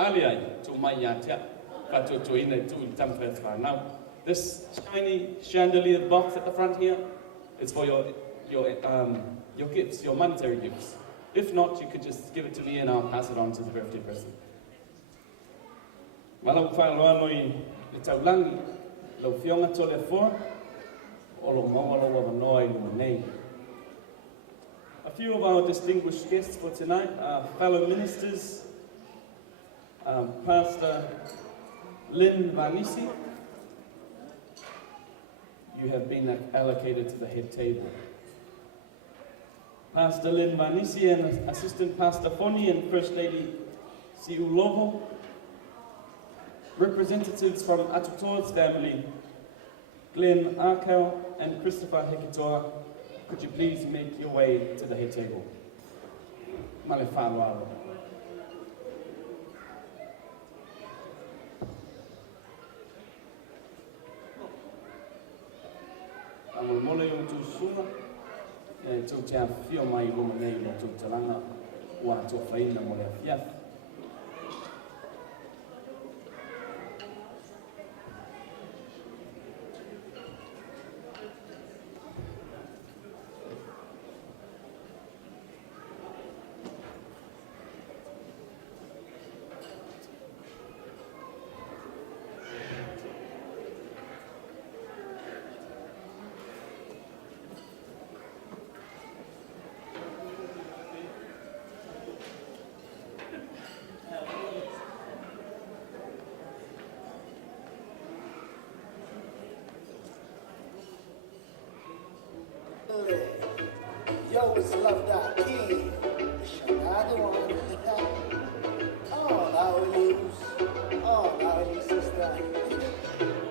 Aria to Maiatia, Atutoa to Tamfesfa. Now, this shiny chandelier box at the front here is for your gifts, your monetary gifts. If not, you could just give it to me and I'll pass it on to the birthday person. Malau whāloanoi le taulangi, lau fionga tole foa, o lo maua lo noi lua nei. A few of our distinguished guests for tonight are fellow ministers, Pastor Lynn Vanisi. You have been allocated to the head table. Pastor Lynn Vanisi and Assistant Pastor Foni and First Lady Siulovo. Representatives from Atutoa's family, Glenn Arkell and Christopher Hekitoa, could you please make your way to the head table? Male whāloalo. Amul mole o tu suna, tu te awhio mai luma nei no tu talanga, ua tu whaina mole awhiaf. Yo, it's Love That King. Chicago on the top. All our sister.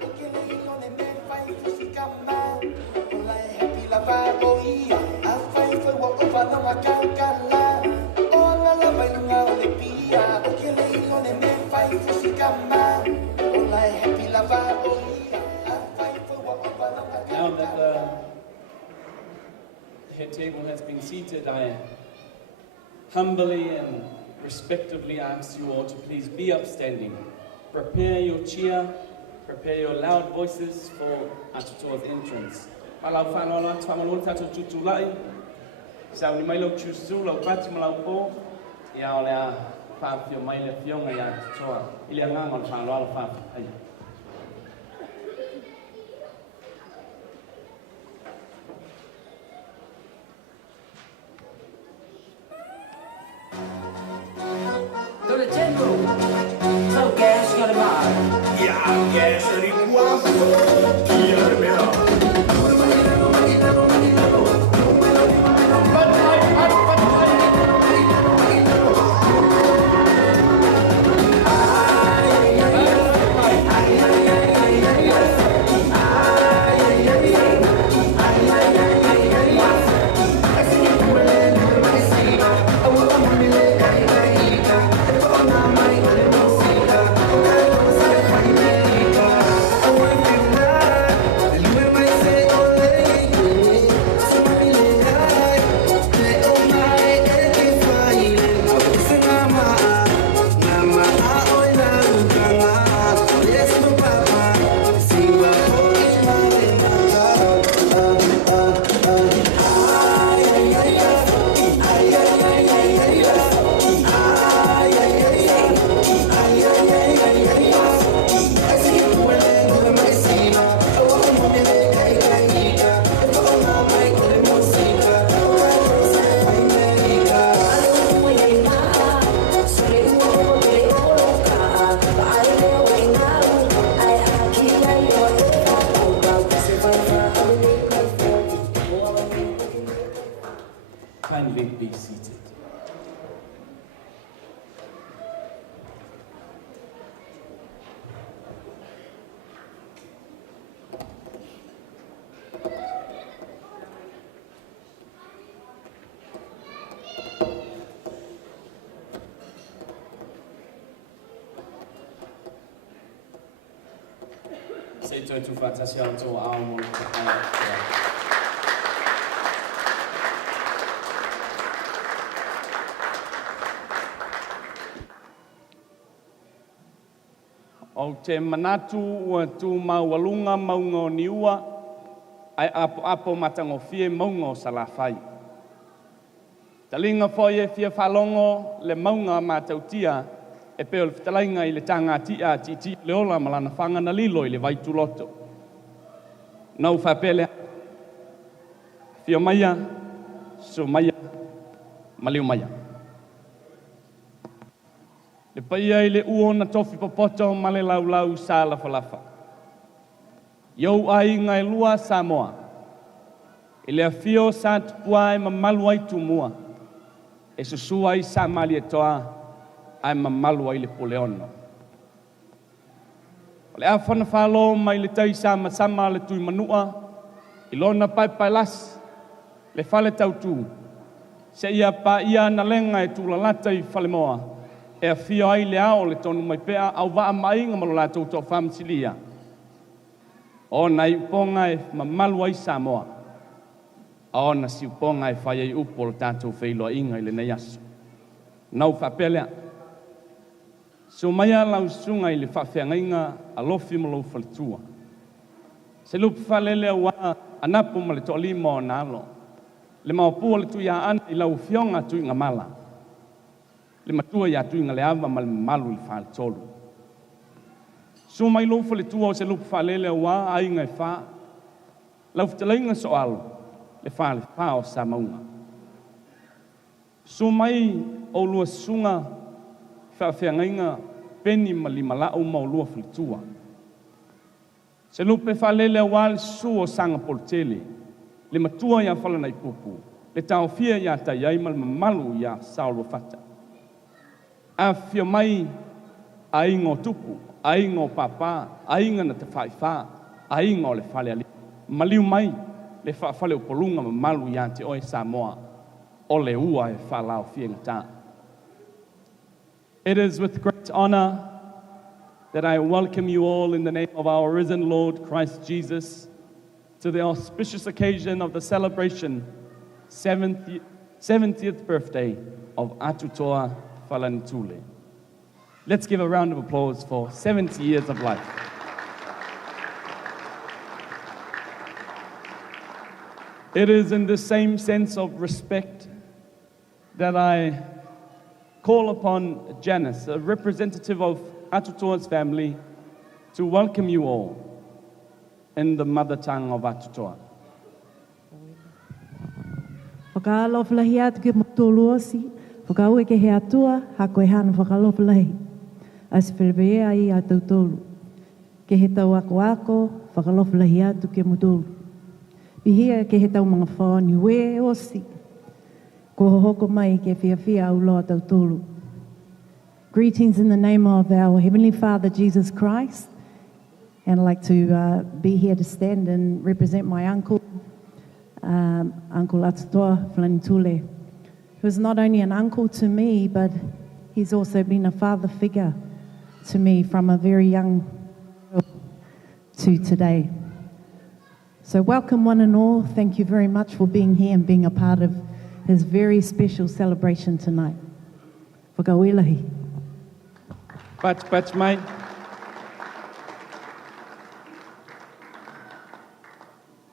Okay, you on the man fight to see come man. All I happy la baboia. I fight for what over no makakala. All I love I know the pia. Okay, you on the man fight to see come man. All I happy la baboia. I fight for what over no makakala. Now that the head table has been seated, I humbly and respectfully ask you all to please be upstanding. Prepare your cheer, prepare your loud voices for Atutoa's entrance. Palau whanola, tuamalua tatu tutulai. Sa uni mailo chusu, lau pati malau po. Ia o lea whawhio maile fionga i Atutoa. Ili angangon whanola whawhio. Kindly be seated. Sei toi tu whātasia o tō ao mo te pai. o te manatu ua tu maualunga maungo niua, ai apo matango fie maungo salafai. Talinga foi e fia falongo le maunga matautia e peo le fitalainga i le tanga tia titi le ola malana whanga na lilo i le vaitu loto. Nau whapele fio maia, so maia, maliu maia. Le paia i le uo na tofi popoto ma le laulau sa lafalafa. Iau ai ngai lua Samoa. I le afio sa tupua e mamalu ai tumua. E susua i sa mali e toa ai mamalu ai le poleono. Le afana whalo mai le tai sa masama le tui manua. I lona pai las. Le fale tautu. Se ia pa ia na lenga e tūlalata i fale moa. E a fio ai le ao le tonu mai pea au waa mai nga malolatou tō whamsilia. O na i uponga e mamalu ai Samoa. O na si uponga e whai ai upo le tātou whailoa inga i le nei aso. Nau whapelea. So maia lau sunga i le whawhianga inga a lofi malo whalitua. Se lupu whalelea wa anapu ma le toa lima o nalo. Le maopua le tui a ana i lau fionga tui ngā mala. Le matua ia tui ngā le ava ma le malu i whaal tolu. So mai lofa le tua o se lupu whalelea wa a inga i wha. Lau fitalainga so alo le whaale wha o sa maunga. So mai o lua sunga whawhianga inga peni ma lima lau ma o lua whalitua. Se lupe whalelea wa le su o sanga poltele. Le matua ia whala nei pupu. Le tau fia ia tai ai ma le mamalu ia saolo fata. A fio mai a ingo tupu, a ingo papa, a inga na te whaiwha, a ingo le whale ali. Maliu mai le whale o polunga mamalu ia te oe Samoa. O le ua e whalao fia ngata. It is with great honor that I welcome you all in the name of our risen Lord Christ Jesus to the auspicious occasion of the celebration 70th birthday of Atutoa Falanitule. Let's give a round of applause for 70 years of life. It is in the same sense of respect that I call upon Janice, a representative of Atutoa's family, to welcome you all in the mother tongue of Atutoa. Whakaalofalahi atu ke motoluosi, whakaue ke he atua, hako e hana whakalofalahi. As whirewea ai a tautolu. Ke he tau ako, whakalofalahi atu ke motolu. Pihia ke he tau mga whaoni ue osi. Ko hohoko mai ke whiawhia au loa tautolu. Greetings in the name of our Heavenly Father, Jesus Christ. And I'd like to be here to stand and represent my uncle, Uncle Atutoa Falanitule, who's not only an uncle to me, but he's also been a father figure to me from a very young girl to today. So welcome one and all. Thank you very much for being here and being a part of his very special celebration tonight. Whakawelahi. Patch, mate.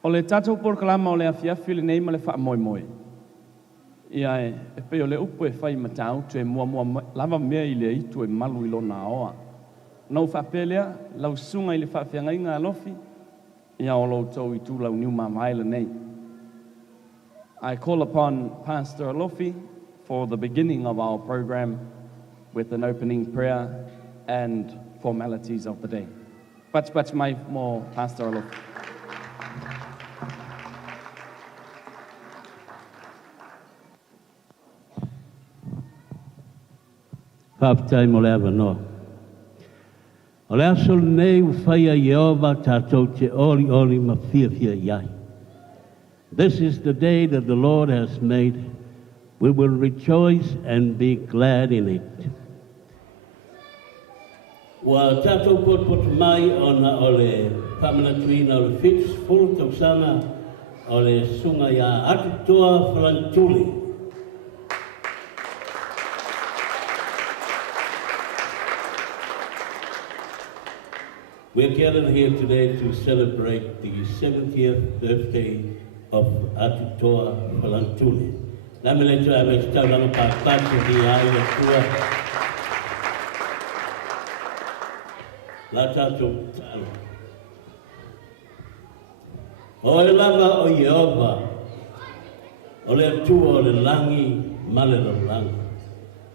O le tatou porkalama o le afiafi le nei ma le wha Moimoi. Ia e pe o le upu e whai matau tu e mua lava mea i le itu e malu i lona oa. Nau whapelea, lau sunga i le whawhianga inga alofi, ia o lo tau i tū lau niu mamaila nei. I call upon Pastor Alofi for the beginning of our program with an opening prayer and formalities of the day. Patch mai mo Pastor Alofi. Whaptai mo le awa noa. O le aso nei u whaia Iova tātou te oli ma fia iai. This is the day that the Lord has made. We will rejoice and be glad in it. Wa tātou pot mai ona o le whamanatuina o le fits full tausanga o le sunga ia Atutoa Falanitule. We're gathered here today to celebrate the 70th birthday of Atutoa Falanitule. Lameleto amestaulanga papatu di Aria tua. Latu talo. O le lava o Yehova. O le atua o le langi male lo langi.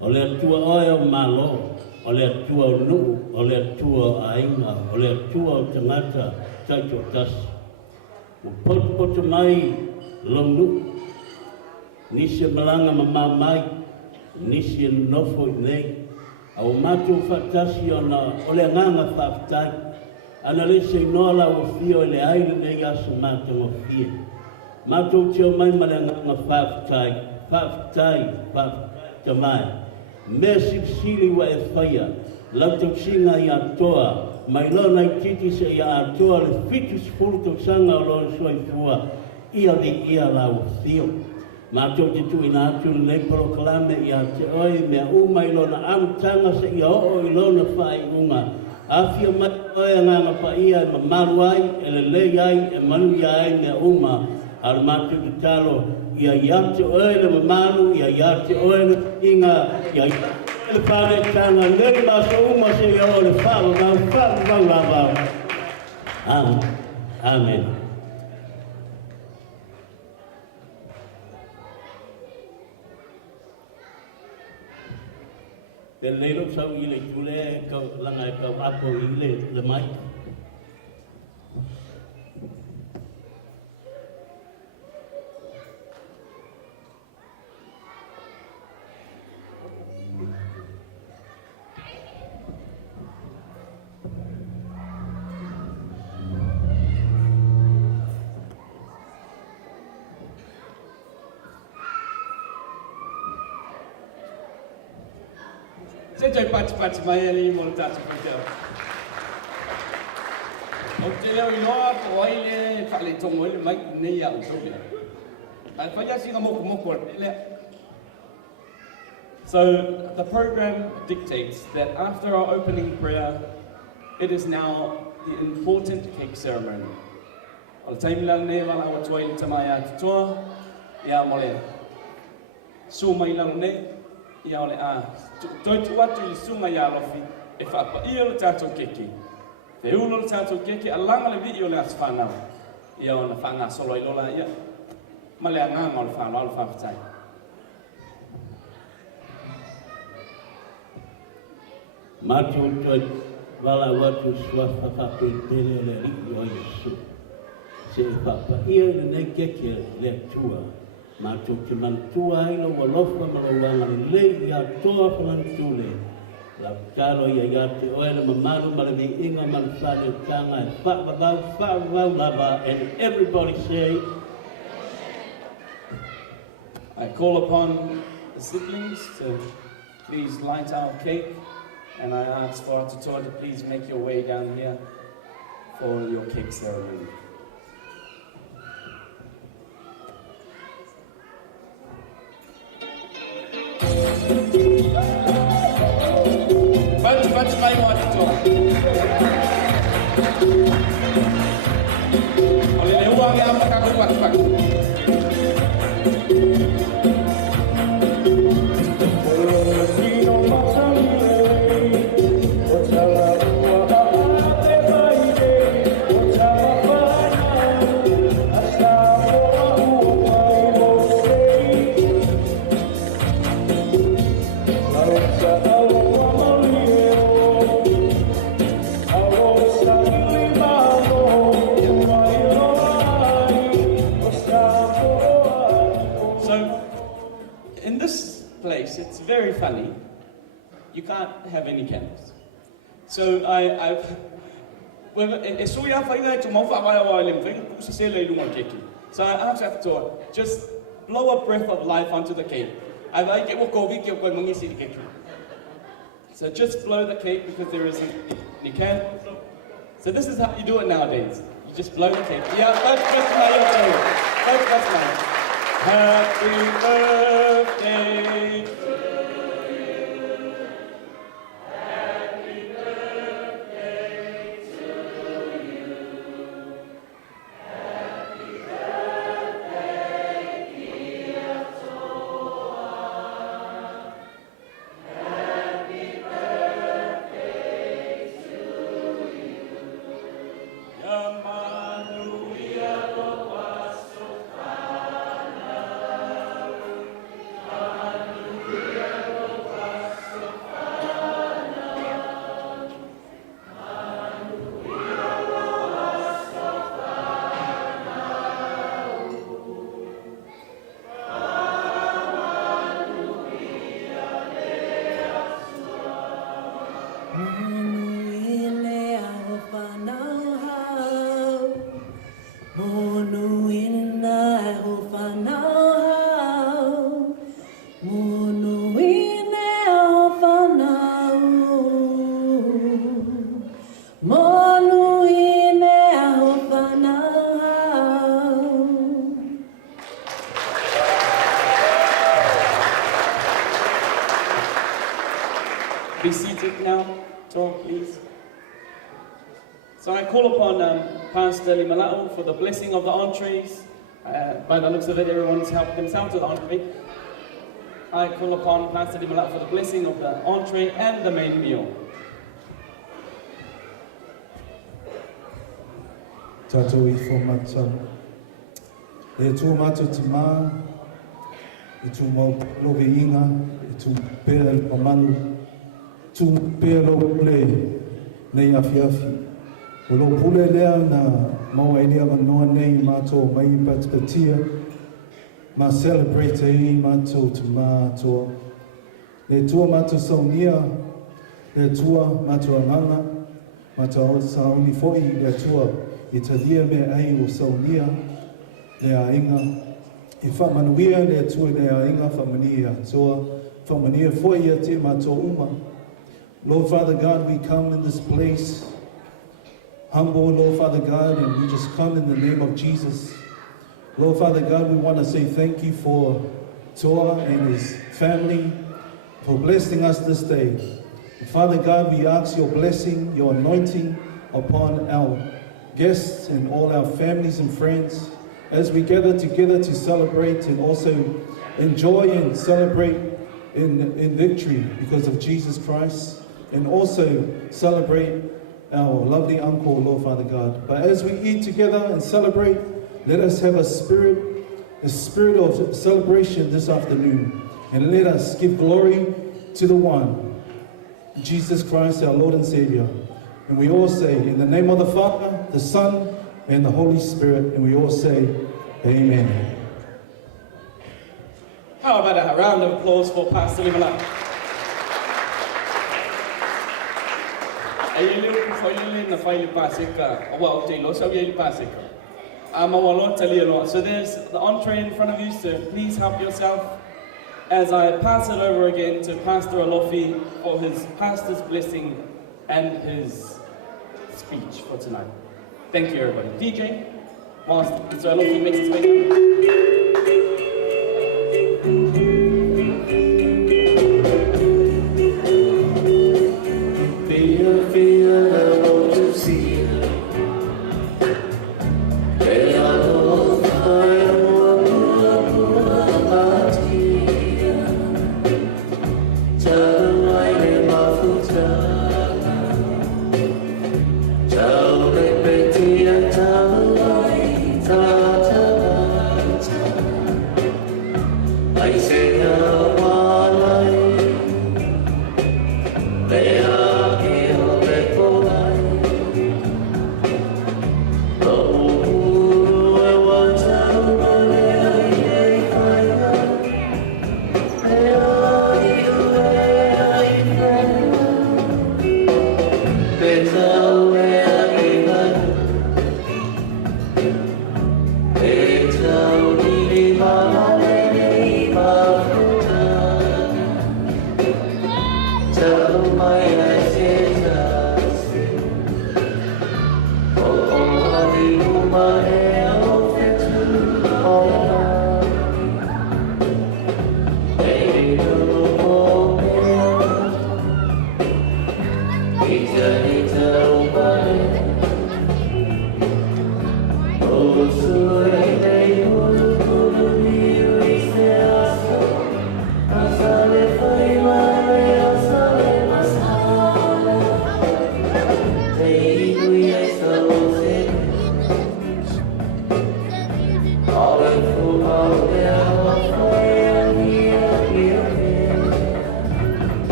O le atua o malo. O le atua o nuu, o le atua o ainga, o le atua o tangata, taito tasi. O poto mai lo nuu, nisi malanga mamamai, nisi nofo nei. Au matu fatasi ona o le nganga whaftai, ana le se nola o fio le aile nei asu matu o fie. Matu teo mai ma le nganga whaftai tamai. Messi sili wa e whaia, lau singa I atoa, mai lona I titi se I atoa le fitus furto sanga o lona soi fua, ia li ia lau thio. Mātou te tu ina atu nei poroklame I te oi mea umai lona amtanga se I o lona whai unga. Afia mai oe nganga pa ia e mamaru ai, e le lei ai, e manu ia ai mea uma, ar mātou te talo, ia te oe le mamaru, ia te oe le inga, ia le pare tanga, nei maso uma se ia o le whau lava. Amen. Te leilo sau I le tule, kau langa e kau apo I le mai. Se toi pati mai ali mo le tatu kuteo. O te leo I loa ko aile whale tongo ele mai nei au toke. Ai whaia singa moko ele. So the program dictates that after our opening prayer, it is now the important cake ceremony. O le taimilang nei wala o tua I tamai atutoa, ia mo le sumailang nei, ia ole toi tu atu I sunga ia lofi e whapa I o le tātou keke. Te ulo le tātou keke, a langa le vi I o le atu whanau. Ia o na whanga solo I lola ia. Ma le anganga o le whanau, o le whawhatai. Mātou toi wala watu swafa whapetele o le riki o Yesu. Se e whapa ia le nei keke le atua. Mātou te mantua ilo wa lofa malawanga le I atoa Falanitule. La talo ia te oele mamaru malawi inga malfane tanga e whawau lava and everybody say I call upon the siblings to please light our cake, and I ask for Atutoa to please make your way down here for your cake ceremony. Bate mai mo Atutoa. Ole le uang yang makaku. It's very funny. You can't have any candles. So so I asked Atutoa, just blow a breath of life onto the cake. So just blow the cake because there isn't any candles. So this is how you do it nowadays. You just blow the cake. Yeah, that's my Happy birthday. Happy birthday to Be seated now, talk please. So I call upon Pastor Latu for the blessing of the entrees. By the looks of it, everyone's helped themselves to the entree. I call upon Pastor Latu for the blessing of the entree and the main meal. Tātou I whamata. E tū mātou te mā, e tū mau loge inga, e tū pēr el pamanu, tū pēr lo pule nei awhiawhi. O lo pule lea na mau e lea manoa nei mātou mai patpatia, ma celebrate e mātou te mā toa. Le tua mātou saunia, le tua mātou anganga, mātou sauni foi, le tua I te lia me ai o saunia, le a inga. I whamanuia le tua le a inga whamania toa, whamania foi a te mātou uma. Lord Father God, we come in this place, humble, Lord Father God, and we just come in the name of Jesus. Lord Father God, we want to say thank you for Toa and his family, for blessing us this day. And Father God, we ask your blessing, your anointing upon our guests and all our families and friends as we gather together to celebrate and also enjoy and celebrate in victory because of Jesus Christ, and also celebrate our lovely uncle, Lord Father God. But as we eat together and celebrate, let us have a spirit of celebration this afternoon, and let us give glory to the one, Jesus Christ, our Lord and Savior. And we all say, in the name of the Father, the Son, and the Holy Spirit, and we all say, Amen. How about a round of applause for Pastor Latu? So there's the entree in front of you, so please help yourself as I pass it over again to Pastor Alofi for his pastor's blessing and his speech for tonight. Thank you, everybody. DJ, whilst Mr. Alofi makes his way down.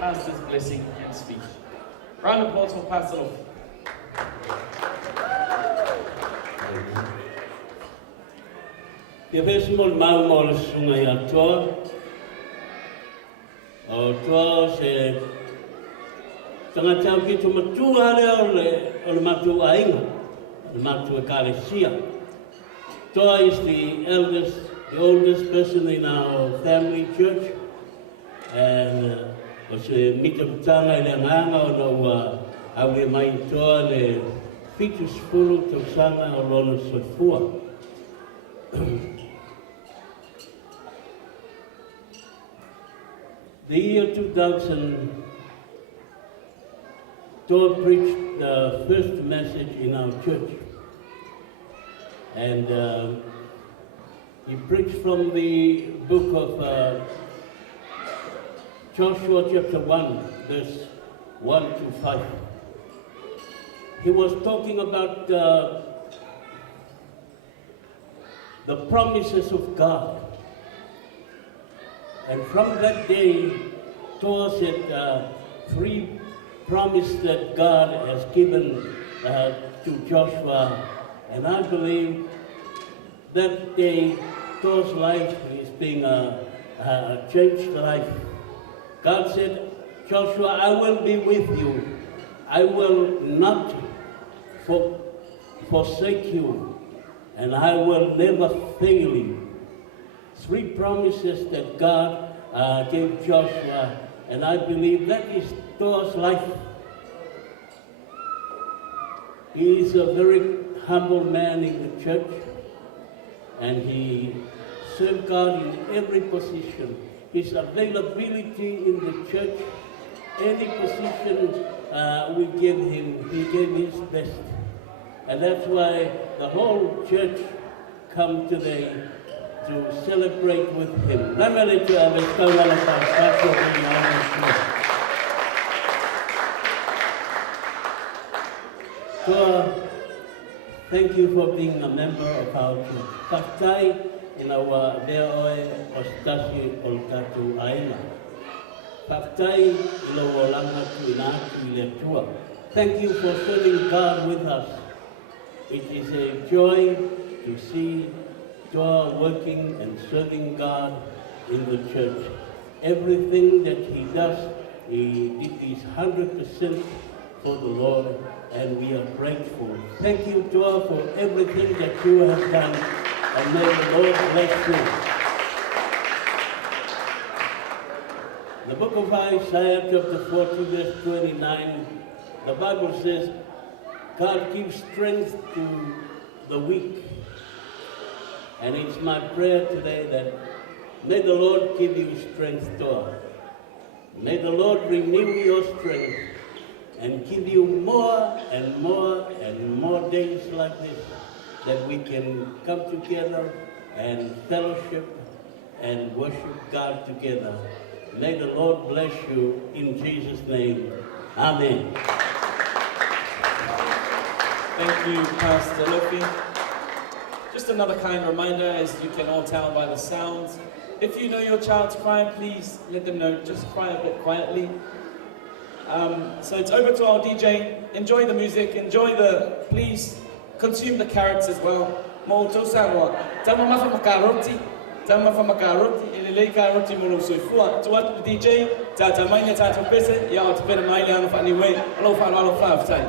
Pastor's blessing and speech. Round of applause for Pastor Lofi. Ia vesimol mau mo le sunga ia toa. O toa se tangata ki tu matua le o le matua ainga, le matua kalesia. Toa is the oldest person in our family church, and o se mita putanga le nganga o no awe mai toa le fitu spulu to sanga o lona soifua. The year 2000, Toa preached the first message in our church. And he preached from the book of Joshua chapter 1, verse 1 to 5. He was talking about the promises of God. And from that day, Toa said 3 promises that God has given to Joshua. And I believe that day, Toa's life is being a changed life. God said, Joshua, I will be with you. I will not forsake you, and I will never fail you. 3 promises that God gave Joshua, and I believe that is Toa's life. He is a very humble man in the church, and he served God in every position. His availability in the church, any position we give him, he gave his best. And that's why the whole church come today to celebrate with him. So, thank you for being a member of our church. Paktai in our Deoe Ostasi Oltatu Aina. Paktai ilo langa tu inatu Atutoa. Thank you for serving God with us. It is a joy to see Toa working and serving God in the church. Everything that he does, he did this 100% for the Lord, and we are grateful. Thank you, Toa, for everything that you have done, and may the Lord bless you. The book of Isaiah, chapter 40, verse 29, the Bible says, God gives strength to the weak. And it's my prayer today that may the Lord give you strength, Toa. May the Lord renew your strength and give you more and more and more days like this, that we can come together and fellowship and worship God together. May the Lord bless you in Jesus' name. Amen. Thank you, Pastor Lofi. Just another kind reminder, as you can all tell by the sounds, if you know your child's crying, please let them know, just cry a bit quietly. So it's over to our DJ. Enjoy the music, please consume the carrots as well. Moto sawa, tama mafa makaroti, ililei karoti mulu soifua. Tuat the DJ, tata maina tata pese, ya otapena maile anu anyway, alo 5 time.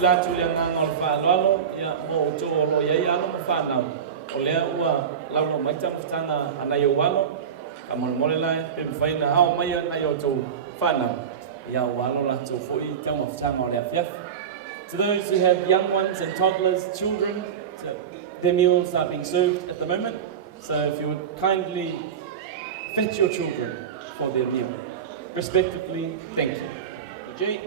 Latu le nganga o whaaloalo, ia mo o tō o lo iei alo mo whanau. O lea ua launo maita mawhitanga anai o walo, ka mole lai, pe mwhaina hao mai anai o tō whanau. Ia o walo latu fui, te mawhitanga o lea whiaf. To those who have young ones and toddlers, children, their meals are being served at the moment. So if you would kindly fetch your children for their meal. Respectively, thank you. Jay.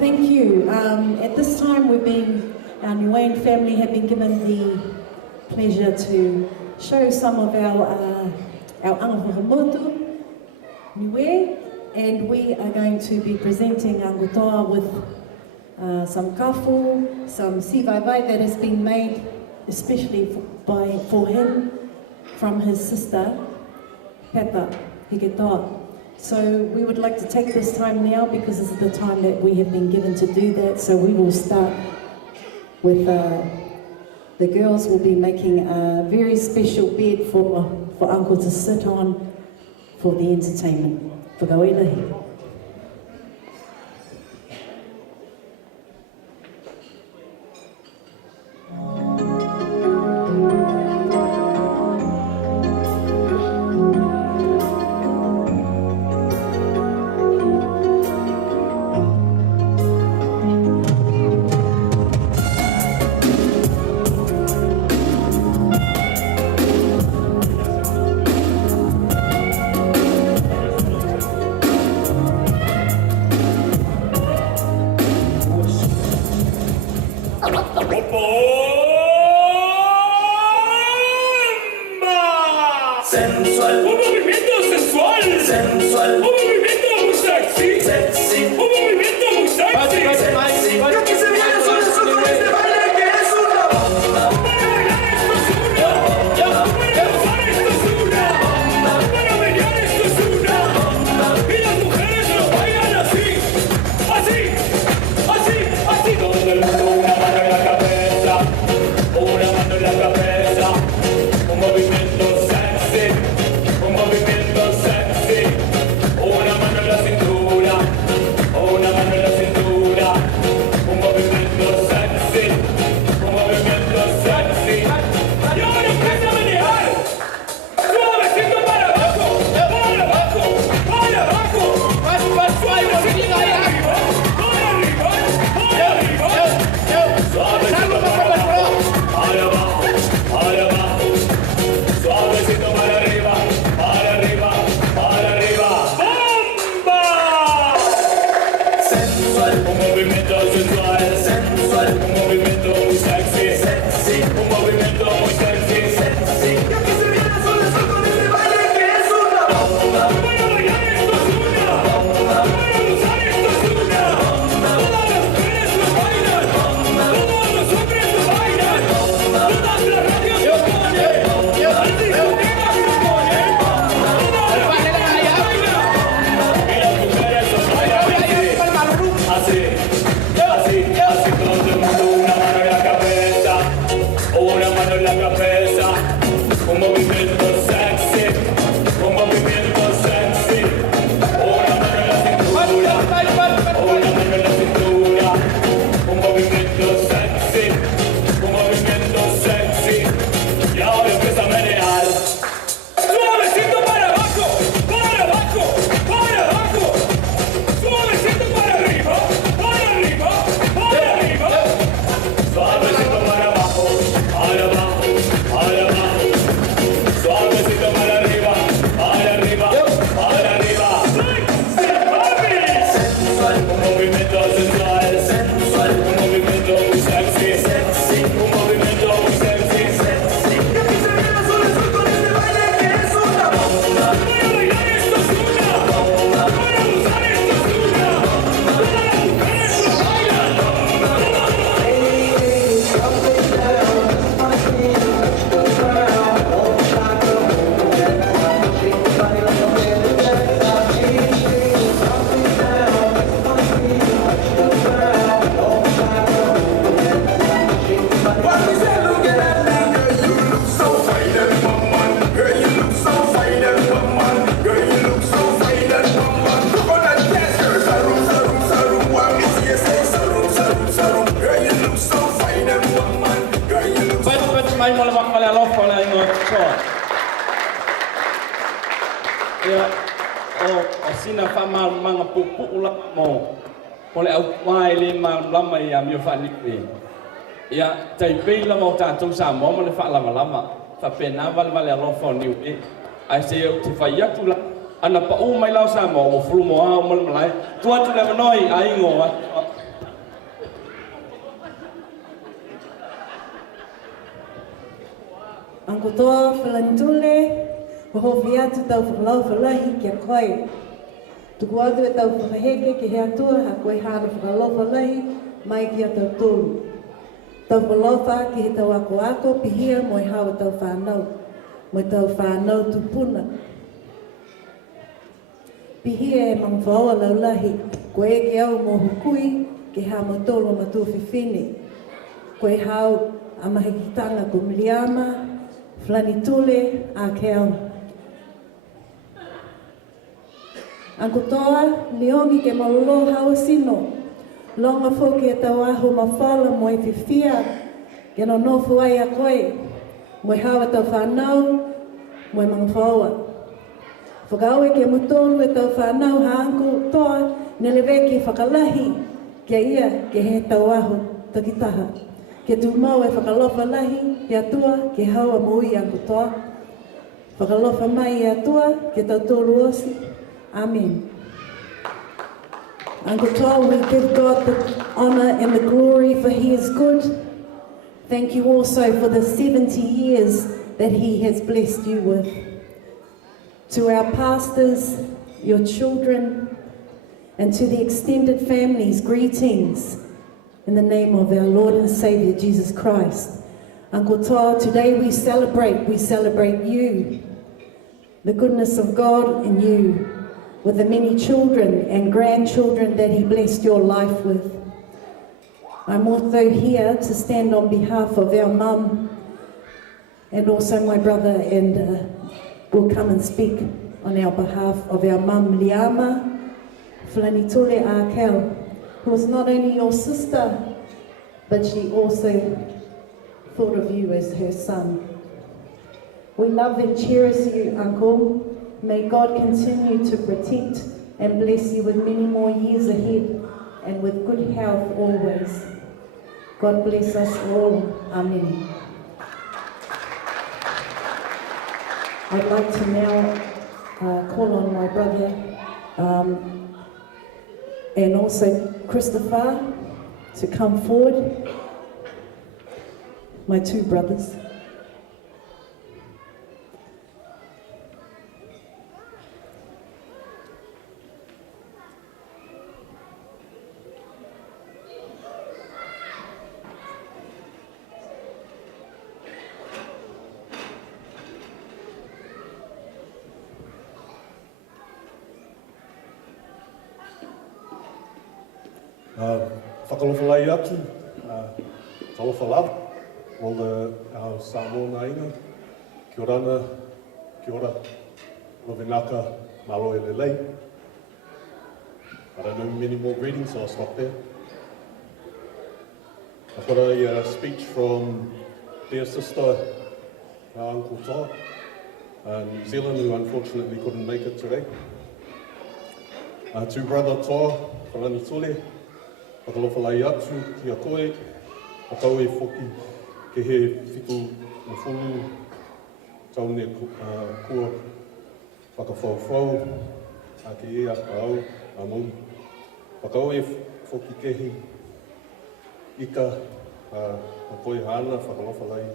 Thank you. At this time, our Niuean family have been given the pleasure to show some of our angawhakamotu, Niue, and we are going to be presenting Atutoa with some kafu, some sivaiwai that has been made especially for him from his sister, Peta Hiketoa. So we would like to take this time now because this is the time that we have been given to do that. So we will start with the girls will be making a very special bed for Uncle to sit on for the entertainment. Whakawelahi. Sensual, un movimiento sensual, sensual, un movimiento muy sexy, sexy, un movimiento muy sexy, sexy. Y aquí se vienen son esos con este baile que es una bomba. Para bailar esto es una bomba, para gozar esto es una bomba, para bailar esto es una bomba. Y las mujeres lo bailan así, así, así, así. Todo el mundo una mano en la cabeza, una mano en la cabeza, un movimiento sexy, un movimiento sexy, una mano en la cintura, una mano en la cintura, un movimiento sexy, un movimiento sexy. Y ahora empieza a menear, suavecito para abajo, para abajo, para abajo, más suavecito para arriba, para arriba, para arriba, suavecito para abajo, para abajo, para abajo. Suavecito para arriba, para arriba, para arriba. ¡Bomba! Sensual, un movimiento sensual, sensual, un movimiento muy sexy, sexy, un movimiento muy sexy, sexy. Y aquí se viene solo con este baile que es una bomba. Para bailar esto es una bomba, para gozar esto es una bomba. Todas las mujeres lo bailan, bomba. Todos los hombres lo bailan, bomba. Todas las radios lo ponen, bomba. Las discotecas lo ponen, bomba. Todas las mujeres lo bailan, bomba. Y las mujeres lo bailan así, así, así. Todo el mundo una mano en la cabeza, una mano en la cabeza, un movimiento sexy, un movimiento sexy, una mano en la cintura, una mano en la cintura, un movimiento sexy, un movimiento sexy. Y ahora empieza a menear, suavecito para abajo, para abajo, para abajo, suavecito para arriba, para arriba, para arriba, suavecito para abajo, para abajo, para abajo, suavecito para arriba, para arriba, para arriba. Sexy, mami. Sensual, un movimiento sensual, sensual, un movimiento muy sexy, sexy, un movimiento muy sexy, sexy. Y aquí se viene solo con este baile que es una bomba. Para bailar esto es una bomba, para gozar esto es una bomba. Todas las mujeres lo bailan, bomba. What we say, look at me, girl, you look so fine and woman. Girl, you look so fine and woman. Girl, you look so fine and woman. Come on and dance, girl, sarum, sarum, sarum. What we see, say sarum, sarum, sarum. Girl, you look so fine and woman. Girl, you look so. But mai mo lawak mala lo fa lai ngo cho. Ya o sina fa ma manga pu la mo. Pole au mai le ma lama ya mi fa ni pe. Ya tai pe la mo ta tu sa mo le fa lama. Fa pe na val lo fa ni pe. Ai se o te fa ya tu la ana pa u mai lao sa mo o fulu mo a mo le mai. Tua tu le noi ai ngo wa. Atutoa, Falanitule, hohofi atu tau whakalau whalahi kia koe. Tuku atu e tau whakaheke ki he atua ha koe hana whakalau whalahi mai ki a tau tolu. Tau whalau wha ki he tau ako pihia mo i hawa tau whanau. Mo i tau whanau tupuna. Pihia e mangwhaoa laulahi, ko e ke au mo hukui, ke ha mo tolo ma tu whiwhine. Ko e hau a mahikitanga ko Miriama, Falanitule, Akeo. Atutoa, Leongi ke malolo hau sino. Longa foki e tau ahu mawhala mo e whiwhia, ke no nofu ai a koe. Mo e hawa tau whanau, mo e mangwhaoa. Whakau e ke mutolu e tau whanau ha anku toa, nele veki whakalahi, kia ia ke he tau ahu takitaha. Ke tu mau e whakalofa lahi, ke atua ke haua mui anku toa. Whakalofa mai e atua, ke tau tolu osi. Amen. Uncle Toa, we give God the honor and the glory for He is good. Thank you also for the 70 years that He has blessed you with. To our pastors, your children, and to the extended families, greetings in the name of our Lord and Saviour, Jesus Christ. Uncle Toa, today we celebrate you, the goodness of God in you, with the many children and grandchildren that He blessed your life with. I'm also here to stand on behalf of our mum and also my brother, and will come and speak on our behalf of our mum, Liama Falanitule Akel, who was not only your sister, but she also thought of you as her son. We love and cherish you, Uncle. May God continue to protect and bless you with many more years ahead and with good health always. God bless us all. Amen. I'd like to now call on my brother and also Christopher to come forward. My two brothers. Whakalowhalai atu, talowhalau, o our Samoa inga, kia orana, kia ora, lovenaka, malo e lelei. I don't know many more greetings, so I'll stop there. I've got a speech from dear sister, our Uncle Toa, New Zealand, who unfortunately couldn't make it today. To brother Toa, Falanitule, whakalowhalai atu ki a koe, a tau e whoki ke he whitu na whulu, tau ne kua whakawhauwhau, a ke e a au, a mou. Whakau e whoki ke he ika a koe hana whakalowhalai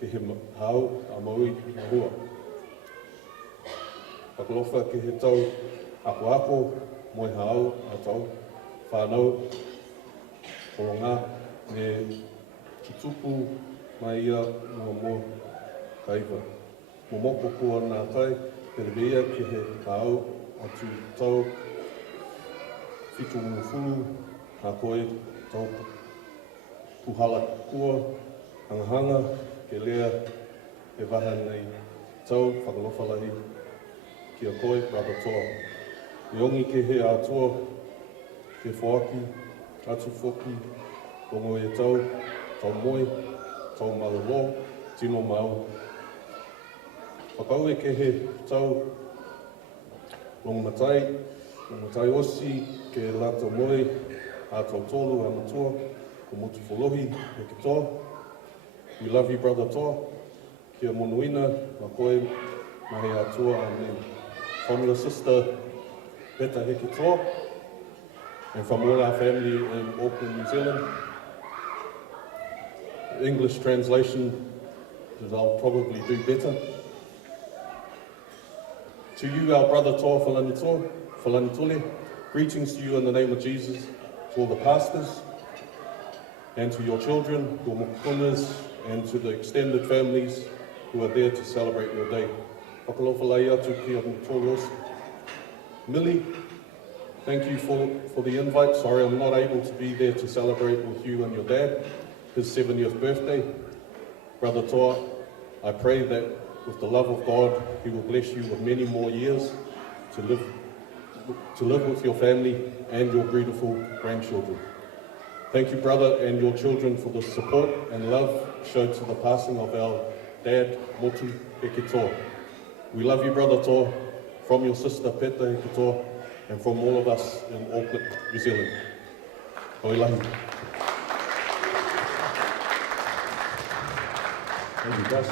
ke he hau, a maui, a hua. Whakalofa ke he tau ako, moe hao, a tau, whanau, kolonga, ne ki tupu mai ia mo kaiwa. Mo moko kua nā tai, pere mea ke he hao, atu tau, whitu umuwhulu, a koe, tau puhala kua, hangahanga, ke lea, e waha nei tau, whakalowhalahi, ki a koe, brother Toa. I ongi ke he atoa, ke whaaki, atu whoki, rongo e tau, tau moe, tau malolo, tino mau. Whakau e ke he tau, long matai osi, ke lata moe, a tau tolu, ana toa, ko motu wholohi, e ke toa. We love you, brother Toa. Kia monuina, ma koe, mahe atoa, amen. From your sister, Beta Heke Toa, and from all our family in Auckland, New Zealand. The English translation is I'll probably do better. To you, our brother Toa Falanitule, greetings to you in the name of Jesus, to all the pastors, and to your children, your mokunas, and to the extended families who are there to celebrate your day. Whakalowhalai atu ki a mutolosi. Millie, thank you for the invite. Sorry I'm not able to be there to celebrate with you and your dad, his 70th birthday. Brother Toa, I pray that with the love of God, He will bless you with many more years to live with your family and your beautiful grandchildren. Thank you, brother, and your children for the support and love showed to the passing of our dad, Motu Eketoa. We love you, brother Toa, from your sister, Peta Eketoa, and from all of us in Auckland, New Zealand. Koilahi. Thank you, Gus.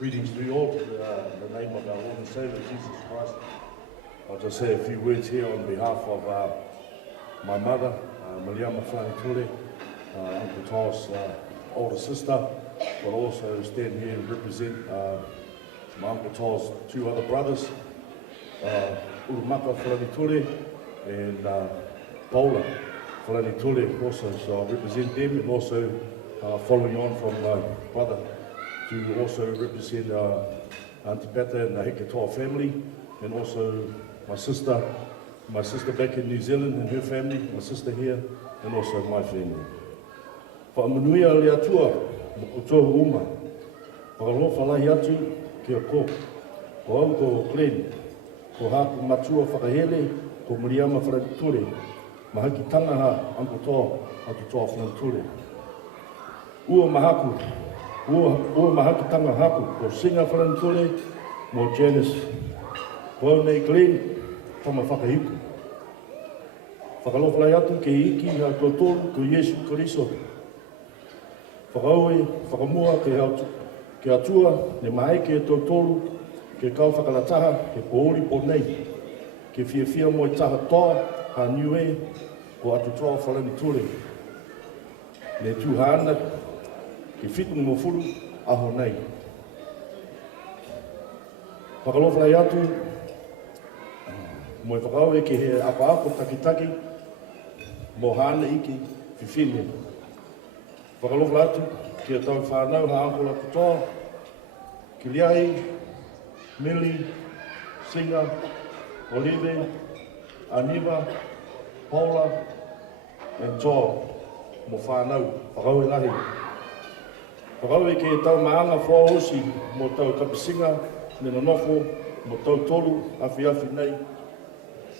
Greetings to you all, in the name of our Lord and Savior, Jesus Christ. I'll just say a few words here on behalf of my mother, Mariama Falanitule, Uncle To's older sister, but also stand here and represent my Uncle To's two other brothers, Urumaka Falanitule and Paula Falanitule also. So I represent them, and also following on from my brother to also represent Auntie Peta and the Heketoa family, and also my sister back in New Zealand and her family, my sister here, and also my family. Whaamanuia le atua, mo kutoa uma, whakalofa lahi atu ki a ko, ko au ko Glenn, ko haku matua whakahele, ko Mariama Falanitule, mahaki tangaha Uncle Toa, Atutoa Falanitule. Ua mahaki tanga haku, ko Singa Falanitule, mo Janice, ko au nei Glenn, tama whakahiku. Whakalofa lai atu ke iki ha tōtōru ko Iesu Koriso. Whakaue, whakamua ke atua, ne mai ke tōtōru, ke kau whakalataha, ke pōuri pō nei. Ke whiawhia mo I taha toa, ha niue, ko Atutoa Falanitule. Ne tūhana, ke whitu mo furu, aho nei. Whakalofa lai atu, mo whakaue ke he apa-apa takitaki, mo hana iki whiwhine. Whakalofa atu, ki a tau whanau ha Uncle Atutoa, ki Liai, Millie, Singa, Olive, Aniva, Paula, and Toa, mo whanau, whakaue lahi. Whakaue ki a tau maanga whaosi, mo tau kapisinga, me na nofo, mo tau tolu, awhi nei,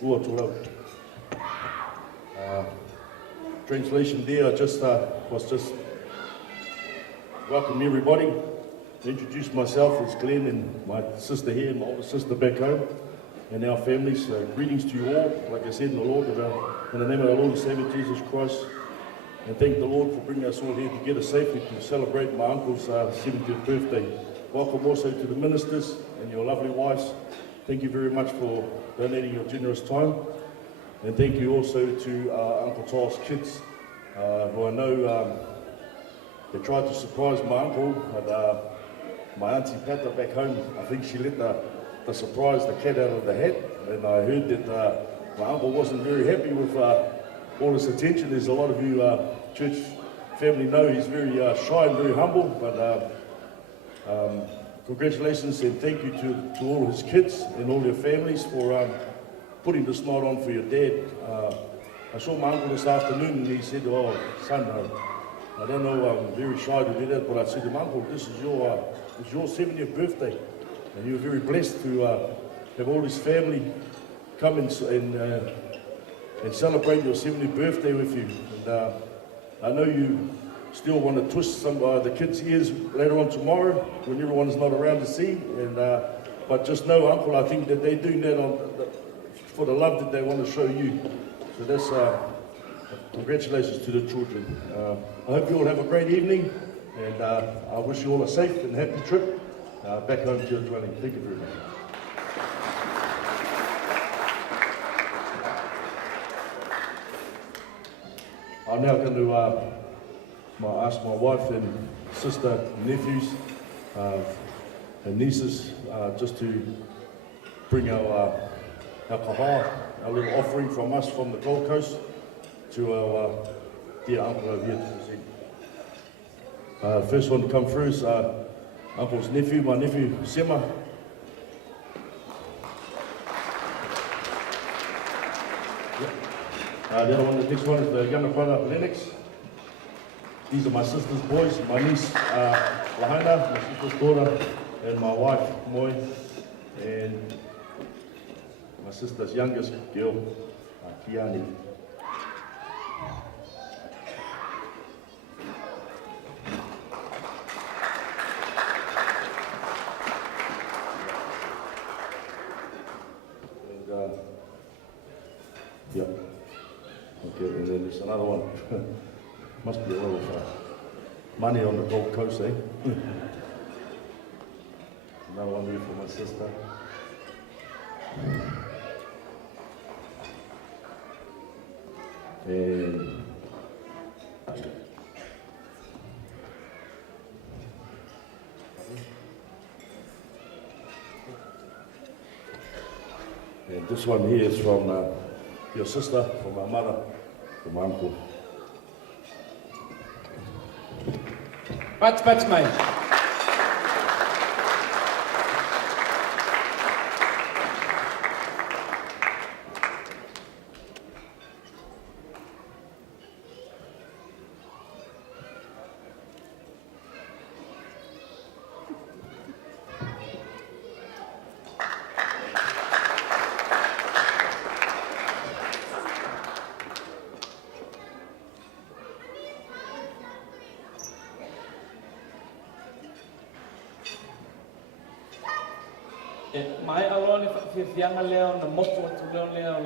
ua tūrau. Translation there, I was just welcome everybody. Introduce myself as Glenn and my sister here, my older sister back home, and our families. Greetings to you all, like I said, in the name of our Lord and Savior Jesus Christ. And thank the Lord for bringing us all here together safely to celebrate my uncle's 70th birthday. Welcome also to the ministers and your lovely wives. Thank you very much for donating your generous time. And thank you also to Uncle To's kids, who I know they tried to surprise my uncle, but my Auntie Pata back home, I think she let the surprise the cat out of the hat. And I heard that my uncle wasn't very happy with all this attention. There's a lot of you church family know he's very shy and very humble, but congratulations and thank you to all his kids and all their families for putting the smile on for your dad. I saw my uncle this afternoon and he said, "Oh, son, I don't know, I'm very shy to do that," but I said to him, "Uncle, this is your 70th birthday, and you're very blessed to have all this family come and celebrate your 70th birthday with you. And I know you still want to twist some the kids' ears later on tomorrow when everyone's not around to see. And but just know, Uncle, I think that they're doing that for the love that they want to show you. So that's congratulations to the children. I hope you all have a great evening, and I wish you all a safe and happy trip back home to your dwelling. Thank you very much. I'm now going to ask my wife and sister, and nephews, and nieces, just to bring our kaha, our little offering from us from the Gold Coast, to our dear uncle over here to the first one to come through is Uncle's nephew, my nephew Sema. The other one, the next one is the younger brother, Lennox. These are my sister's boys, my niece, Lahaina, my sister's daughter, and my wife, Moi, and my sister's youngest girl, Kiani. And, yeah. Okay, and then there's another one. Must be a lot of money on the Gold Coast, eh? Another one here for my sister. And this one here is from your sister, from my mother, from my uncle. Pat, mate. Mai alone if fianga leo na moto atu leo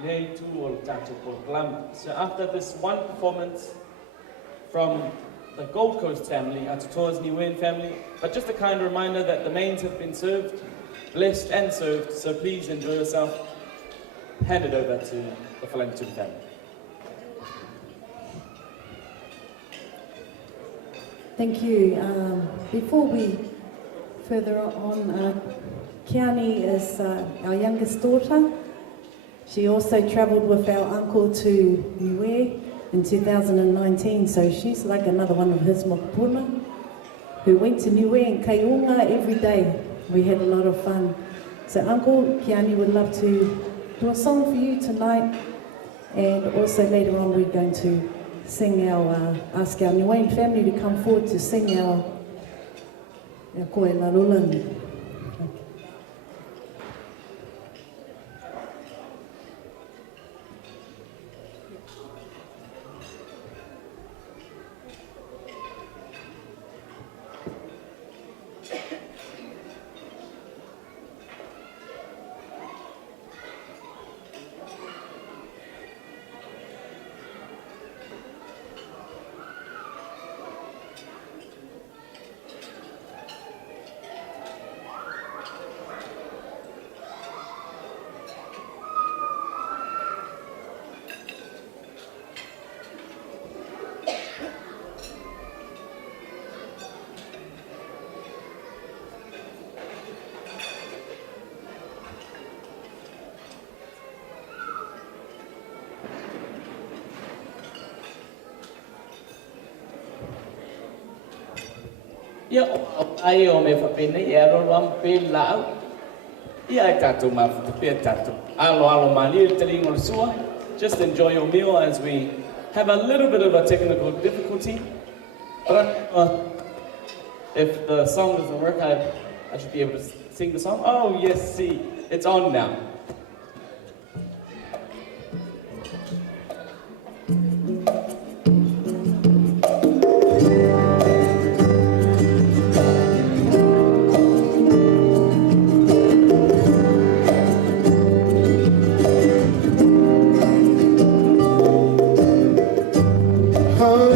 le tu o tatu proclam. So after this one performance from the Gold Coast family, Atutoa's Niuean family, but just a kind reminder that the mains have been served, blessed and served, so please enjoy yourself. Hand it over to the Falanitule family. Thank you. Before we further on, Kiani is our youngest daughter. She also travelled with our uncle to Niue in 2019, so she's like another one of his mokapuna who went to Niue and Kaiunga every day. We had a lot of fun. So Uncle Kiani would love to do a song for you tonight, and also later on we're going to sing ask our Niuean family to come forward to sing our koe larulangi. Ia ai o me whapene e aro ram pe lau. Ia e tatu ma whapea tatu. Alo mani e te ringo sua. Just enjoy your meal as we have a little bit of a technical difficulty. But if the song doesn't work, I should be able to sing the song. Oh yes, see, it's on now. Oh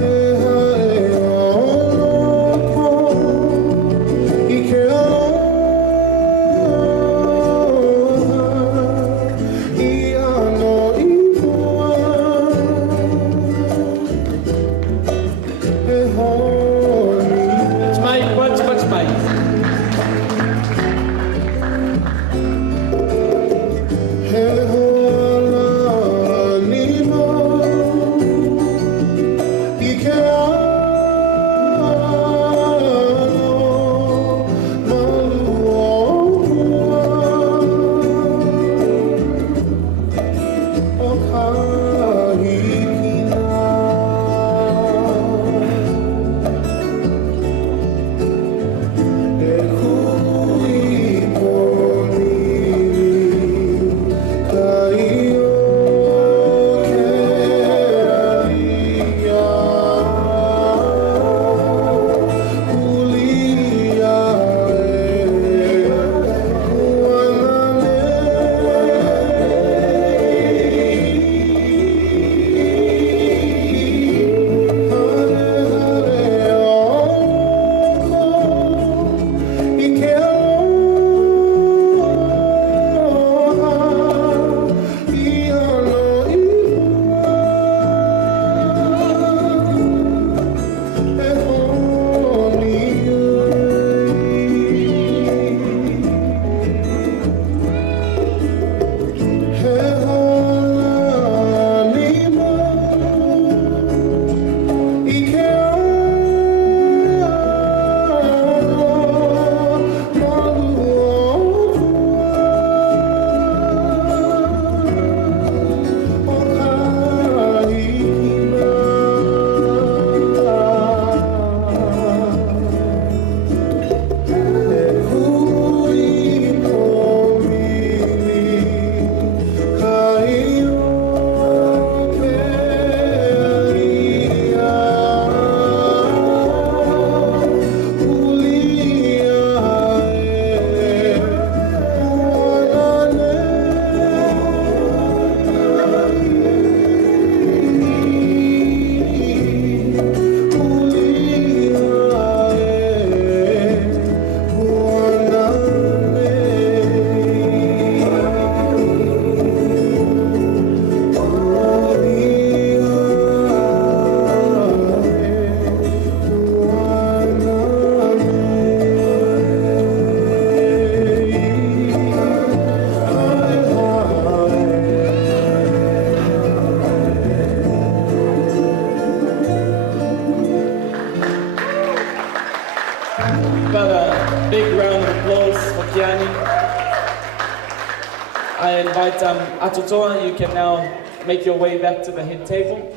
Right, Atutoa, you can now make your way back to the head table.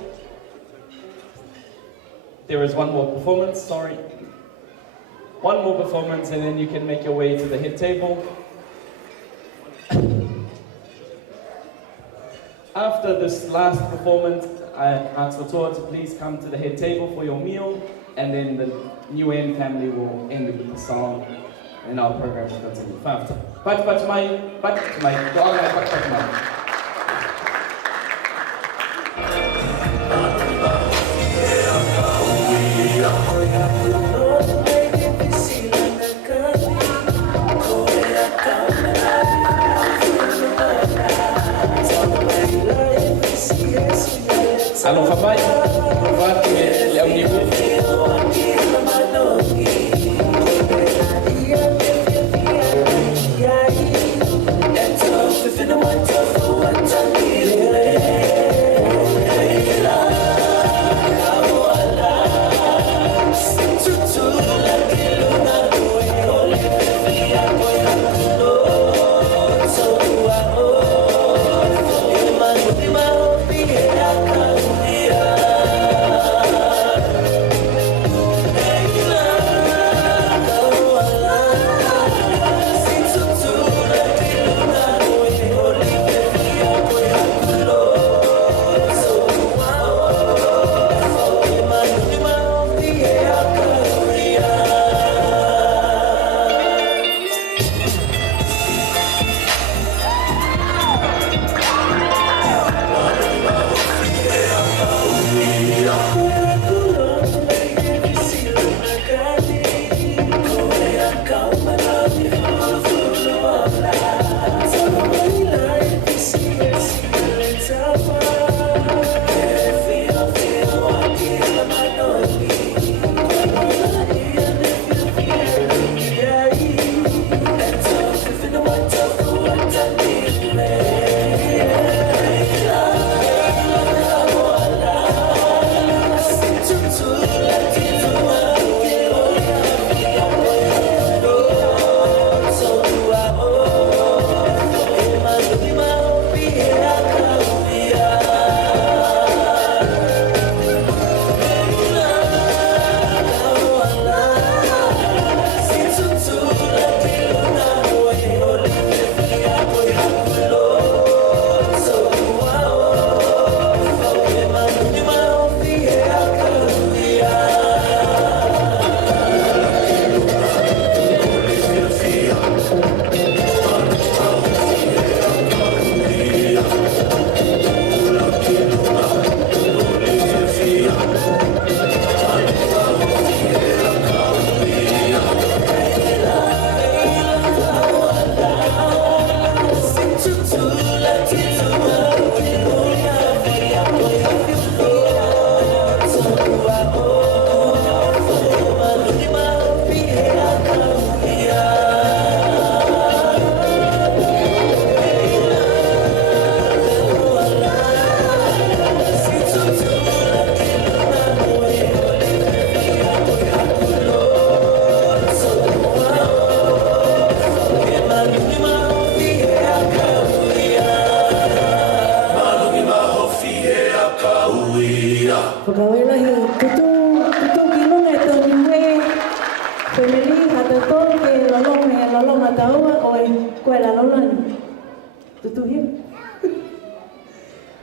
There is one more performance, sorry. One more performance and then you can make your way to the head table. After this last performance, I ask Atutoa to please come to the head table for your meal, and then the New End family will end with the song, and our program will continue. After. Pat mai, doa mai pat mai. Alô, papai, vai que é o nível.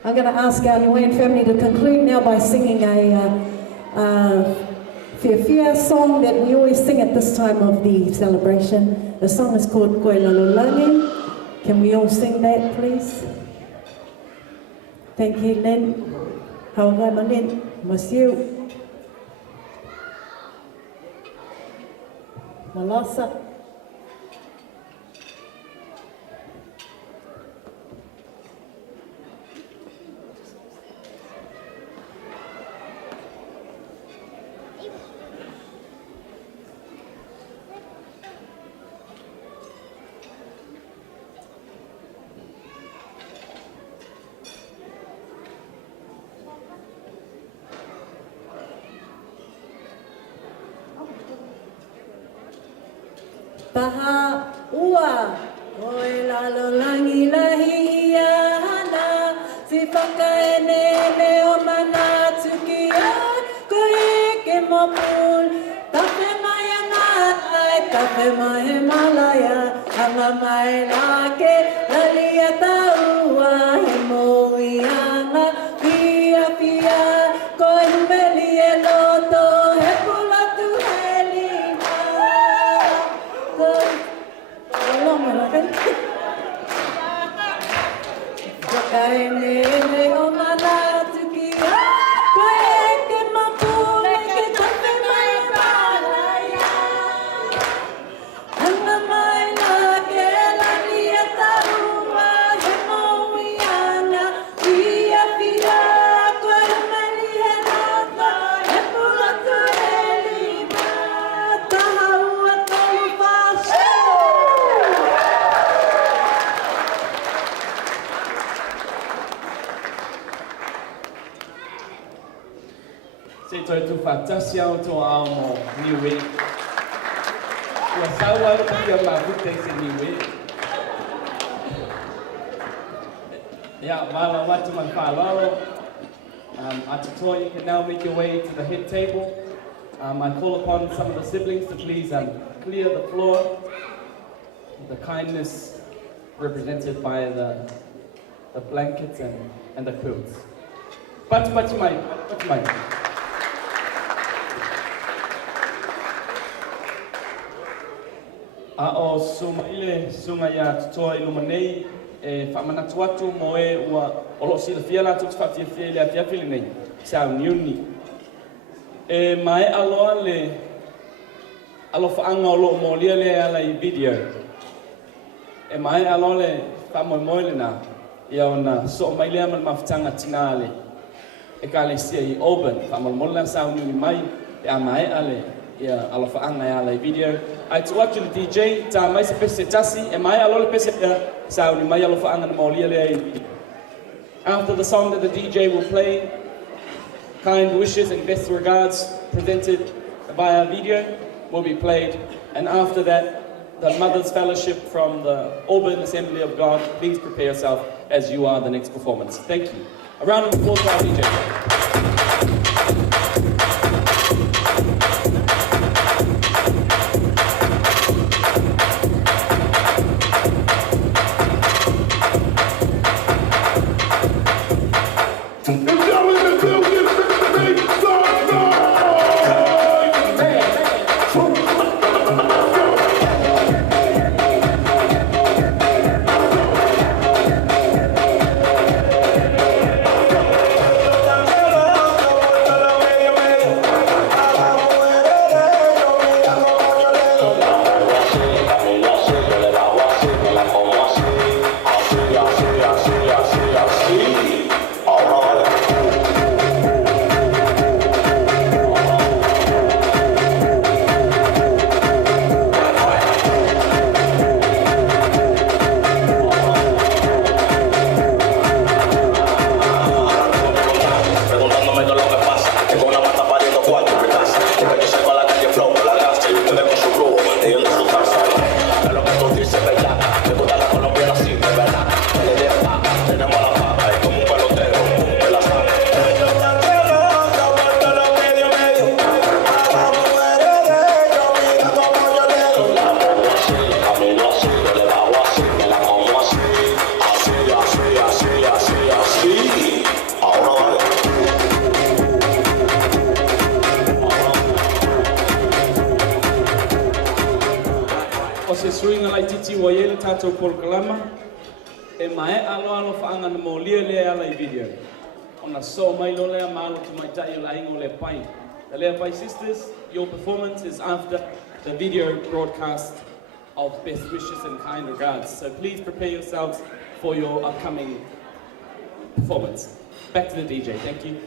I'm going to ask our Nguyen family to conclude now by singing a Fia song that we always sing at this time of the celebration. The song is called Koe Lalolangi. Can we all sing that, please? Thank you, Lynn. Haungai Malin, Masiu. Malasa. Taha ua, koe lalolangi lahi ia. tui whakaenene o mana tuki ai, ko eke mopul. Tape mai anai, tape mai malaya, hanga mai nake, lalia taua, he moianga, pia pia, ko humeli e loto, he pulatu he lima. Lama rakan. Whakaenene o mana tuki ai, ko eke mopul, eke tape mai malaya. Hanga mai nake, lalia taua, he moianga, pia pia, ko humeli e loto, he pulatu he lima. Tahaua tolu whashe. Se toi tu whatasia o tō ao mo niwe. Ua saua o kia ma vute se niwe. Yeah, wala watu man whalalo. Atutoa, you can now make your way to the head table. I call upon some of the siblings to please clear the floor. The kindness represented by the blankets and the quilts. But mai. O sumaile sunga ya tutoa ilumanei whamanatu atu mo ua olo sila fia la tuks whafia fia le afia fili nei sa uniuni. Mai aloa le alo whaanga olo mo lia le ala I video. Mai aloa le Moimoi le na ia ona so mai le amal mawhitanga tingale. Ka le sia I Auburn whamalmola sa uniuni mai mai ale ia alo whaanga ia ala I video. I to watch the DJ, ta mai se pese tasi, e mai alo le pese sa uni mai alo whaanga na maulia le. After the song that the DJ will play, kind wishes and best regards presented by our video will be played. And after that, the Mothers Fellowship from the Auburn Assembly of God, please prepare yourself as you are the next performance. Thank you. A round of applause for our DJ. Tato Polkalama, e mai alo whaanga na mo lia le ala I video. Ona so mai lo lea malo to mai tai o la ingo le pai. The Lea Pai sisters, your performance is after the video broadcast of best wishes and kind regards. So please prepare yourselves for your upcoming performance. Back to the DJ, thank you.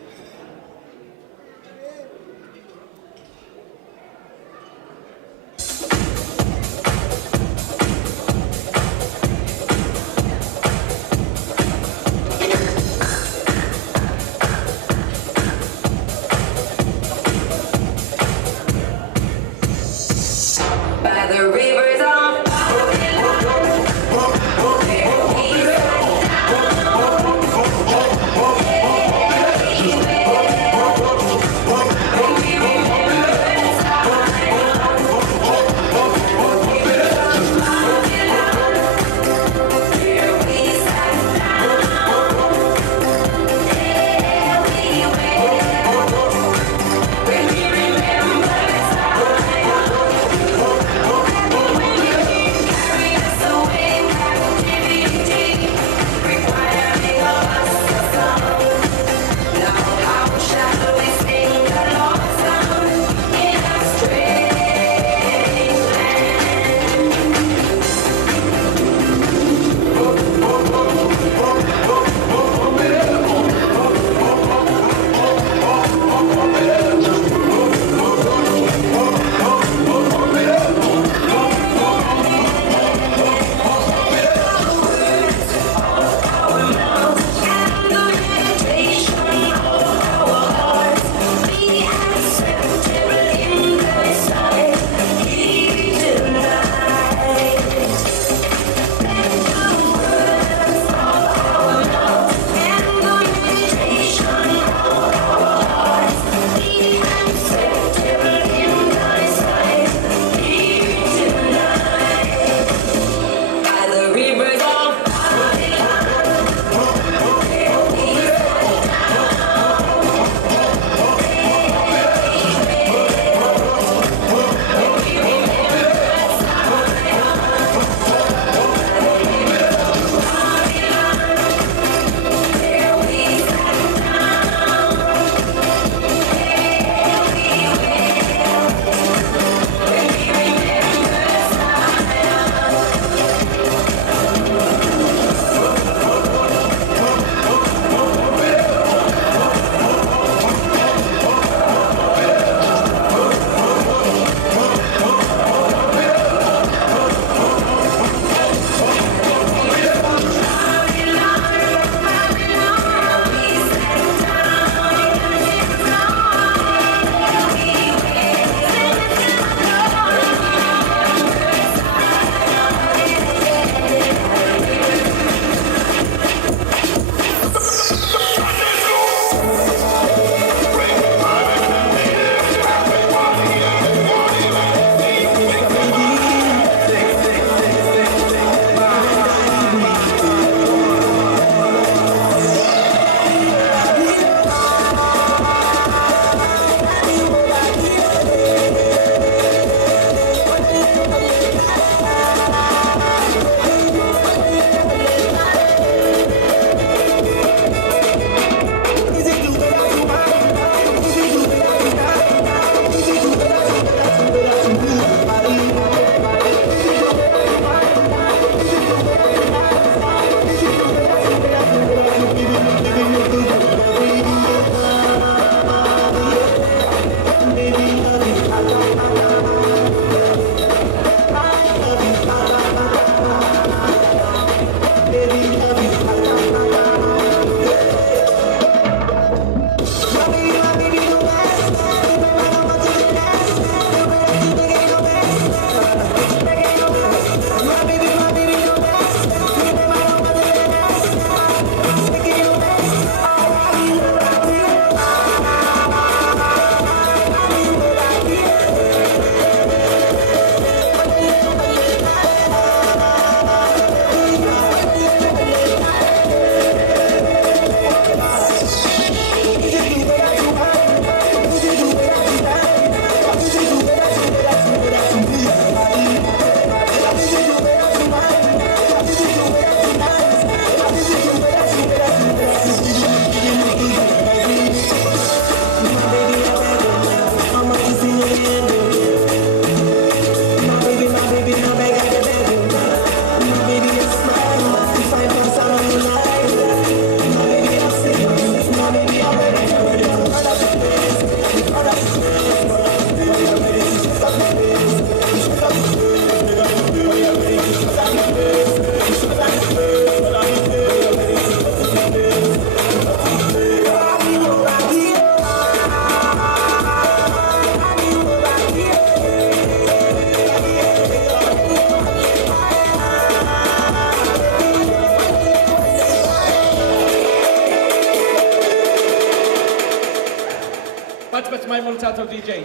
much, Moimoi Tato DJ.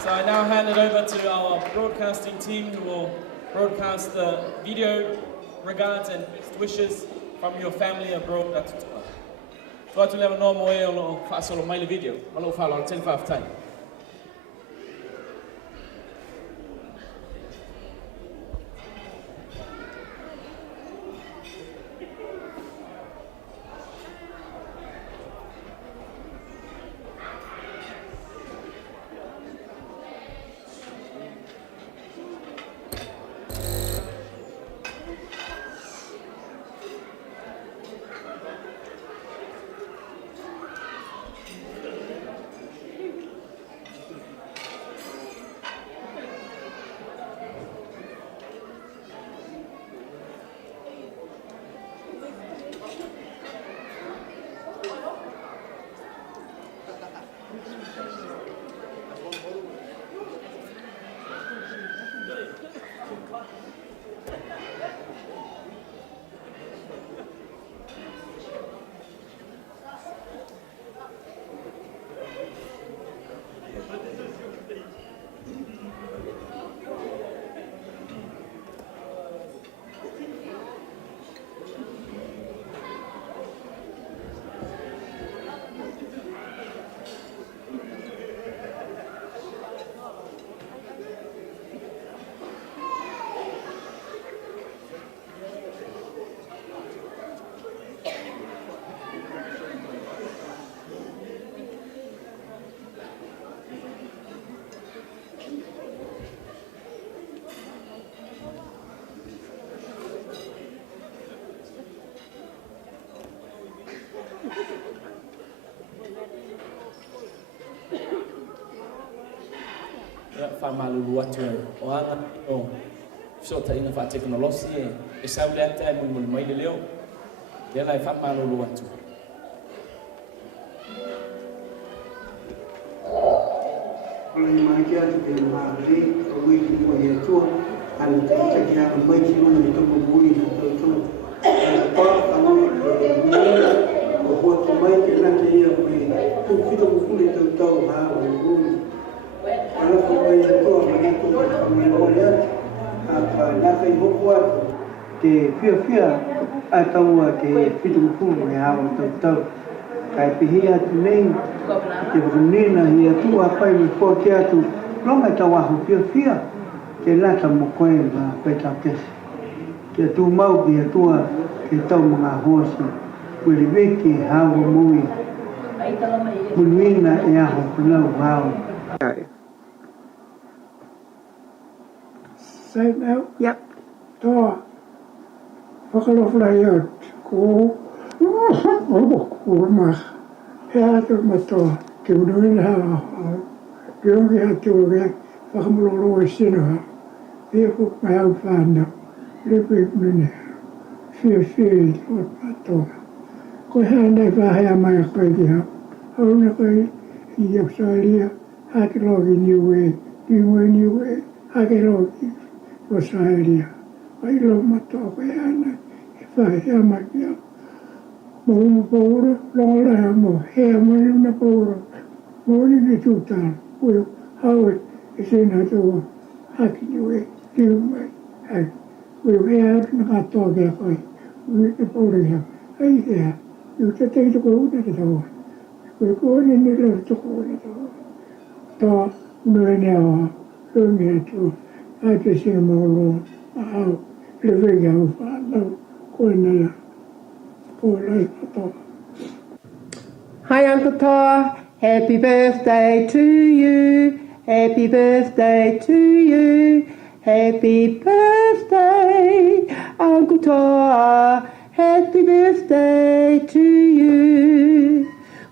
So I now hand it over to our broadcasting team who will broadcast the video regards and best wishes from your family abroad. Atutoa. So I lewa no mo e o lo whaasolo mai le video. Alo whaalo on 10-5 time. Whamalulu atu o anga o sota ina fa teknolosi e saule ata e Moimoi le leo ia lai whamalulu atu. Oleh magia tu dia mahali, kau ini boleh tu, kalau kita kira macam mana itu membuat itu. Kalau kamu ni, buat macam mana dia tu kita boleh tahu hal itu. Kalau kau itu kami boleh apa nak buat ke via atau ke fitur yang tahu kai pihia tunei te brunina hia tu apa i po kia tu longa tawa hu fia ke lata mo koe ba peta kes ke tu mau bi tu ke tau mga hosi puli veki hawo mui brunina e aho pulau hao. Say now? Yep. Toa. Whakaloflayot. Ko. Urma. Hea tu matoa. Ke unuina hawa. Ke ongi hatu ore. Whakamuloro e sinoha. Ia kuk mai au whānau. Lepe mene. Fia lot matoa. Ko hea nei whahea mai a koe ki hau. Hauna koe i Australia. Hake logi niue. Niue. Hake logi. Australia. Ai lo matoa koe ana. E whahea mai ki hau. Mo Paula, longa mo hea mai na Paula. Mo ni ni tutan. Ko hawe e sina to haki niwe tiu mai. Ai. Ko hea na katoa ke koe. Ni te Paula hea. Ai hea. Yu te te to ko te to. Ko ni ni le to ko ni to. To no ne o. Ko ni to. Ai te sina mo lo. Au. Le vega o fa. Ko ni la. Hi Uncle Toa, happy birthday to you, happy birthday to you, happy birthday Uncle Toa, happy birthday to you.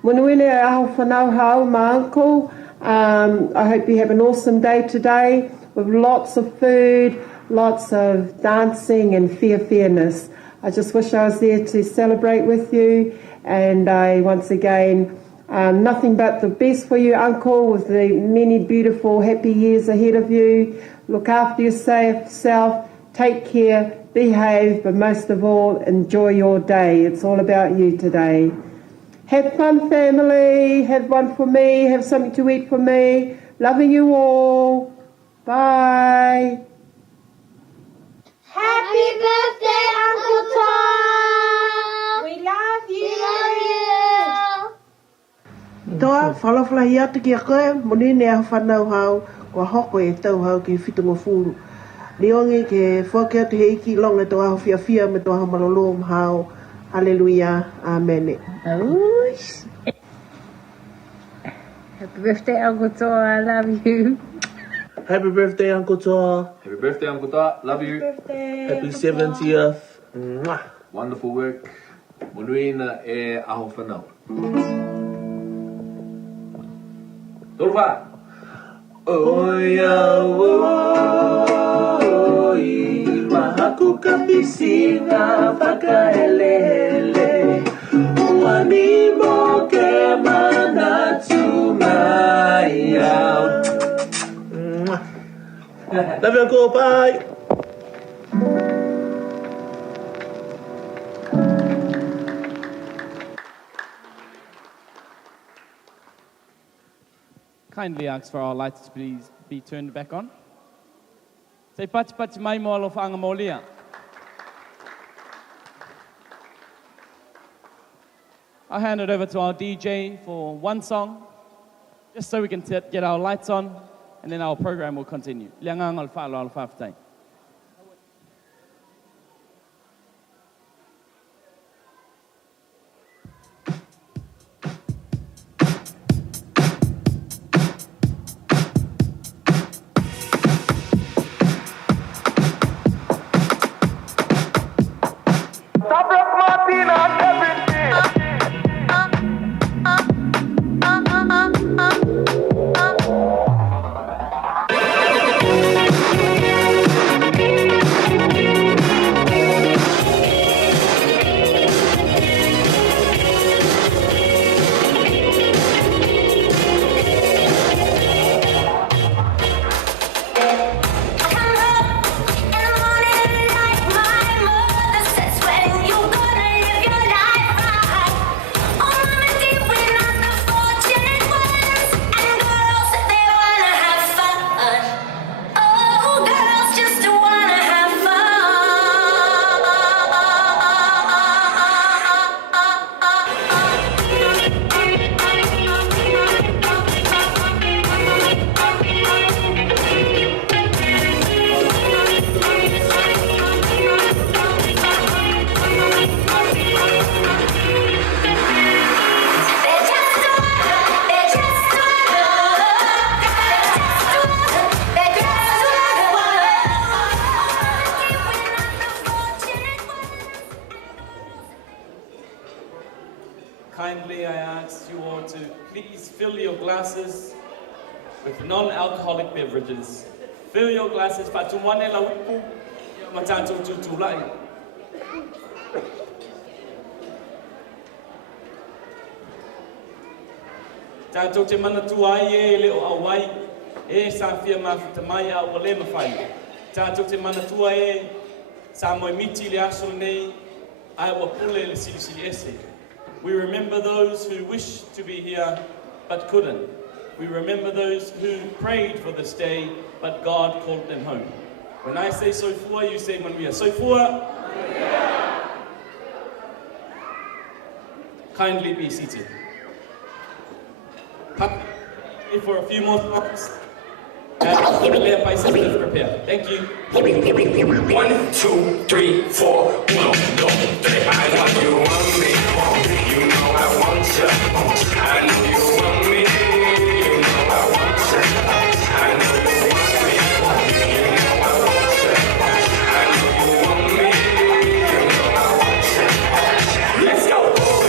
Munuine aho whanau hau ma uncle, I hope you have an awesome day today with lots of food, lots of dancing and fairness. I just wish I was there to celebrate with you, and I once again, nothing but the best for you, Uncle, with the many beautiful, happy years ahead of you. Look after yourself, take care, behave, but most of all, enjoy your day. It's all about you today. Have fun, family. Have one for me. Have something to eat for me. Loving you all. Bye. Happy birthday, Uncle Tom! We love you! We love you! Toa, whalawhalahi atu ki a koe, moni nea whanau hau, kua hoko e tau hau ki whitunga furu. Niongi ke whakea te heiki longa toa hau fia me toa hau malolo hau. Hallelujah. Amen. Oosh. Happy birthday, Uncle Toa. I love you. Happy birthday, Uncle Toa. Happy birthday, Uncle Toa. Love you. Happy 70th. Mwah. Wonderful work. Monuina e aho whanau. Torwa. Oia oi, mahaku ka piscina whakaelele. Uani mo ke manatu mai au. Love you, Uncle. Bye. Kindly ask for our lights to please be turned back on. Say pati pati mai mo alo whaanga molia. I'll hand it over to our DJ for one song, just so we can get our lights on, and then our program will continue. Liangang al whaalo al whaafitai. Kindly, I ask you all to please fill your glasses with non-alcoholic beverages. Fill your glasses. Patuwane la wipu, matanto tutulai. Tanto te mana tuai e leo awai, e sa fia mafitamai a wale mawhai. Tanto te mana tuai e sa moimiti le aso nei, ai wa pule le silisili ese. We remember those who wished to be here but couldn't. We remember those who prayed for this day, but God called them home. When I say sofua, you say manuia. Sofua. Kindly be seated. For a few more songs. And prepare. Thank you. 1, 2, 3, 4. 1, 2, 3. I know you want me. You know I want you. I know you want me. You know I want you. I know you want me. You know I want you. I know you want me. You know I want you. Let's go. Let's go.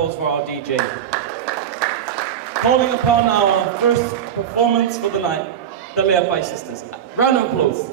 applause for our DJ. Calling upon our first performance for the night, the Leapai Sisters. Round of applause.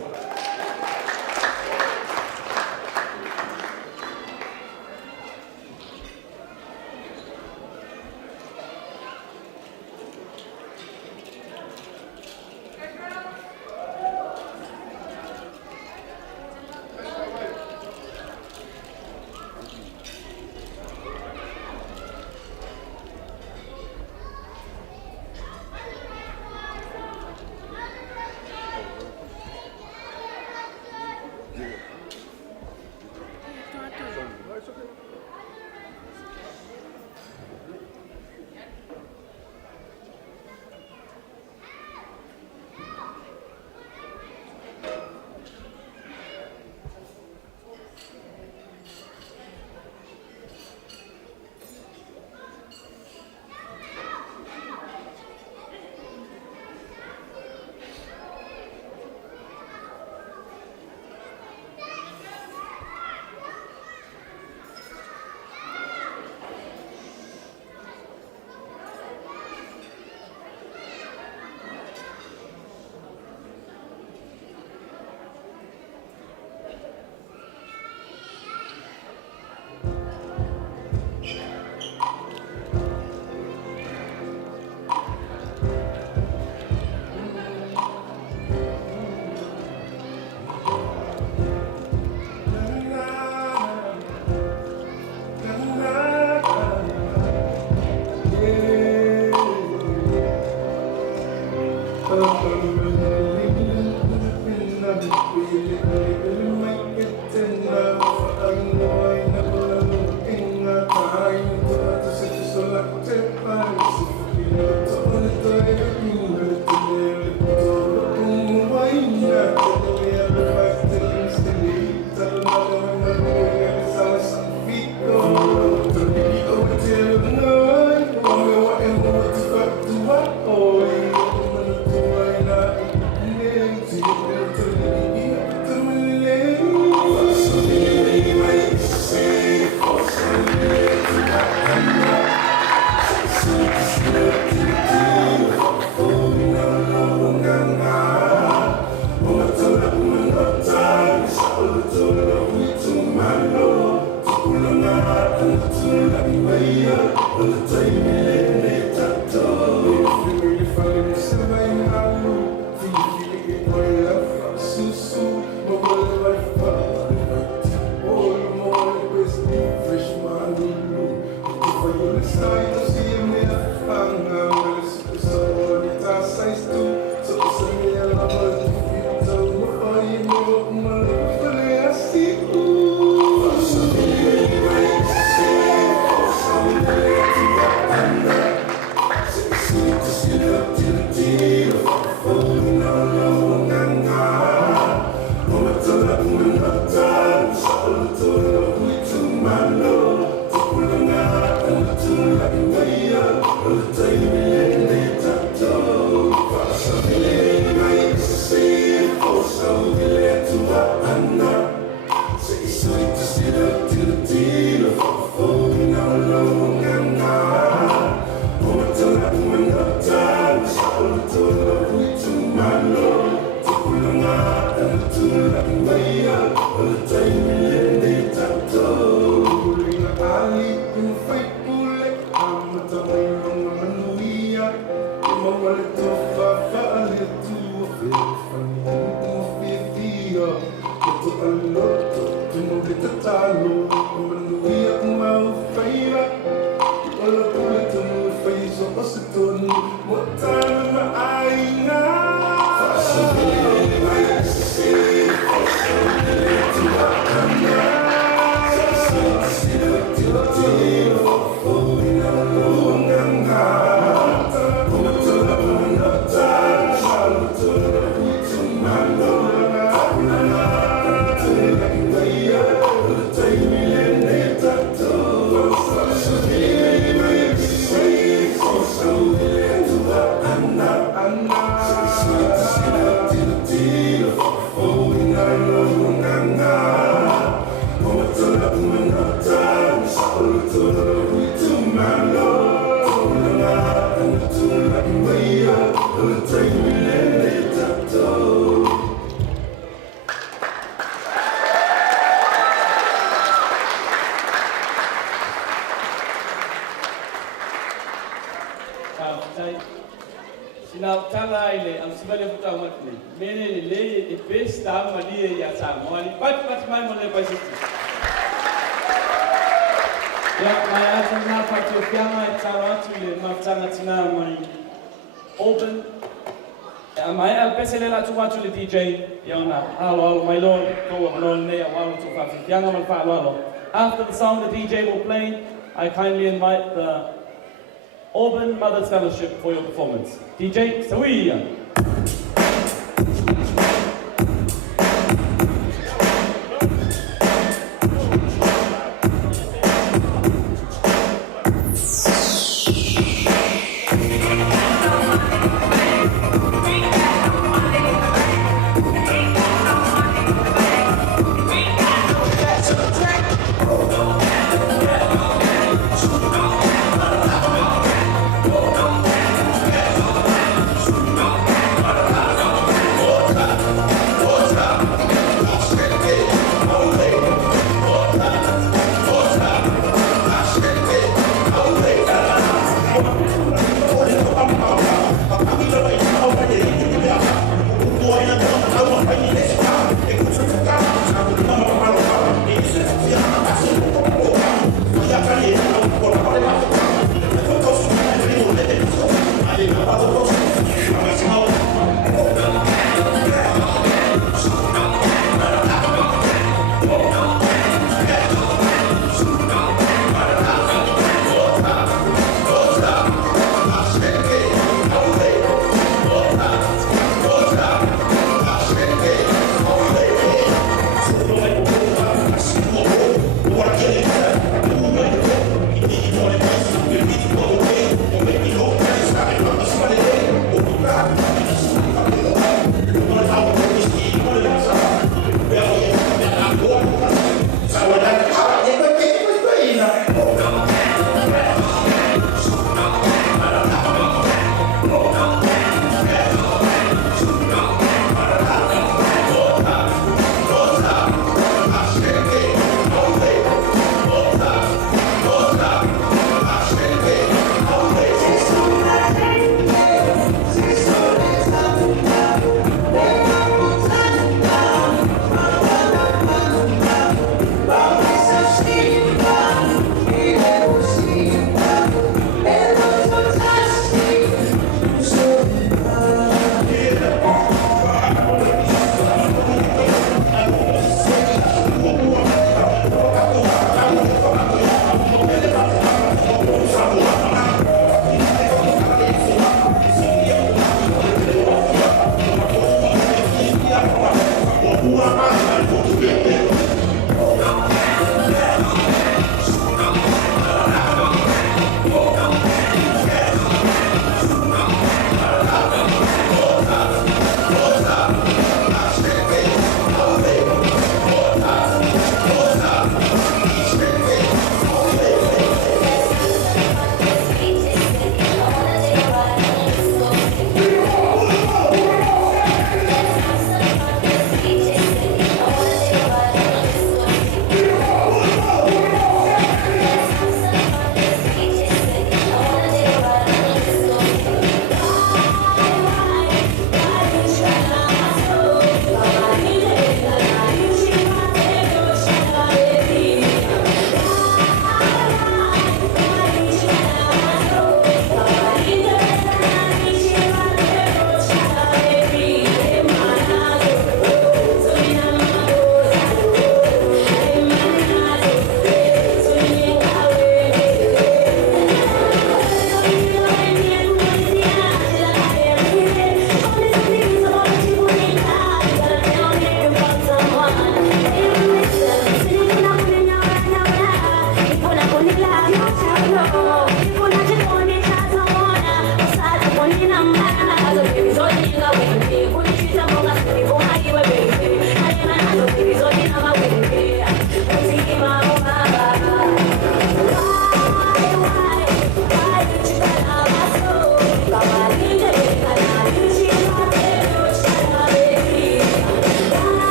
Take me sta malie ya Samoani, but my mole by sister. Yeah, my atana patu fiama Atutoa maftana tina my open. My alpesele la tuatu le DJ yona alo my lord go non ne awalo to fafi fianga mal fa alo. After the song the DJ will play, I kindly invite the Auburn Mothers Fellowship for your performance. DJ Sawia.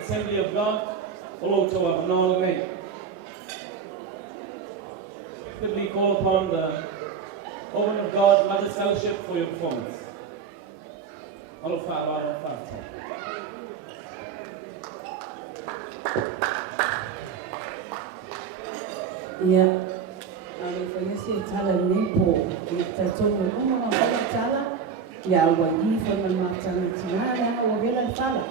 Assembly of God, Atutoa acknowledgments. Quickly call upon the woman of God, Mother's Fellowship for your performance. Ia, ale whainesi tala nepo, i tatonga numa whaka tala, ia wai whana matanga tinara, o vela whala.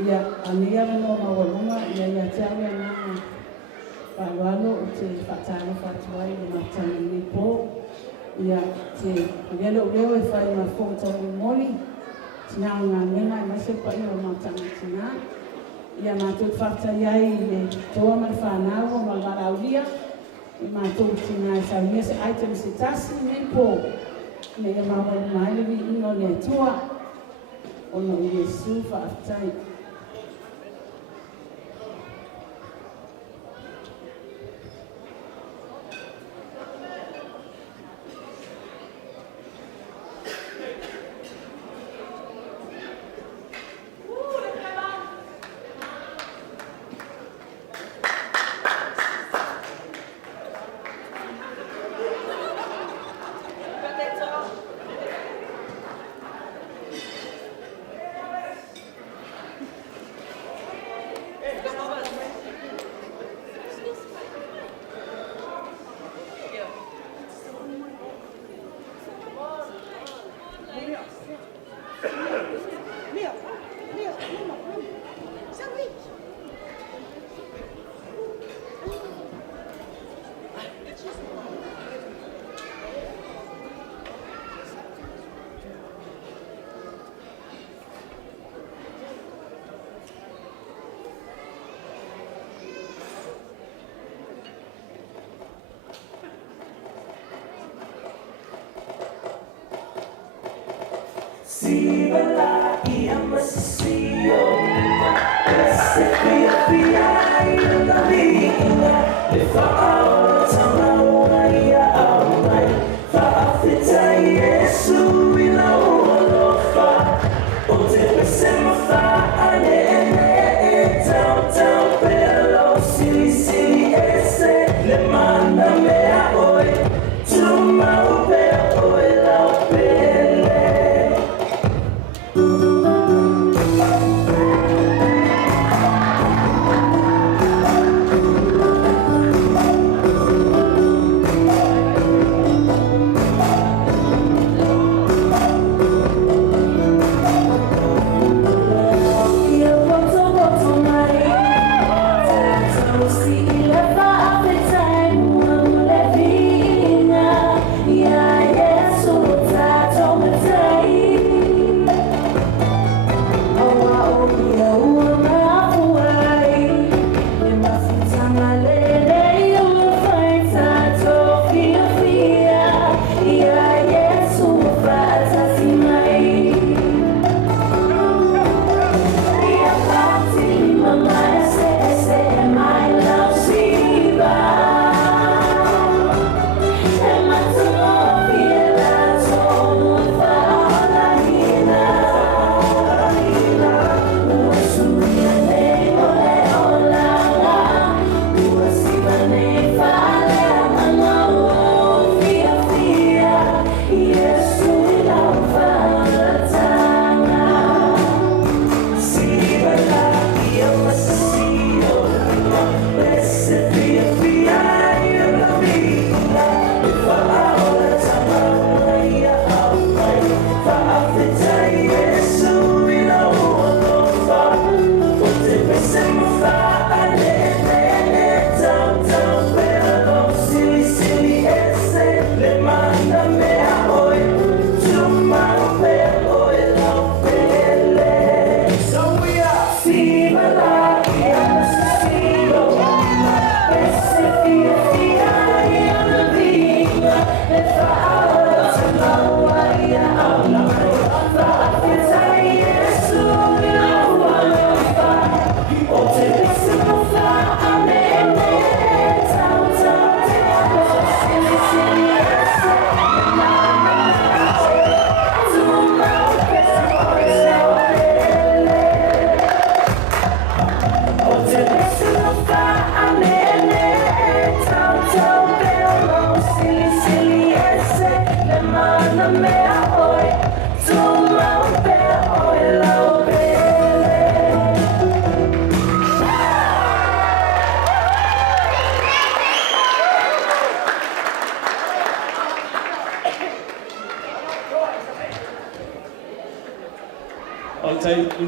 Ia, anea no mawanunga, ia te awea nanga whawalo o te whatanga whatuai o matanga nepo. Ia, te velo leo e whai ma whontonga mori, tinao ngā menga e mase pai o matanga tinara. Ia mātou whakta iai me toa mai whanau o malwarauria. I mātou tina e saunia se item se tasi me pō. Me e mawa mailewi ino le tua. Ono i Yesu whaktai.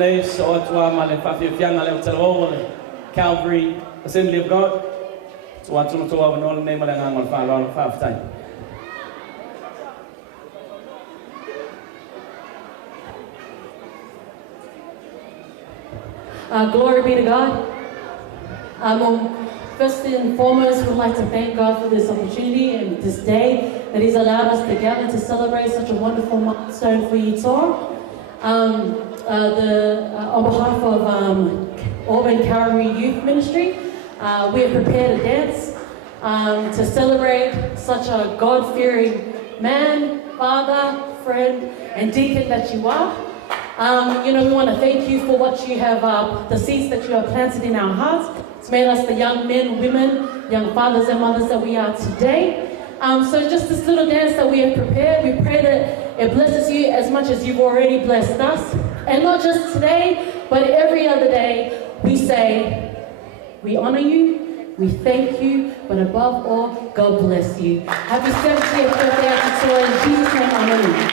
nei so atua ma le whawhiawhianga leo tala o le Calvary Assembly of God. So atu toa no le nei ma le ngangol whawhitai. Glory be to God. First and foremost, we'd like to thank God for this opportunity and this day that He's allowed us to gather to celebrate such a wonderful milestone for Atutoa. On behalf of Auburn Calvary Youth Ministry, we have prepared a dance to celebrate such a God-fearing man, father, friend, and deacon that you are. We want to thank you for what you have, the seeds that you have planted in our hearts. It's made us the young men, women, young fathers and mothers that we are today. So just this little dance that we have prepared, we pray that it blesses you as much as you've already blessed us. And not just today, but every other day, we say, we honor you, we thank you, but above all, God bless you. Happy 70th birthday, Atutoa. In Jesus' name, amen.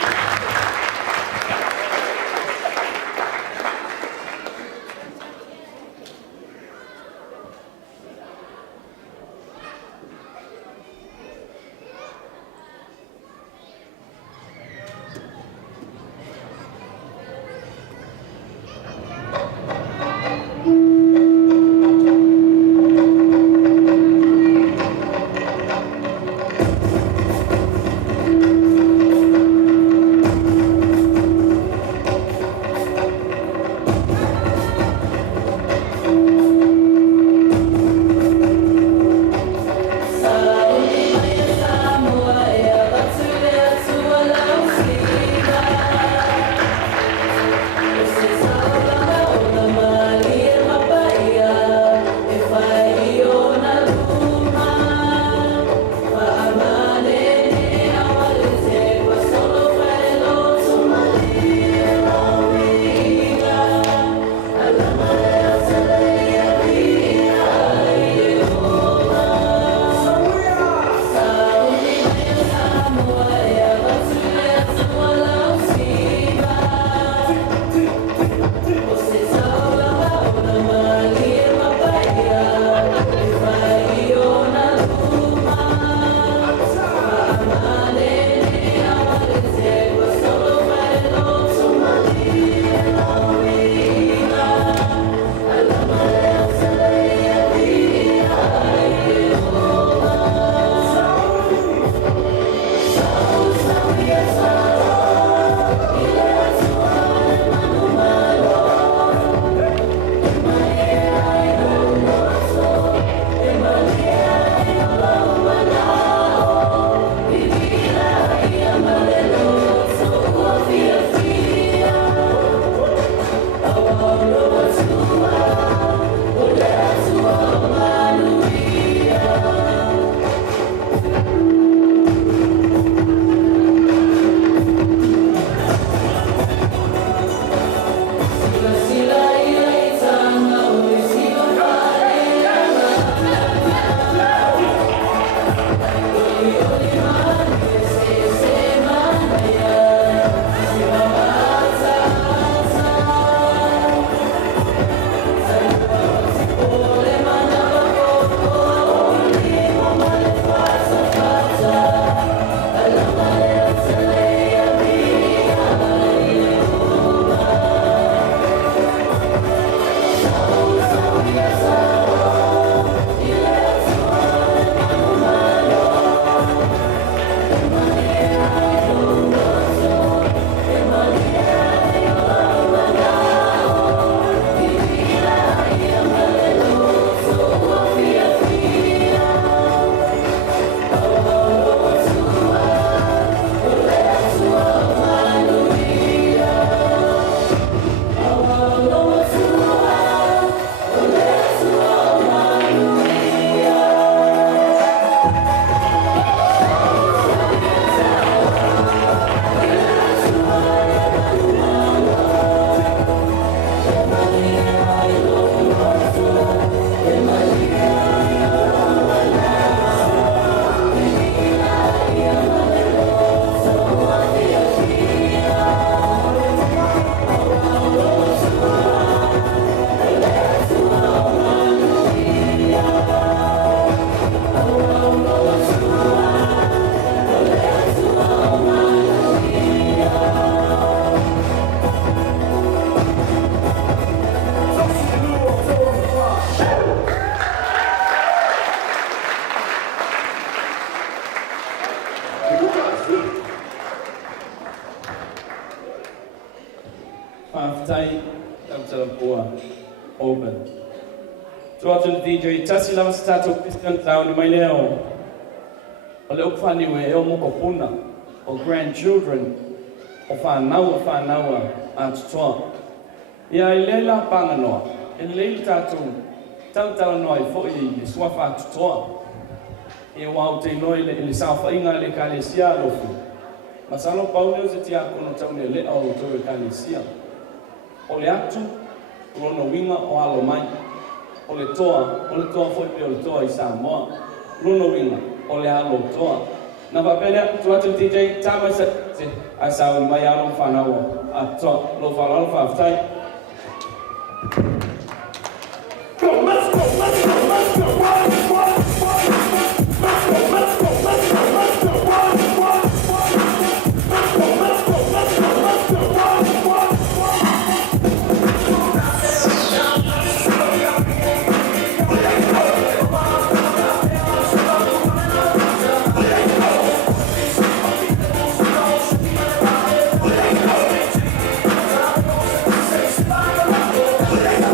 Tua tu DJ tasi lava stato Christian town mai leo. O leo fani we o moko puna o grandchildren o whanaua atutoa. Ia I lela panganoa, e leili tātou tautau noa I fo I swafa atutoa. E wau te noi le safa inga le kalesia lofu. Masalo Paula se tia kono taune le au to e kalesia. O le atu, rono winga o alo mai. O le toa foi pe o le toa I Samoa. Rono winga o le alo toa. Na papele tuatu DJ tama se a sawi mai alo whanaua. A toa lo whalalo whaftai. Yeah.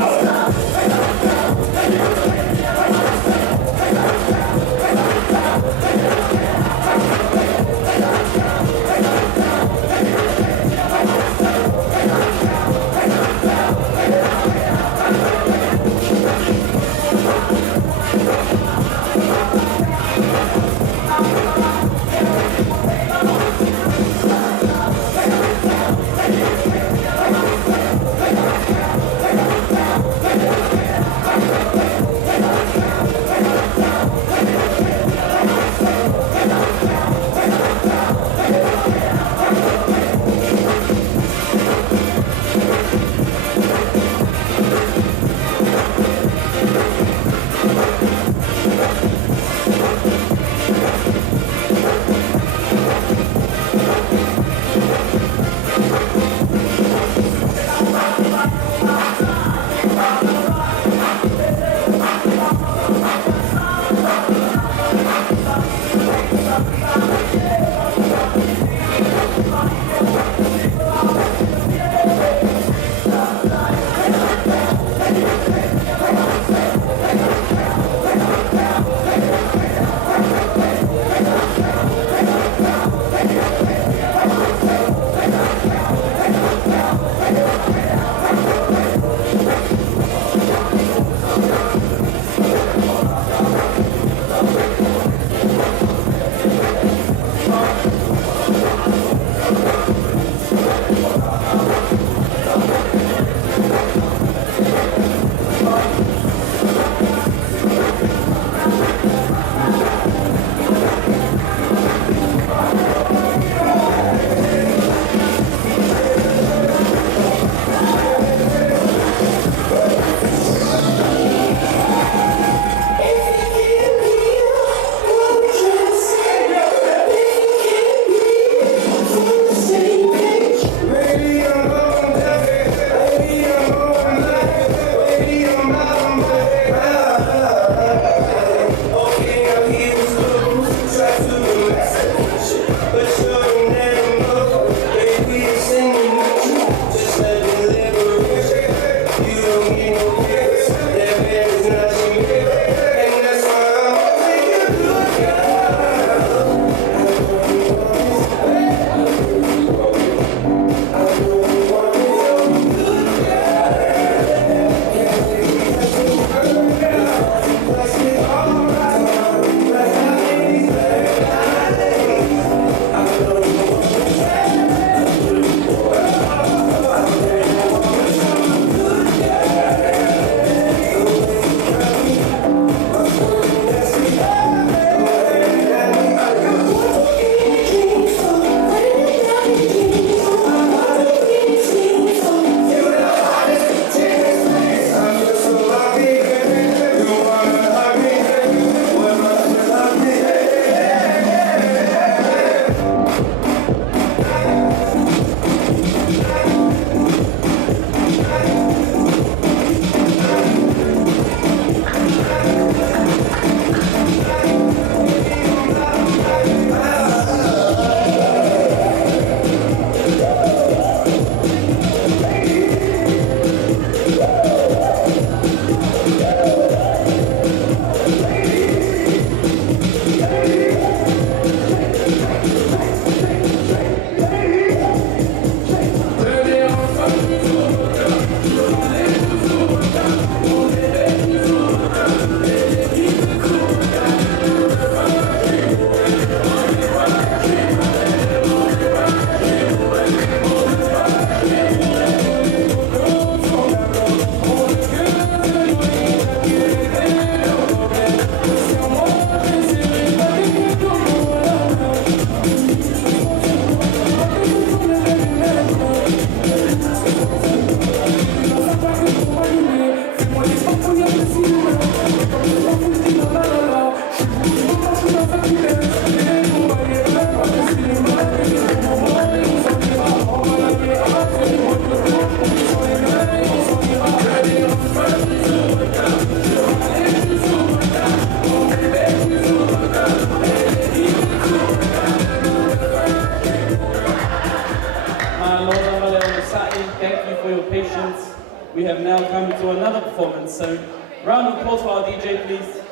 round of applause for our DJ, please.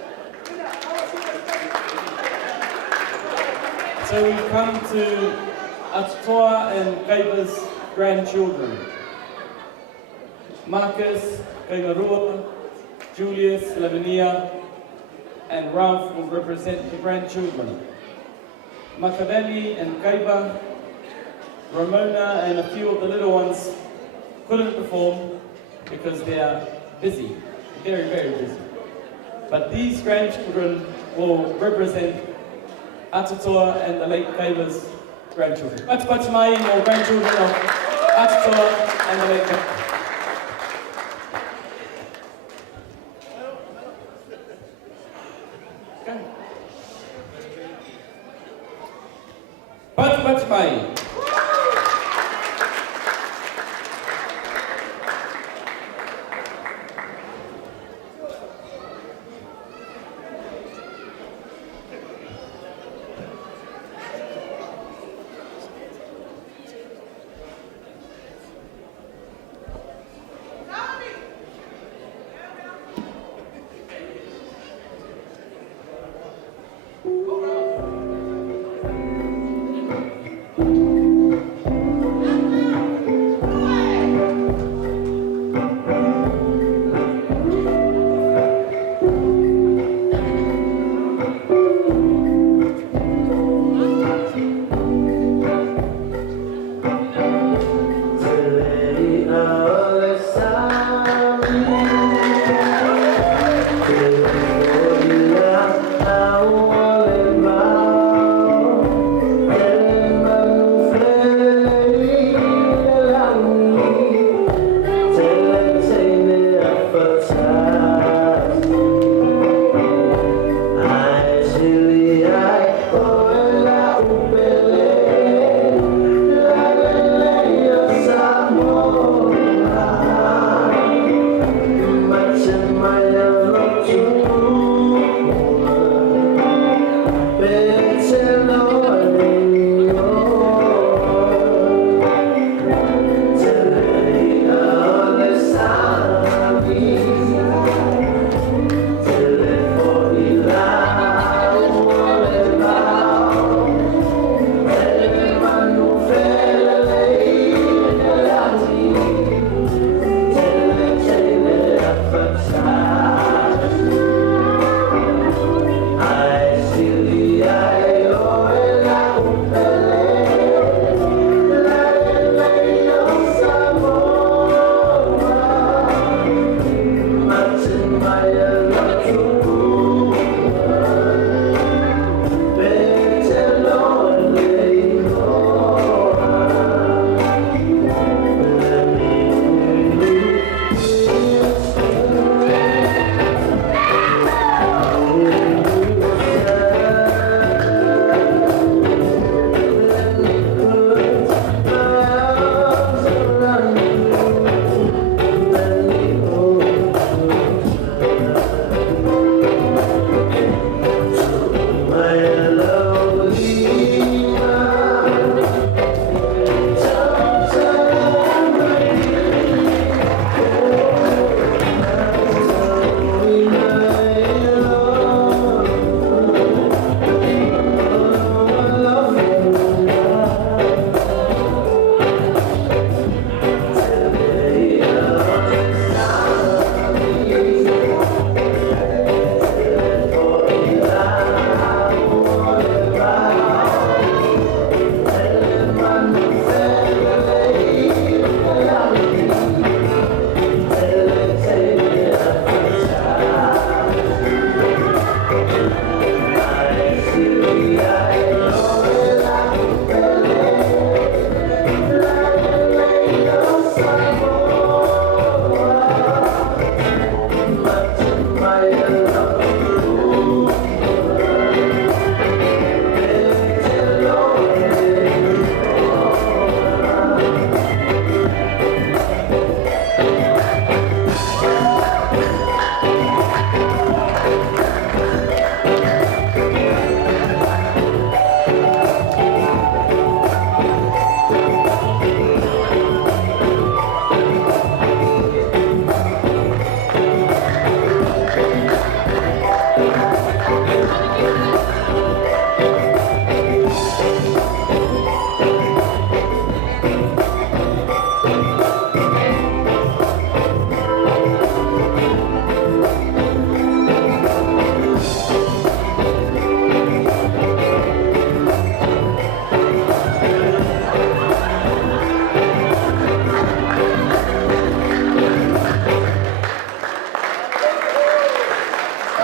So we've come to Atutoa and Kaiba's grandchildren. Marcus, Kaibarua, Julius, Lavinia, and Ralph will represent the grandchildren. Makaveli and Kaiba, Ramona and a few of the little ones couldn't perform because they are busy, very, very busy. But these grandchildren will represent Atutoa and the late Kaiba's grandchildren. Pats Mai or grandchildren of Atutoa and the late Kaiba. Pats Mai.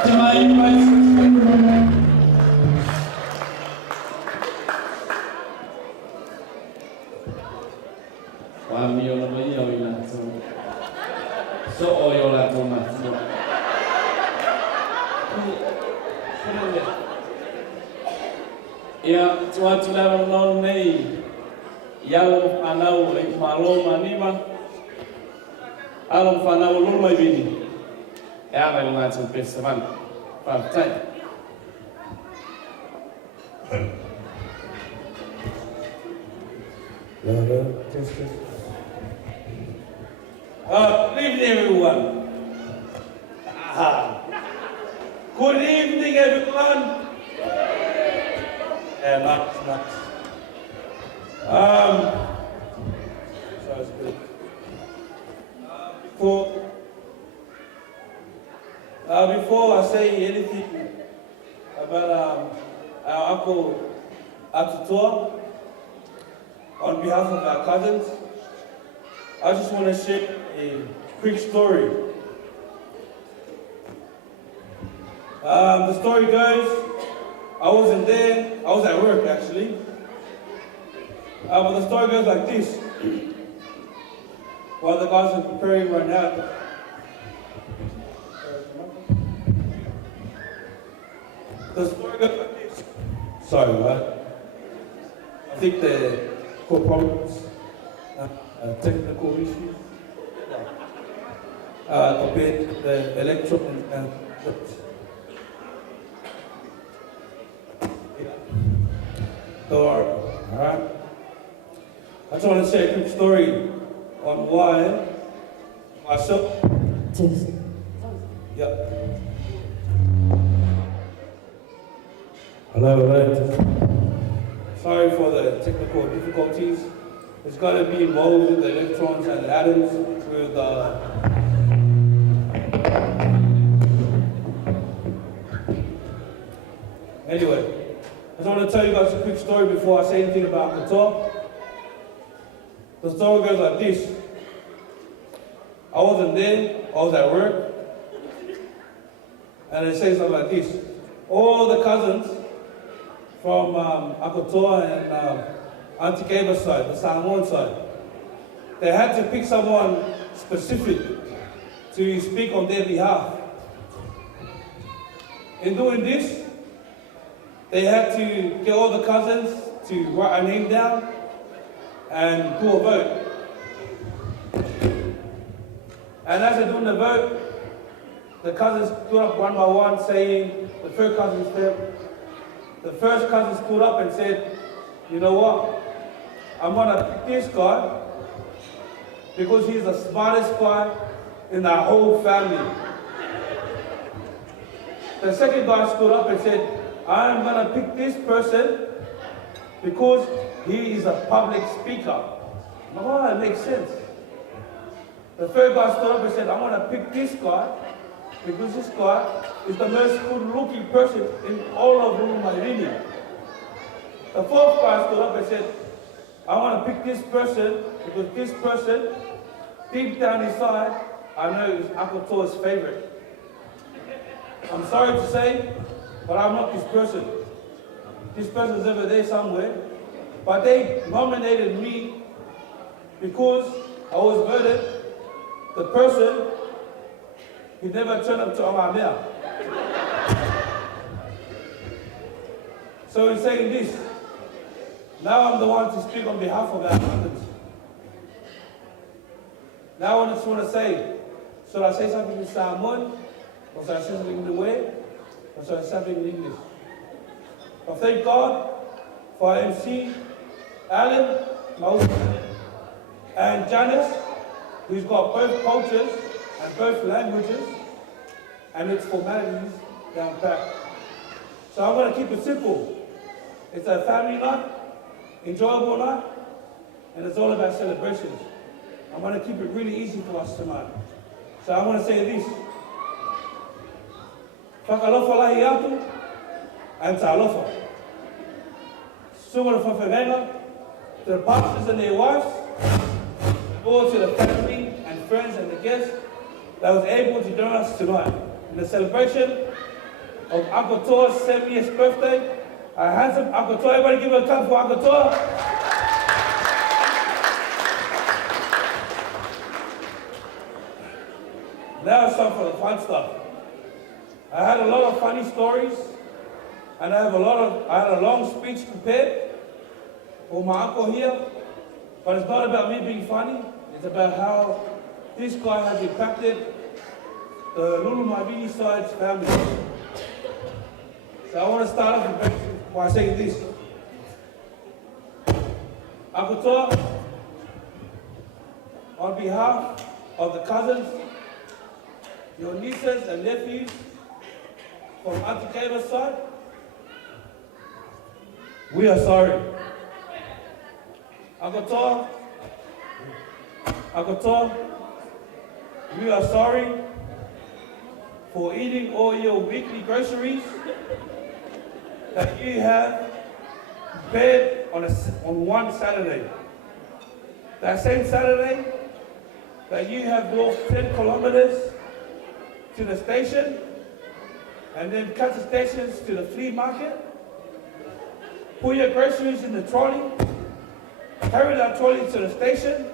To my invites. Wami ona mai o ina so. So o yo la to ma. Ia tua tula no nei. Ia o anau e maloma nima. Alom fanau lo mai vini. E ava lunga tsu pesavan. Pa tai. Good evening, everyone. Good evening, everyone. Not. So it's good. Before I say anything about our uncle Atutoa, on behalf of our cousins, I just want to share a quick story. The story goes, I wasn't there, I was at work actually. But the story goes like this. While the guys are preparing right now. The story goes like this. Sorry, right? I think the core problems, technical issues, compared the electron and alright. I just want to share a quick story on why myself. Yeah. Hello. Sorry for the technical difficulties. It's got to be involved with the electrons and the atoms with Anyway, I just want to tell you guys a quick story before I say anything about Atutoa. The story goes like this. I wasn't there, I was at work, and it says something like this. All the cousins from Atutoa and Auntie Gaba's side, the Samoan side, they had to pick someone specific to speak on their behalf. In doing this, they had to get all the cousins to write a name down and do a vote. And as they're doing the vote, the cousins stood up one by one saying, the first cousin stood up and said, you know what, I'm gonna pick this guy because he's the smartest guy in our whole family. The second guy stood up and said, I'm gonna pick this person because he is a public speaker. Now that makes sense. The third guy stood up and said, I'm gonna pick this guy because this guy is the most good-looking person in all of Moimoi. The fourth guy stood up and said, I want to pick this person because this person, deep down inside, I know is Uncle Toa's favorite. I'm sorry to say, but I'm not this person. This person's over there somewhere. But they nominated me because I was voted the person who never turned up to Aria. So he's saying this. Now I'm the one to speak on behalf of our cousins. Now I just want to say, should I say something in Samoan? Or should I say something in the way? Or should I say something in English? I thank God for our MC, Alan, and Janice, who's got both cultures and both languages, and its formalities down pat. So I'm going to keep it simple. It's a family night, enjoyable night, and it's all about celebrations. I'm going to keep it really easy for us tonight. So I want to say this. Whakalofa lahi atu, and talofa. Sumara whawhenga, to the pastors and their wives, all to the family and friends and the guests that was able to join us tonight. in the celebration of Atutoa's 70th birthday. A handsome Atutoa, everybody give a clap for Atutoa. Now it's time for the fun stuff. I had a lot of funny stories, and I had a long speech prepared for my uncle here, but it's not about me being funny, it's about how this guy has impacted the Lulu Maivini side's family. So I want to start off by saying this. Atutoa, on behalf of the cousins, your nieces and nephews from Auntie Kava's side, we are sorry. Atutoa, we are sorry for eating all your weekly groceries that you have prepared on one Saturday. That same Saturday that you have walked 10 kilometers to the station and then cut the stations to the flea market, put your groceries in the trolley, carry that trolley to the station,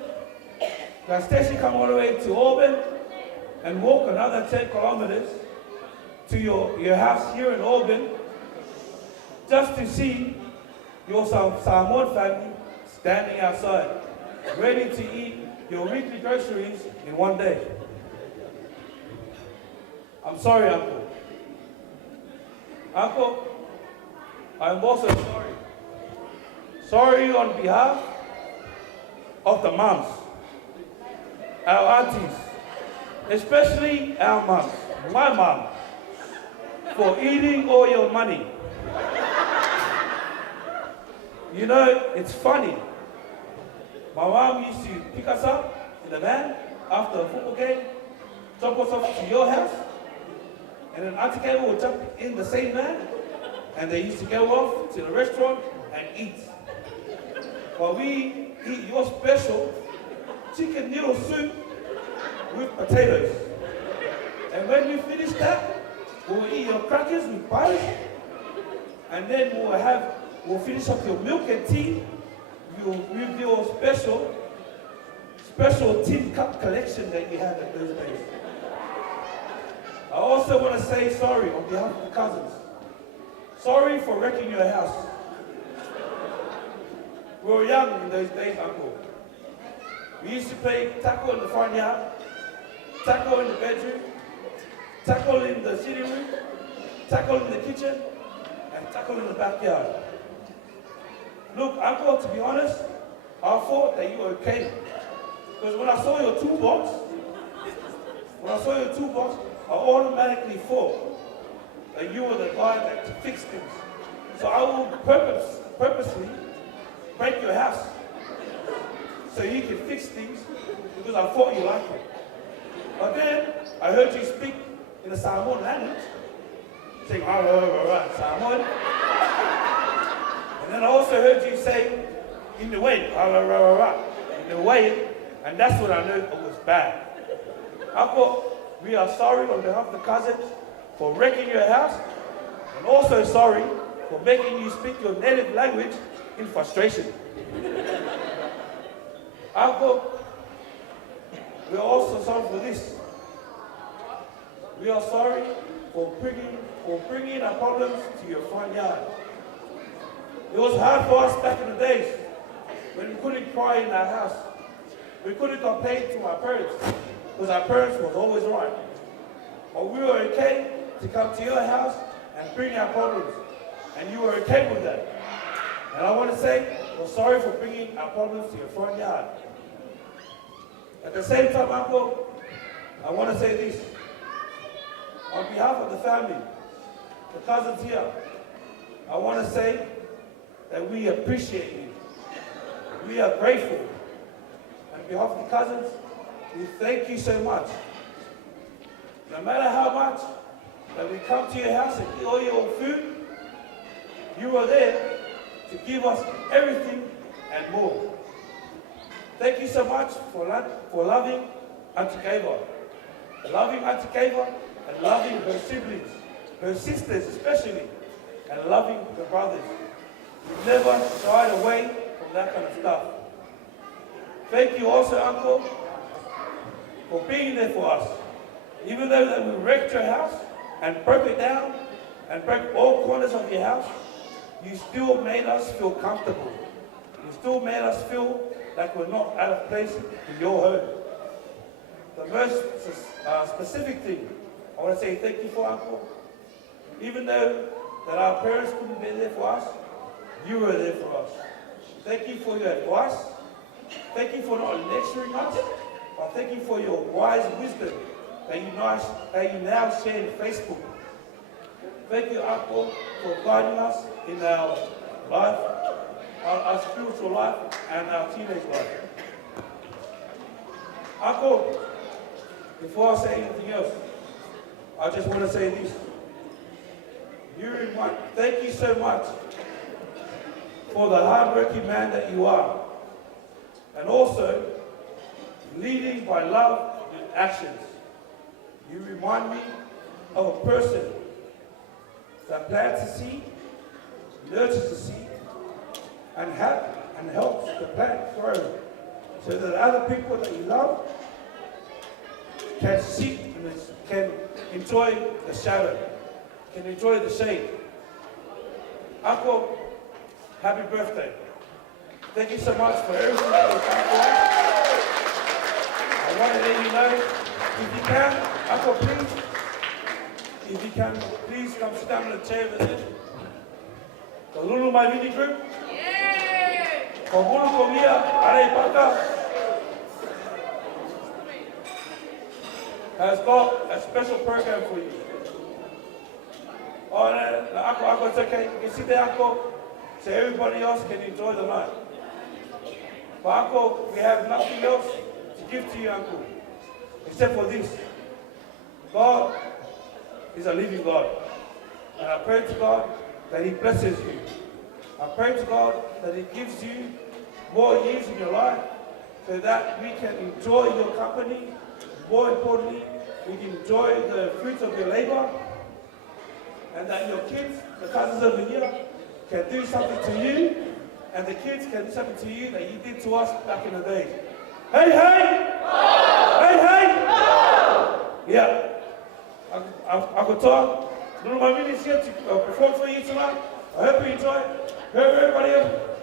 that station come all the way to Auburn, and walk another 10 kilometers to your house here in Auburn, just to see your Samoan family standing outside, ready to eat your weekly groceries in one day. I'm sorry, Uncle. Uncle, I'm also sorry. Sorry on behalf of the moms, our aunties, especially our moms, my mom, for eating all your money. You know, it's funny. My mom used to pick us up in the van after a football game, drop us off to your house, and then Auntie Kava would jump in the same van, and they used to go off to the restaurant and eat. While we eat your special chicken noodle soup with potatoes. And when you finish that, we'll eat your crackers with butter, and then we'll finish up your milk and tea with your special tin cup collection that you had at those days. I also want to say sorry on behalf of the cousins. Sorry for wrecking your house. We were young in those days, Uncle. We used to play tackle in the front yard, tackle in the bedroom, tackle in the sitting room, tackle in the kitchen, and tackle in the backyard. Look, Uncle, to be honest, I thought that you were okay. Because when I saw your toolbox, I automatically thought that you were the guy that fixed things. So I will purposely break your house so you can fix things because I thought you liked it. But then I heard you speak in the Samoan language, saying, Samoan. And then I also heard you say, in the way, and that's what I knew it was bad. Uncle, we are sorry on behalf of the cousins for wrecking your house, and also sorry for making you speak your native language in frustration. Uncle, we are also sorry for this. We are sorry for bringing our problems to your front yard. It was hard for us back in the days when we couldn't cry in our house. We couldn't complain to our parents because our parents was always right. But we were okay to come to your house and bring our problems, and you were okay with that. And I want to say, we're sorry for bringing our problems to your front yard. At the same time, Uncle, I want to say this. On behalf of the family, the cousins here, I want to say that we appreciate you. We are grateful. On behalf of the cousins, we thank you so much. No matter how much that we come to your house and eat all your food, you are there to give us everything and more. Thank you so much for loving Auntie Kava. Loving Auntie Kava and loving her siblings, her sisters especially, and loving her brothers. We've never shied away from that kind of stuff. Thank you also, Uncle, for being there for us. Even though that we wrecked your house and broke it down and broke all corners of your house, you still made us feel comfortable. You still made us feel like we're not out of place in your home. The most specific thing I want to say thank you for, Uncle. Even though that our parents couldn't be there for us, you were there for us. Thank you for your advice. Thank you for not lecturing us, but thank you for your wise wisdom that you now share in Facebook. Thank you, Uncle, for guiding us in our life, our spiritual life, and our teenage life. Uncle, before I say anything else, I just want to say this. Thank you so much for the hard-working man that you are, and also leading by love and actions. You remind me of a person that plants a seed, nurtures the seed, and helps the plant grow, so that other people that you love can see and can enjoy the shadow, can enjoy the shade. Uncle, happy birthday. Thank you so much for everything that you've done for us. I want to let you know, if you can, Uncle, please, if you can, please come sit down in the chair over there. The Lulu Maivini group. Komulu Komia, Aria Paka, has got a special program for you. Oh, no, Uncle, it's okay. You can sit there, Uncle, so everybody else can enjoy the night. But Uncle, we have nothing else to give to you, Uncle, except for this. God is a living God. And I pray to God that He blesses you. I pray to God that He gives you more years in your life so that we can enjoy your company. More importantly, we can enjoy the fruits of your labor, and that your kids, the cousins over here, can do something to you, and the kids can do something to you that you did to us back in the day. Hey, hey! Oh! Hey, hey! Oh! Yeah. Atutoa, Lulu Maimini is here to perform for you tonight. I hope you enjoy it. I hope everybody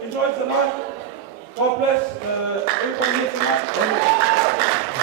enjoys tonight. God bless everybody here tonight. I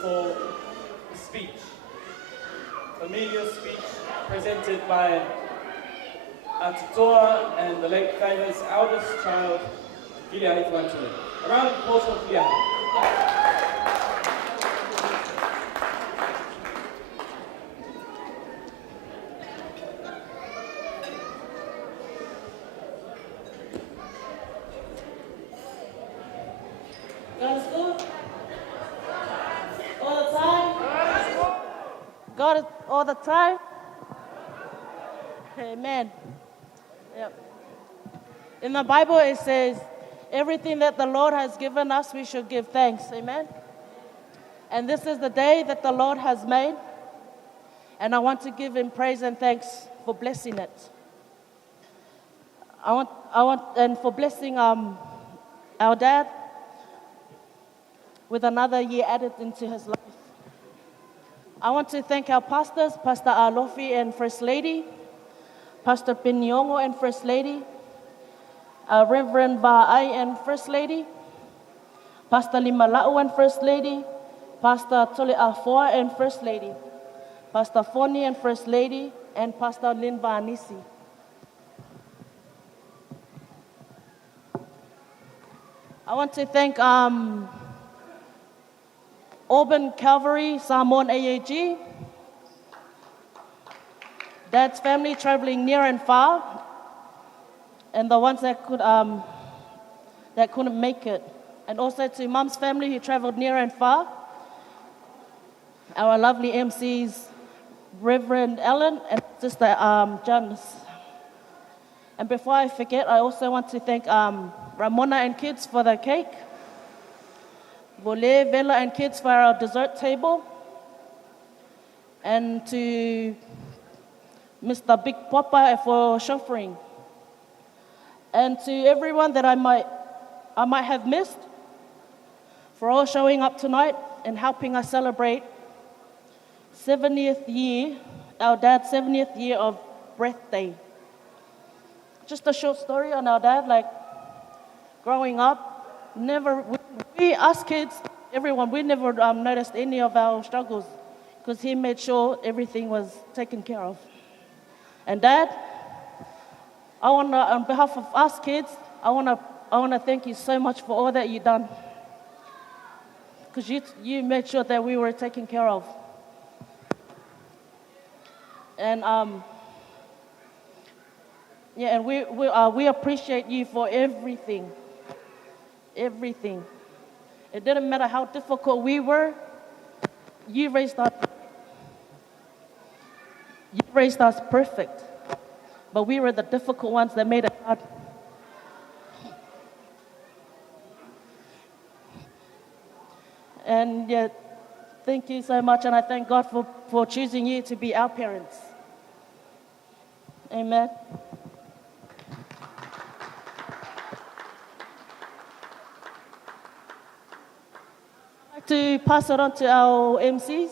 for speech. Familiar speech presented by Atutoa and the late famous eldest child, Falanitule. A round of applause for Falanitule. God is good. All the time. God is all the time. Amen. Yep. In the Bible it says, everything that the Lord has given us, we should give thanks. Amen. And this is the day that the Lord has made. And I want to give him praise and thanks for blessing it. I want and for blessing our dad with another year added into his life. I want to thank our pastors, Pastor Alofi and First Lady, Pastor Pinyongo and First Lady, Reverend Va'ai and First Lady, Pastor Limala'u and First Lady, Pastor Tole Afoa and First Lady, Pastor Foni and First Lady, and Pastor Lynn Vanisi. I want to thank Auburn Calvary, Samoan AAG, Dad's family traveling near and far, and the ones that couldn't make it. And also to Mom's family who traveled near and far, our lovely MCs, Reverend Ellen and Sister Janice. And before I forget, I also want to thank Ramona and kids for the cake, Vole, Vela and kids for our dessert table, and to Mr. Big Papa for chauffeuring. And to everyone that I might have missed, for all showing up tonight and helping us celebrate 70th year, our dad's 70th year of birthday. Just a short story on our dad, like growing up, we as kids, everyone, we never noticed any of our struggles because he made sure everything was taken care of. And Dad, I want to, on behalf of us kids, I want to thank you so much for all that you've done, because you made sure that we were taken care of. And and we appreciate you for everything. Everything. It didn't matter how difficult we were. You raised us perfect. But we were the difficult ones that made it hard. And thank you so much, and I thank God for choosing you to be our parents. Amen. I'd like to pass it on to our MCs.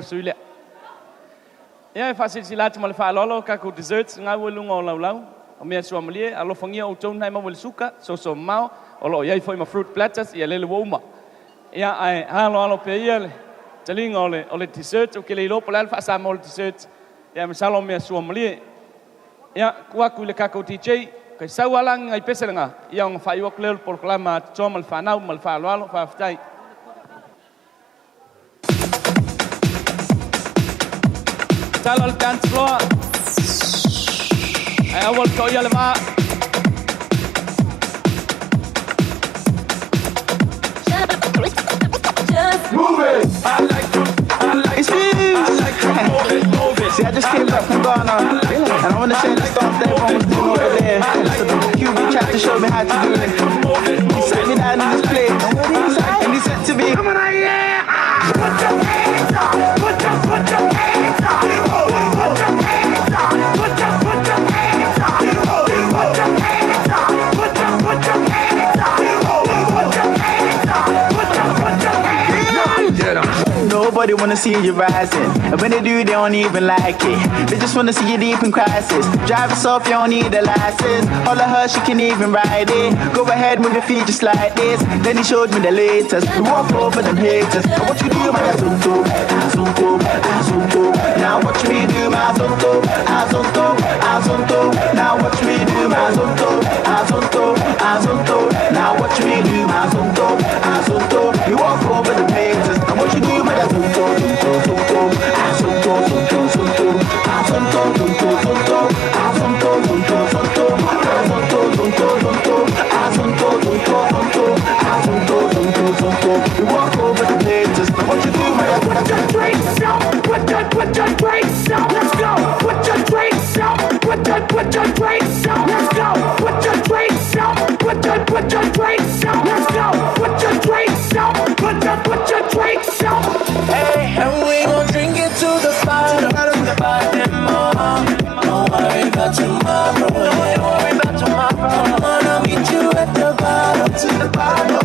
Sulia. Ia fasil silat mal fa lolo ka ku desserts nga welunga o laulau. O mea sua malie alo fangia o tone hai ma wel suka so mau o lo ia foi ma fruit platters ia lele woma. Ia ai alo pe ia talinga ole dessert o kele lo pala fa sa mo dessert. Ia masalo mea sua malie. Ia ku le ka ku DJ ka sawalang ai pesenga ia ng fa iwa klel proklama chomal fa nau mal fa lolo fa ftai. Sal al dance floor. I will tell you about. Move it. It's me. See, I just came back from Ghana, and I want to share the stuff that everyone was doing over there. So the Cuban tried to show me how to do it. He sat me down in this place, and he said to me, "Come on, yeah, put your hands up, put your hands up, put your hands up, put your hands up, put your hands up, put your hands up, put your hands up, put your hands up." Nobody wanna see you rising, and when they do, they don't even like it. They just wanna see you deep in crisis. Drive yourself, you don't need a license. All of her, she can even ride it. Go ahead, move your feet just like this. Then he showed me the latest. Walk over them haters. And what you do, my Atuto, Atuto, Atuto. Now watch me do my Atuto, Atuto, Atuto. Now watch me do my Atuto, Atuto, Atuto. Now watch me do my Atuto, Atuto. You walk over the haters. And what you do, my Atuto, Atuto, Atuto, Atuto, Atuto, Atuto, Atuto, you walk over the haters. What you do, man? Put your drinks out. Put your drinks out. Let's go. Put your drinks out. Put your drinks out. Let's go. Put your drinks out. Put your drinks out. Let's go. Put your drinks out. Put your drinks out. Hey, and we gon' drink it to the bottom. Don't worry about tomorrow. Don't worry about tomorrow. Come on, I'll meet you at the bottom. To the bottom.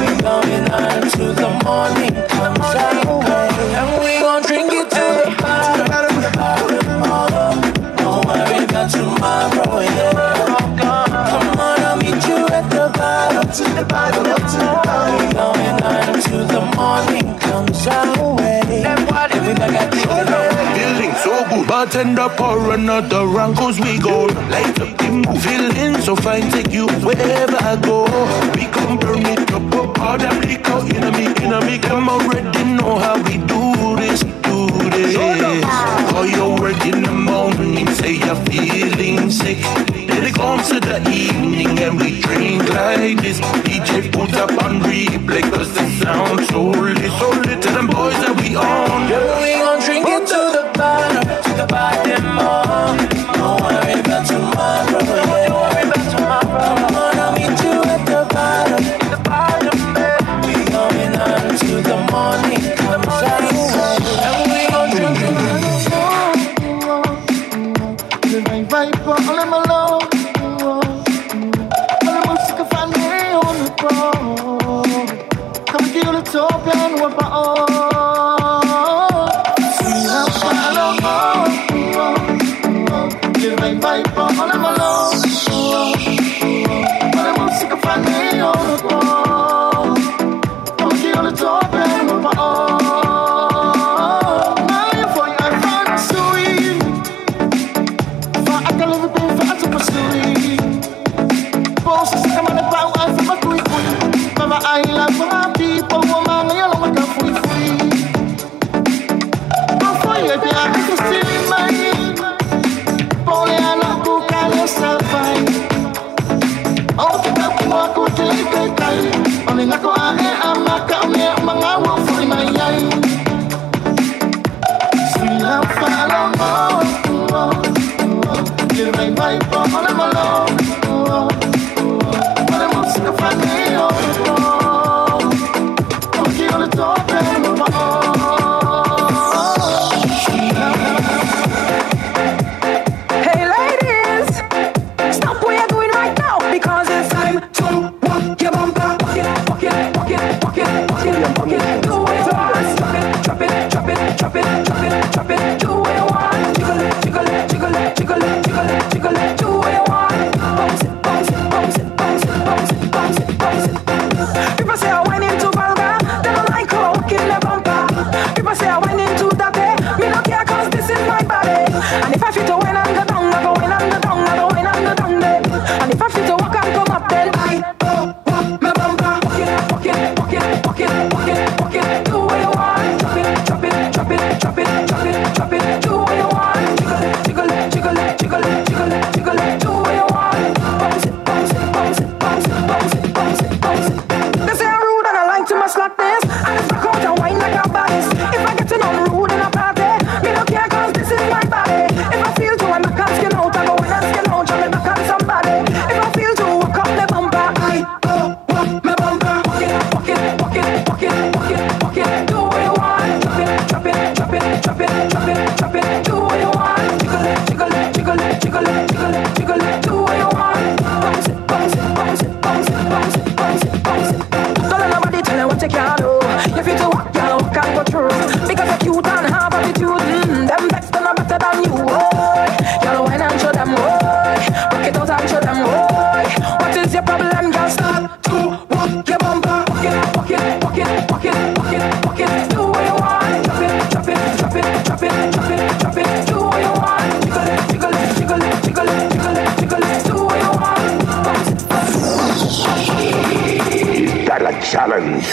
We going on to the morning comes our way. And we gon' drink it to the bottom. Don't worry about tomorrow. Come on, I'll meet you at the bottom. To the bottom. We going on to the morning comes our way. Feeling so good, bartender pour another round, cause we go light up the mood. Feeling so fine, take you wherever I go. We come burn it up, all that liquor in me, come already know how we do this. Call your work in the morning, say you're feeling sick. Then it comes to the evening and we drink like this. DJ put up on replay cause the sound so lit. Tell them boys that we on. Yeah, we gon' drink it to the bottom. Don't worry about tomorrow. Don't worry about tomorrow. Come on, I'll meet you at the bottom. We going on to the morning comes our way. And we gon' drink it to the bottom. Le vem vai por le malo. La música fa me on the ball. Come kill the top and what about all. Jiggle it, jiggle it, jiggle it, jiggle it, jiggle it, jiggle it, jiggle it, jiggle it, jiggle it, jiggle it, do what you want. Bounce it, bounce it, bounce it, bounce it, bounce it, bounce it, bounce it. Don't let nobody tell you what you can't do. If you do what, girl, what can go through? Because you're cute and have attitude. Them best are better than you. Girl, wine and show them, rock it out and show them, what is your problem, girl? Start to walk your bumper, walk it, walk it, walk it, walk it, walk it, walk it. Do what you want. Drop it, drop it, drop it, drop it, drop it, drop it. Do what you want. Jiggle it, jiggle it, jiggle it, jiggle it, jiggle it, jiggle it. Do what you want. Bounce it, bounce it. That's a challenge.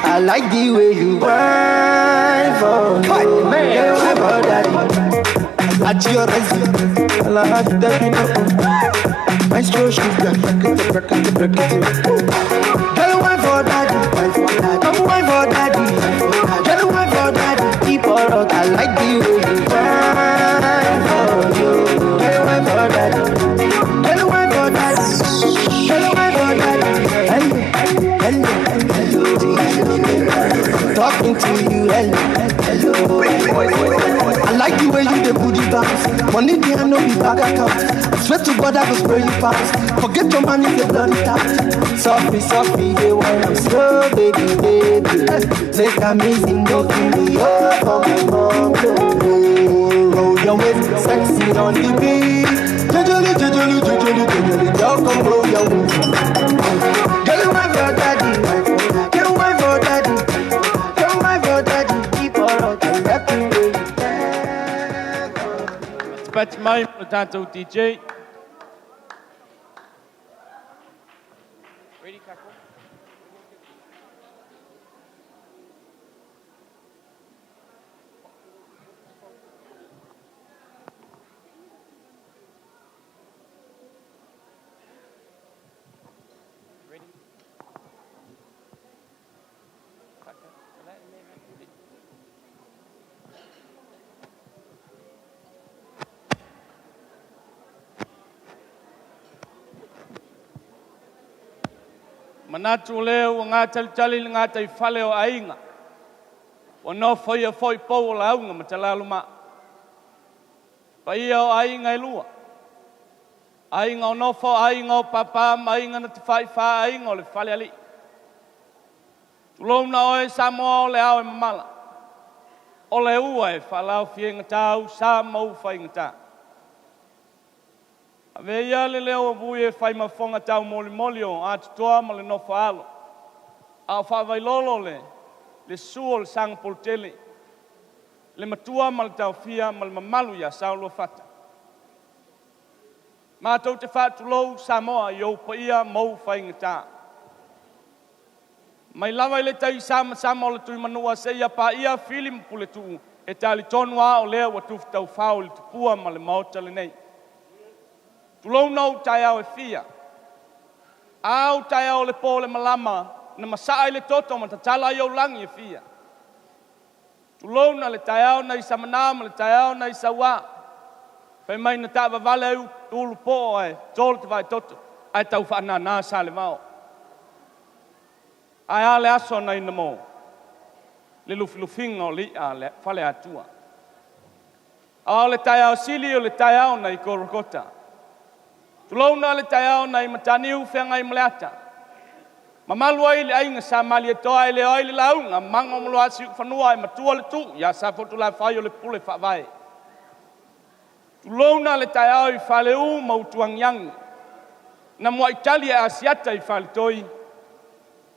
I like the way you whine for me. Man, for daddy. At your resume, I like that you know. My straw sugar, break it. Girl, wine for daddy. Come wine for daddy. Girl, wine for daddy. Keep her out. I like the way you whine for you. Girl, wine for daddy. Girl, wine for daddy. Girl, wine for daddy. Talking to you, hello. I like the way you the booty bounce. Money there no be bag account. I swear to God I go spray you fast. Forget your man if you bloody tap. Softly, they want I'm slow, baby. Take a missing, no give me up for my mom. Roll your waist, sexy on the beat. Jujuli, y'all come roll your waist. Girl, you want your daddy. Pats mai o tātou DJ. Ready, Kako? Manatu leo ngā talitali ngā tai whale o ainga. O no whaia whoi pou o launga ma te laluma. Paia o ainga e lua. Ainga o nofo, ainga o papam, ainga na te whai wha ainga o le whale ali. Tulona oe Samoa o le au e mamala. O le ua e whalau whienga tāu, sa mau whainga tā. Ave ia le leo vui e whai mawhonga tau moli o Atutoa ma le nofo alo. A whawai lolo le suo le sang poltele. Le matua ma le tau fia ma le mamalu ia saulo fata. Mātou te whātulou Samoa i aupa ia mau whainga tā. Mai lawa i le tai sama o le tui manua se ia pa ia filim pule tuu e tali tonua o lea wa tufu tau whao le tupua ma le maota le nei. Tulou nau tai au e fia. Au tai au le po le malama, na masaa le toto ma tatala yo langi e fia. Tulona le tai au na isa manama, le tai au na isa wa. Fai mai na tawa vale u ulu po ai, tolu te vai toto, ai tau whaana nā sa le vao. Ai ale aso na ina mo, le lufilufinga o li a le whale atua. Au le tai au sili o le tai au na i korokota. Tulona le tai au na i mataniu whenga i mleata. Mamalu ai le ainga sa mali e toa ai le oi le launga, manga mulu asi whanua ai matua le tu, ia sa fotu la whai o le pule whawai. Tulona le tai au i whale u mautuang yang. Na mua Italia e asiata i whale toi.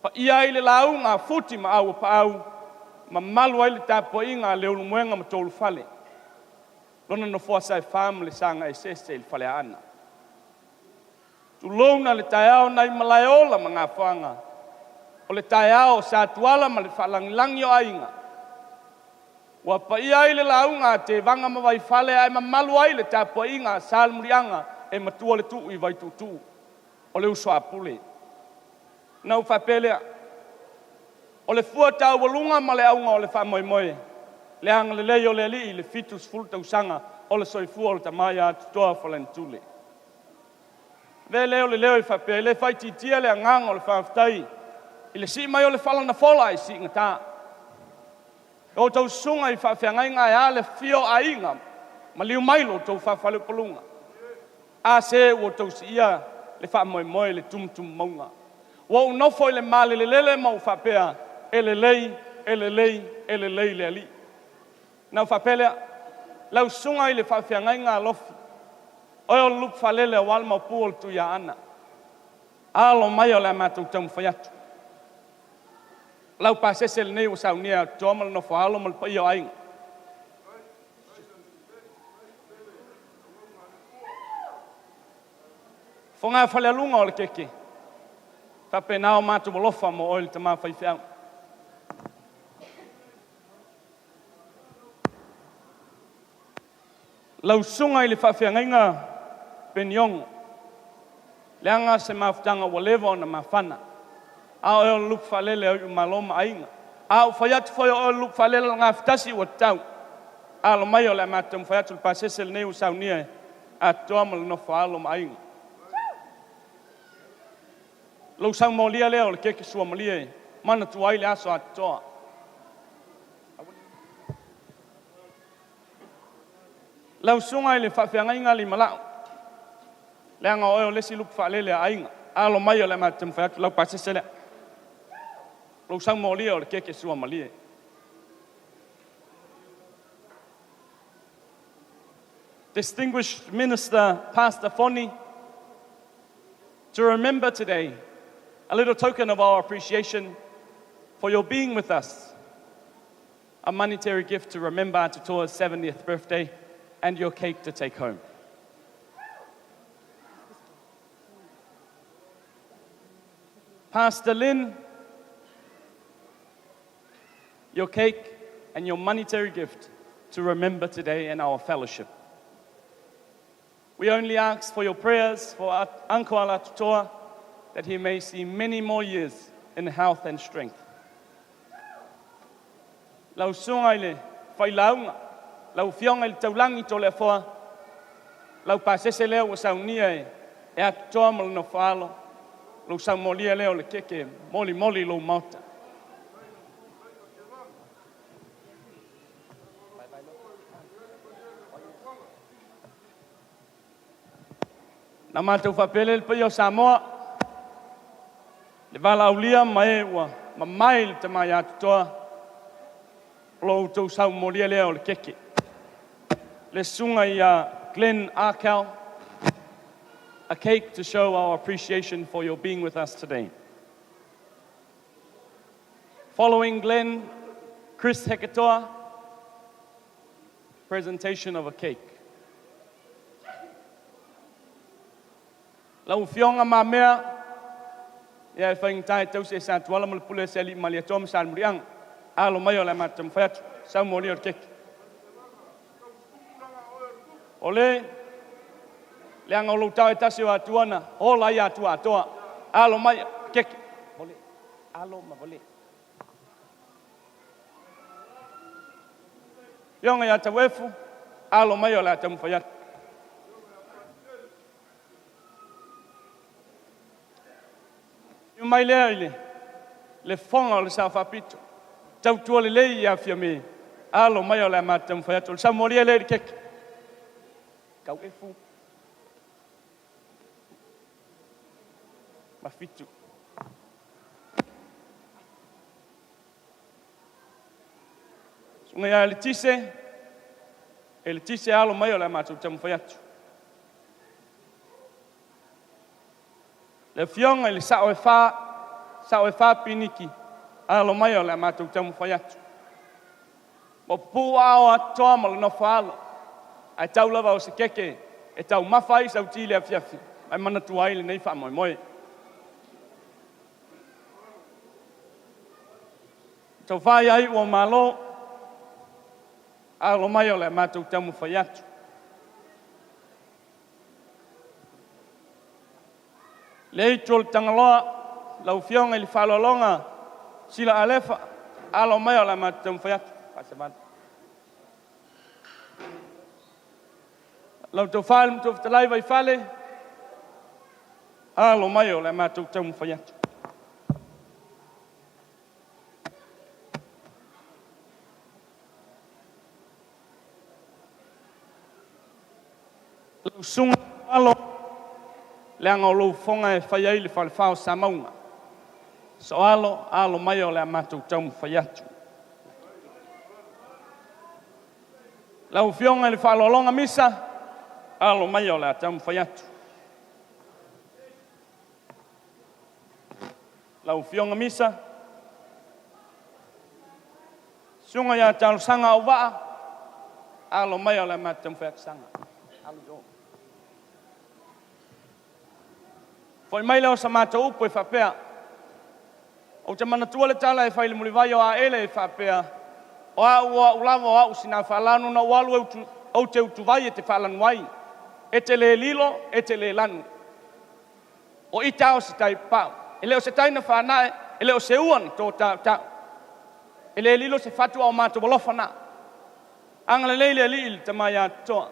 Pa ia ai le launga futi ma au pa au. Mamalu ai le tapo inga le ulu muenga ma tolu whale. Lona no fua sai wham le sanga e sese il whale ana. Tulona le tai au nai malaiola ma ngā whanga. O le tai au sa tuala ma le whalangilangi o ainga. Wa pa ia ai le launga te vanga ma vai whale ai ma malu ai le tapo inga sa murianga e matua le tu i vai tutu. O le uswa pule. Nau whapelea. O le fua tau walunga ma le aunga o le wha moimoi. Le hanga le leo le li le fitus fulta usanga o le soifua o le tamaya Atutoa Falanitule. Ve leo le leo i whapea, le whai titia le anganga o le whaftai. I le si mai o le whala na whola i si ngata. O tau sunga i whawhiangai ngā ea le fio a inga, ma liu mailo tau whawhale polunga. A se o tau si ia le wha moimoi le tumtum maunga. Wa unofo i le male le lele mau whapea, ele lei le ali. Nau whapelea, lau sunga i le whawhiangai ngā lofi. Oi o lup whalele a walma puol tu ia ana. Alo mai o le mātou tamu whaiatu. Lau pasese le nei o saunia tomal no whaalo mal pa ia ainga. Whonga whale lunga o le keke. Tape nao mātou molofa mo oil te mā whaiwhiau. Lau sunga i le whawhiangainga Penyong. Leanga se mafutanga walewa na mafana. Ao e o lup whalele au maloma ainga. Ao whaiatu whai o lup whalele ngā whitasi wa tau. Alo mai o le mātum whaiatu le pasese le neu saunia a toa mal no whaaloma ainga. Lau sang molia leo le keke sua molia mana tuai le aso a toa. Lau sunga i le whawhiangainga li malau. Leanga o eo lesi lup whalele a ainga. Alo mai o le mātum whaiatu lau pasese le. Lau sang molia o le keke sua molia. Distinguished Minister Pastor Foni, to remember today a little token of our appreciation for your being with us, a monetary gift to remember Atutoa's 70th birthday, and your cake to take home. Pastor Lynn, your cake and your monetary gift to remember today in our fellowship. We only ask for your prayers for Uncle Atutoa, that he may see many more years in health and strength. Lau sunga ile whai launga, lau fionga il taulangi to le whoa, lau pasese leo wa saunia e Atutoa mal no whaalo, lau sau molia leo le keke, moli lo mauta. Na mātou whapele le pio Samoa, le wala aulia mai ua, ma mai le te mai Atutoa, lo tau sau molia leo le keke. Le sunga i Glenn Arkell, a cake to show our appreciation for your being with us today. Following Glenn, Chris Hekatoa, presentation of a cake. Lau fionga ma mea, ia e whaingai tau se sa tuala mal pule se li malia tom sa muriang, alo mai o le matam whaiatu, sau mori o keke. Ole, le anga lo tau e tasi o atuana, o lai atua atoa, alo mai keke vole alo ma vole yonga ya tawefu alo mai o la tamfaya mai le fonga le sa fapito tau tuole le ya fiame alo mai o la matam fa tol sa moria le kek kau efu mafitu sunga ya el tise alo mai o la matam fa le fionga le sa o fa piniki alo mai o le matu tamu faiatu mo pu ao atoa mo no falo ai tau lava o se keke e tau mafai sa utile afiafi ai mana tuai le nei fa moimoi tau fai ai o malo alo mai o le matu tamu faiatu le tol tangaloa lau fionga ili falolonga sila alefa alo mai o la matam fayat pasaban lau to fal to talai vai fale alo mai o la matam fayat lau sung alo le anga lo fonga e fai le falfao sa maunga so alo mai o le amatu tau faiatu lau fionga le falolonga misa alo mai o le tau faiatu lau fionga misa sunga ya tau sanga o va alo mai o le amatu faiatu sanga alo foi mai leo samata upo e whapea. O te mana tuale tala e whaile mulivai o a ele e whapea. O a ua ulawa o a usina whalanu na walu au te utuvai e te whalanu wai. E te le lilo, e te le lanu. O i tau se tai pau. E leo se taina whanae, e leo se uan tō tau. E le lilo se fatua o mātua walofa na. Angale leile li ili te mai Atutoa.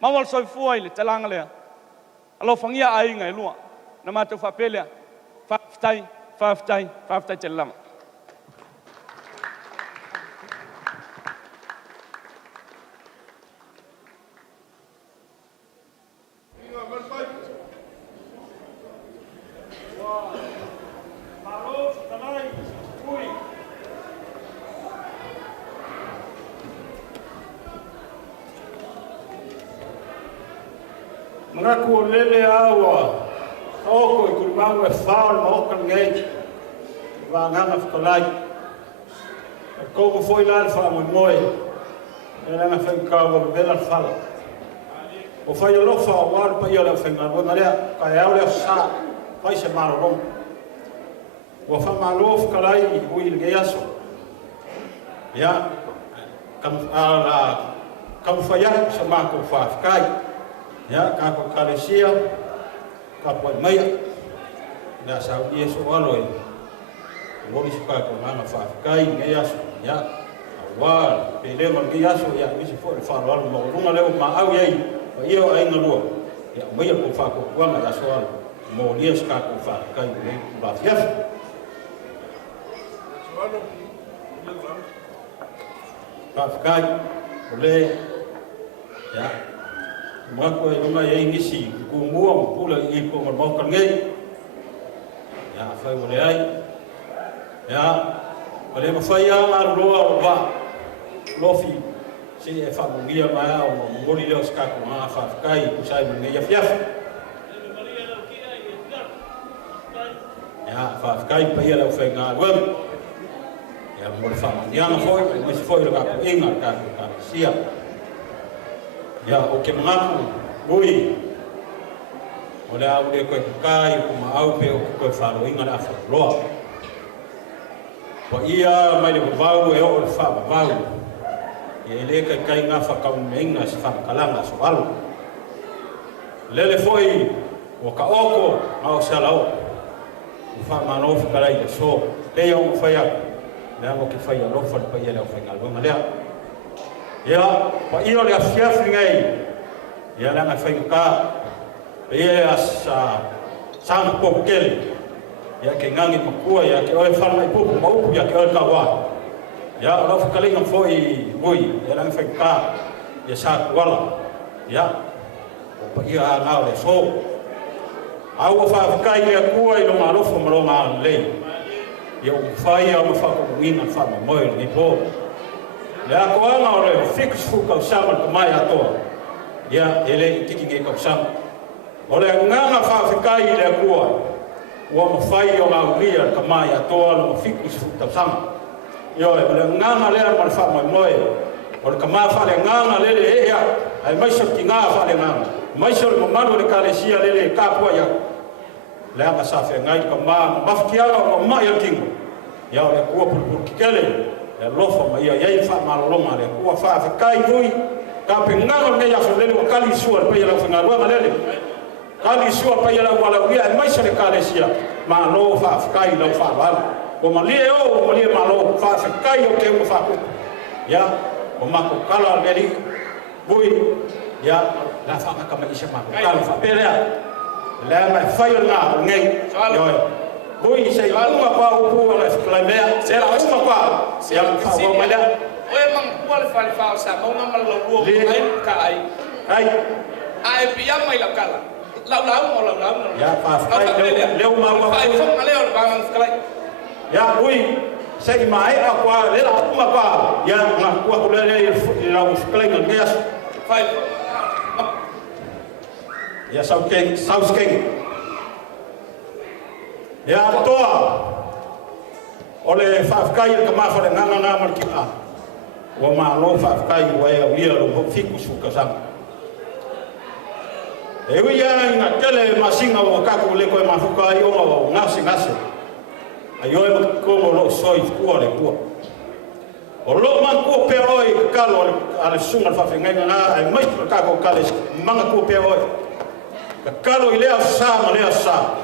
Mawal soifua ili te langalea. Alo whangia a inga e lua. Na mātou whapelea, whaftai te lama. Manaku lele awa. Oko i kurimau e whaore ma oka ngei. Wa nganga whakalai. E koko foi lare wha Moimoi. E ranga whaikau wa vela whala. O whai alofa o waru pa ia leo whainga. Wa marea ka e au leo sa. Whai se maro rong. Wa wha malo whakalai i hui le gei aso. Ia. Kam whaiak sa mako whawhikai. Ia. Kako kalesia. Kapoi mai na sau dia so aloi ngori suka ko mama fa kai ngai aso ya awal pele man ngai aso ya misi fo fa wal mo runga leo ma au yai wa io ai ngalo ya mai ko fa ko wa ma aso al mo dia suka ko fa kai ngai ba fiaf fa kai ole ya Mako e lunga e ngisi ku mua pula i ko mo kan ngai ya fai mo ai ya ole mo fai ama roa ba lofi si e fa mo ngia ma o mo ngori le ska ko ma fa kai ku sai mo ngai fiaf ya fa kai pa ia le fa nga wem ya mo fa ya ma foi mo si foi ka ko inga ka sia ya o ke mangaku bui o le au le koe kai ko ma au pe o koe wharo inga na wharoa po ia mai le vau e o le wha vau e le kai ngā whakau me inga si whakalanga so alu lele foi o ka oko au salao fa mano fa kala ya so le yo fa ya na mo ki fa ya lo fa pa ya lo fa ngal ba ngalea ya pa io le afia ngai ya la nga fa ka ya sa sang pokel ya ke ngangi makua ya ke oi fa mai pu mau ya ke oi kawa ya lo fa kala nga foi bui ya la nga fa ka ya sa wala ya pa ia nga le so au fa kai le kua i lo malofo mo ma le yo fai au fa ko ngina fa mo ni po le ko nga ore fix fu ka sama ko mai ato ya ele tiki ke ko sama ole nga fa kai le kua wa mo fai o ma uria ka mai ato lo fix fu ka sama yo le nga le ma fa mo ole ka ma fa le nga le ya ai mai so ki nga fa le nga mai so mo mano le kalesia le ka po ya le ama sa fe ngai ka ma mafkiala o ma ya kingo ya le ko por kele le lofa ma ya fa ma lo ma le ko fa kai vui ka pe ngalo me ya so le ko kali suar pe ya la fa ngalo ma le kali suar pe ya la wala wi ai mai so le kalesia ma lo fa kai lo fa wala ko ma le o ma le ma lo fa kai o ke mo fa ko ya o ma ko kala le vui ya la fa ka ma isha ma ka fa pele la ma fa yo na ngai yo bui sai uma kwa upu la flamea se la uma kwa se ya fa wa mala o mang kwa fa sa mo na mal lo ai ka ai pia mai la kala la ya fa le uma kwa fa fo ale o ba man kala ya bui sai mai akwa le la uma kwa ya ma kwa ku le la uskala ngai ya fa ya South King ya toa ole fafkai ka ma fa nganga na mar ki a wa ma lo fafkai wa ya wi lo fiku su ka sam e wi ya na tele masinga wa ka ko le ko ma fu ka yo o ngasi ayo ko lo soi ku le ku o lo man ko pe oi ka lo ala sunga fa fa ngai na ai mai ka ko ka le manga ko pe oi kakalo ile asa male asa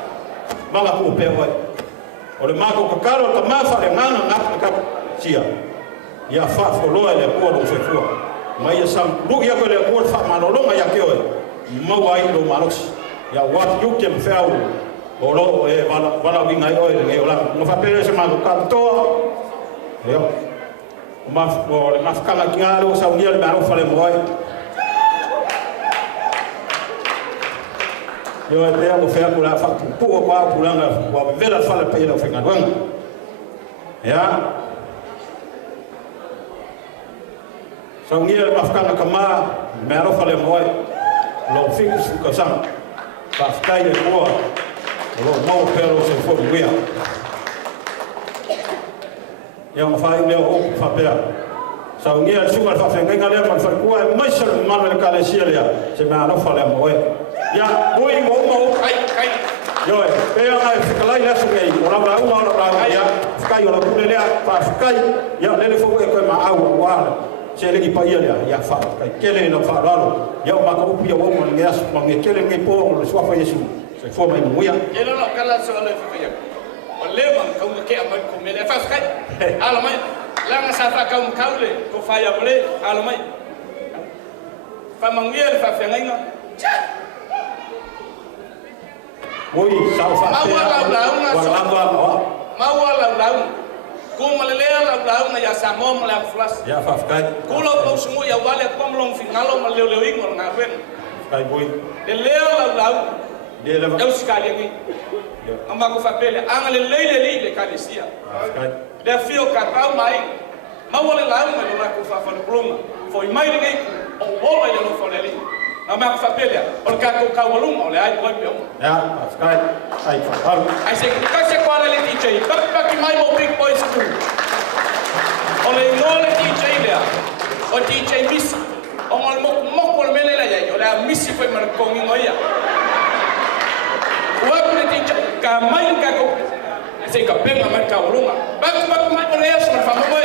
mala ku pe oi ore mako kakalo ka mafa le ngana na ka sia ya fa fo lo ele ko lo se fu mai sam lu ya ko le ko fa malolo ma ya ke oi ma wai lo malos ya wa yu ke mfeu o lo e bala winga oi le ola no fa pere se malo ka to yo ma fo le mafkala kialo sa unir ba ro fa le moi yo e mo fe ko la fa ko kwa pulanga wa vela fa la pe la fe ngadwang ya so ngia mafkanga kama me ro fa le moi lo fix ko sam pa stai le mo lo mo pero se fo buia ya mo fa ile o fa pe so ngia sugar fa fe ngale fa ko mai so man le kale sia se me ro fa le moi ya bui mo kai yo pe ai fikalai la sungai ora ya fikai ora kulele pa fikai ya lele fo ko ma au wa se le ki pa ya fa kai kele no fa lalo ya ma ko pu ya wo mo ngas ma nge kele nge po lo swa fa yesu se fo mai mo ya ele no kala so le fikai o le man ko ke aman ko me le fa fikai ala mai la nga sa fa ka um kaule ko fa ya mole ala mai fa mangiel fa fa ngai Oi, salva. Mau lau. Ku malelea lau na ya samo mala flas. Ya fafkai. Ku lo pau sumu ya wale pom long fingalo maleu ingol na fen. Kai boy. De leo lau. De leo. Eu skali ngi. Amba ku fapele angale leile kalisia. Fafkai. De fio kapau mai. Mau lau na ku fa fa pluma. Foi mai ngi o bola ya no foneli. Ama ku fapele o ka ko walunga ole ai boy pio. Ya, fafkai. Ai fafkai. I say ka se kwa le DJ. Ba ki mai mo big boys too. Ole ngole DJ lea. O DJ Miss. O mo ko mele la ya. Ole Miss foi mar ko ngi ngoya. Wa ko DJ ka mai ka ko. Say ka penga mar ka walunga. Ba mai ole ya so fa mo boy.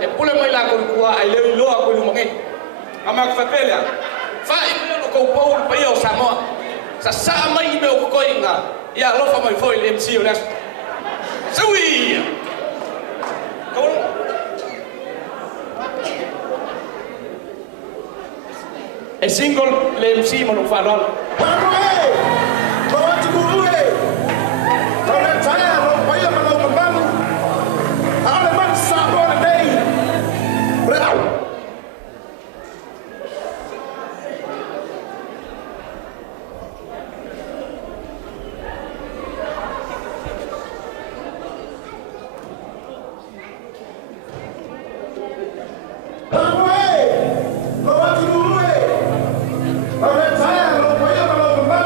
e pule mai la ko kua ai le lo ko lu mangi ama ko fapela fa i me ko po pa yo samo sa mai me ko inga ya lo fa mai foi le mc o las sui ko e single le mc mo no fa lo Go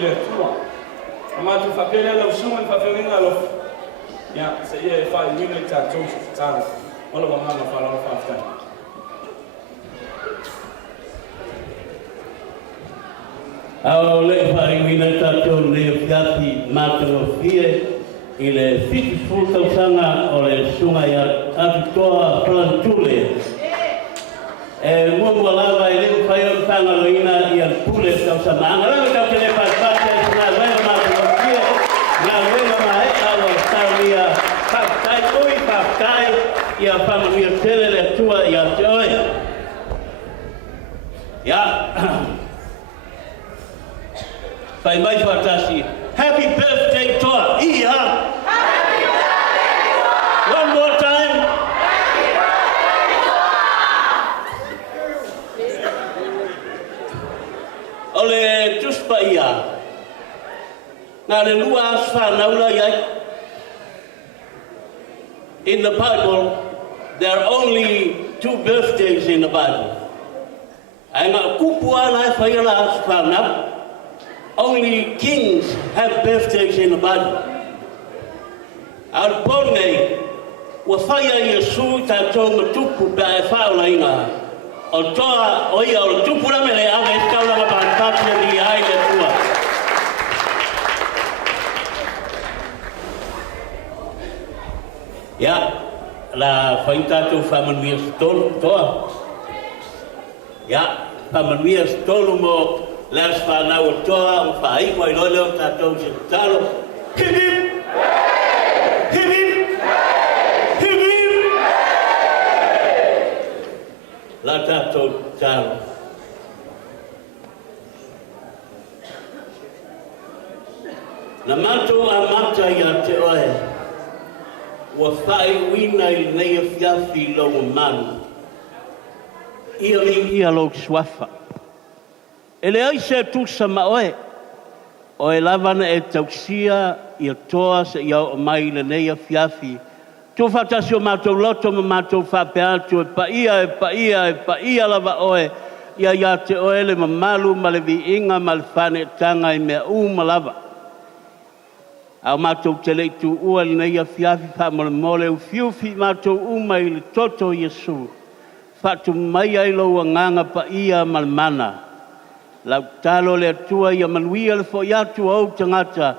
le tua. Ama tu whapele lau sunga whawhiringa alofa. Ia, se ia e whai wina I tātou se whatara. Ola wa mama whalao whawhtai. Ao le whai wina tātou le whiapi mātaro fie I le whiti fūtausanga o le sunga ia Atutoa Falanitule. Mua mua lava I le whai o tanga loina I al pule tausama. Angarawe tau ke le pāpata I suna wena mātaro fie. Ngā wena mai awa taulia whaktai oi whaktai ia whamanuia tele le tua ia te oia. Ia. Whai mai whatasi. Happy birthday toa. Ia. Happy birthday toa. One more time. Ole tuspa ia. Now the lua whanaula iai. In the Bible, there are only 2 birthdays in the Bible. Ainga kupua na whaila whanau. Only kings have birthdays in the Bible. Al pone, wa whaia Yesu tātou matupu pa e whaula inga. O toa oia o tupura mele awe e kauranga pātāpia ni ai le tua. Ia, la whain tātou whamanuia stolu toa. Ia, whamanuia stolu mo Las whanau toa, whai mai loleo tātou se talo. Hibim! Hibim! Hibim! La tātou talo. Na mātou a mata ia te oe. Wa whai wina I nei a whiawhi lau manu. Ia mi ia lau swafa. Ele ai se tusa maoe, o e lavana e tauksia I a toa se ia o mai le nei a whiawhi. Tu whatasi o mātou loto ma mātou whapeatu e paia lava oe, ia te oe le mamalu ma le vi inga ma le whane tanga I mea ma lava. Au mātou te leitu ua le nei a whiawhi whamole mole u fiufi mātou mai le toto Yesu. Whatu mai ai loa nganga paia ma le mana. Lau talo le atua ia manuia le fo iatu au tangata.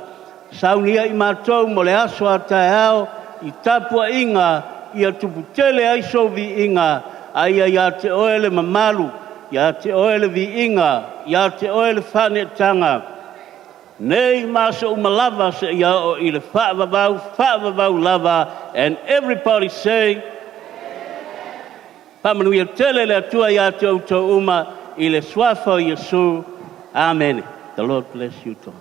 Saunia I mātou mo le aso a tae ao, I tapua inga, ia tuputele ai so vi inga, aia ia te oe le mamalu, ia te oe le vi inga, ia te oe le whane tanga. Nei masa umalava se ia o I le whaavavau lava, and everybody say, Pamanuia tele le atua ia te auto uma, I le swafa o Yesu. Amen. The Lord bless you too.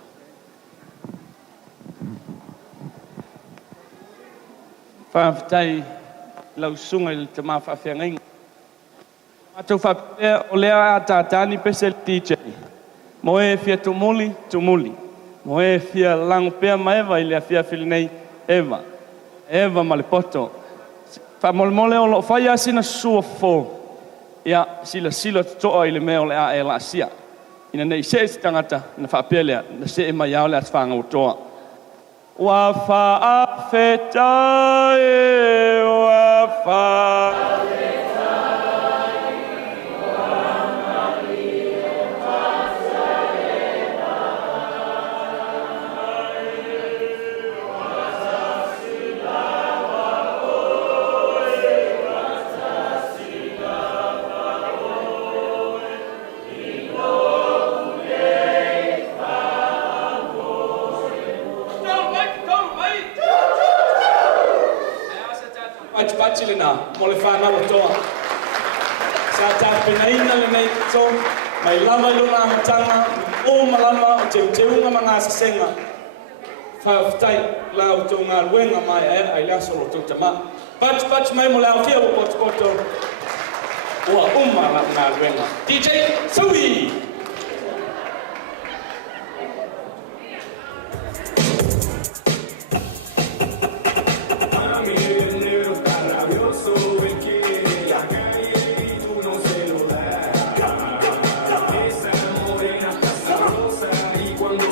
Whawhitai lau sunga I le te mawhawhiangainga. Mātou whapea o lea a tātāni pese le DJ. Mo e fia tumuli. Mo e fia langopea maeva I lea fia whilinei Eva. Eva ma le poto. Whamolmole o lo whaia sina sua fō. Ia sila toa I le mea o le a e la sia. Ina nei se tangata na whapelea na se e mai au le atwhanga o toa. Wa whaafetai, wa whaafetai. Pachilina, mole whanau toa. Sa tāpenaina le nei to, mai lama I luna amatanga, o malama o te unga mga sasenga. Whawhitai lau tō ngā ruenga mai ai lea solo tō tama. Pach mai mo lau fia o poto. Ua la ngā ruenga. DJ Sui! Cuando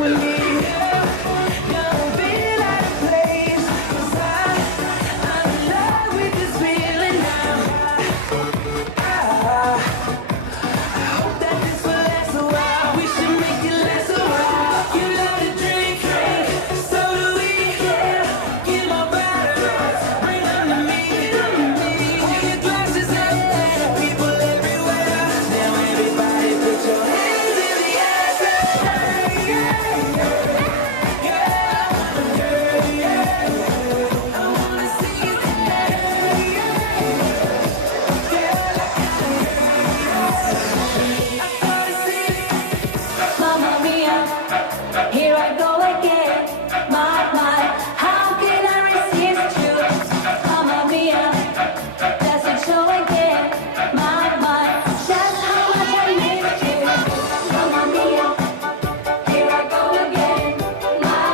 with me. Don't feel out of place, 'cause I'm in love with this feeling now. I hope that this will last a while. We should make it last a while. You love to drink, so do we. Get my bottle, bring them to me. Hold your glasses up, people everywhere. Now everybody put your hands in the air. I wanna see you Mamma mia, here I go again. My, how can I resist you? Mamma mia, does it show again? My, just how much I missed you. Mamma mia, here I go again. My,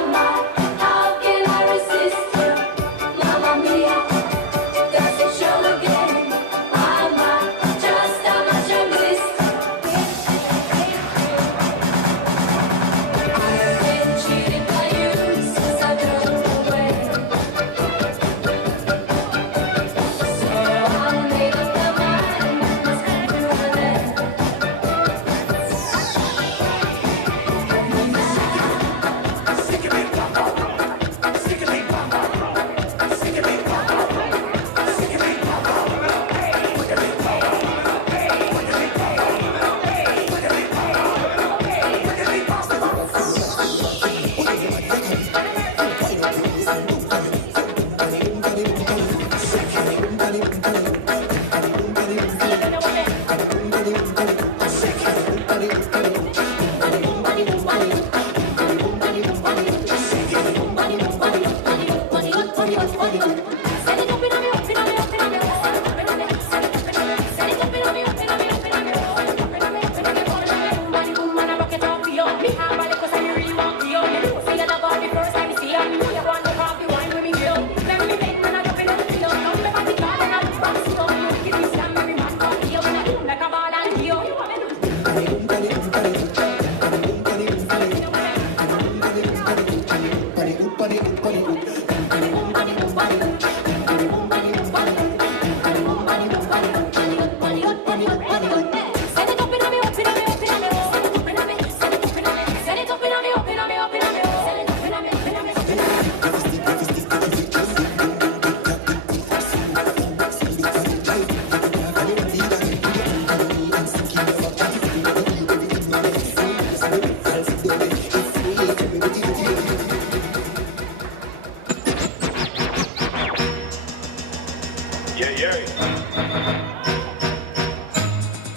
how can I resist you? Mamma mia, does it show again? My, just how much I missed you. I've been cheated by you since I drove away. So I made up my mind, must have to run it.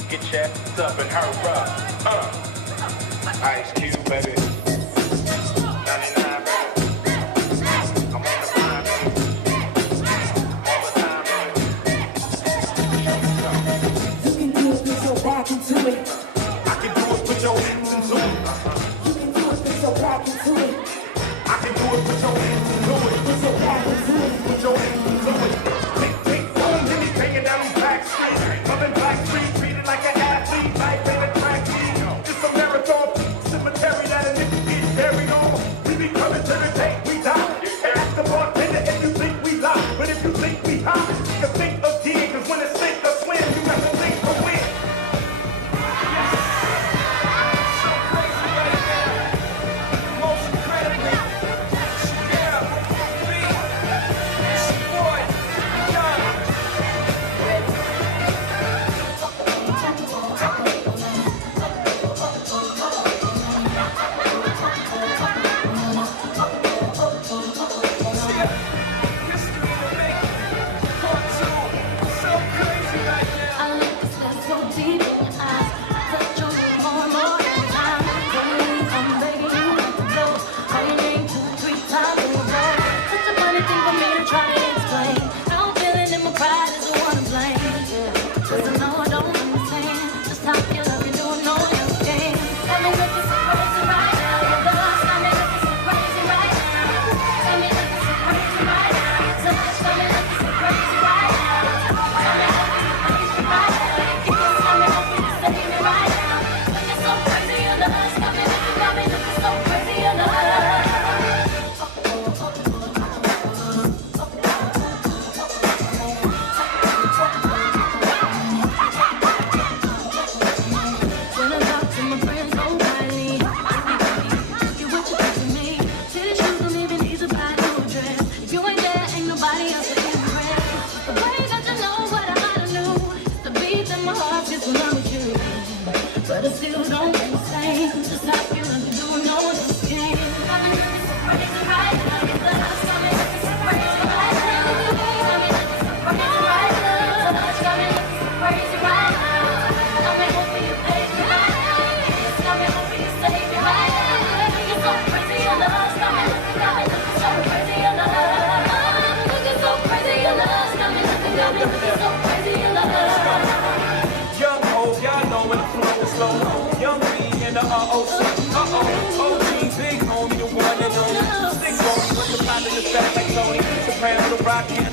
Get your ass up and hurry up. Ice Cube, baby. 99, baby. I'm on the grind, baby. All the time, baby. You can do it, put your back into it. I can do it, put your hands into it. You can do it, put your back into it. I can do it, put your hands into it. Put your back into it. Put your hands into it. Take home, then he's taking down these back streets. Loving Black Street, treated like an athlete, like in a track meet. It's a marathon cemetery that a nigga get buried on. We be coming to the day we die. Ask the bartender if you think we lie. But if you think we high, you can think again. Cause when it's sink or swim, you got to think to win. So crazy right now. Most incredibly. Yeah.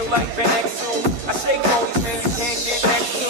look like Ben X2. I shake all these things you can't get next to.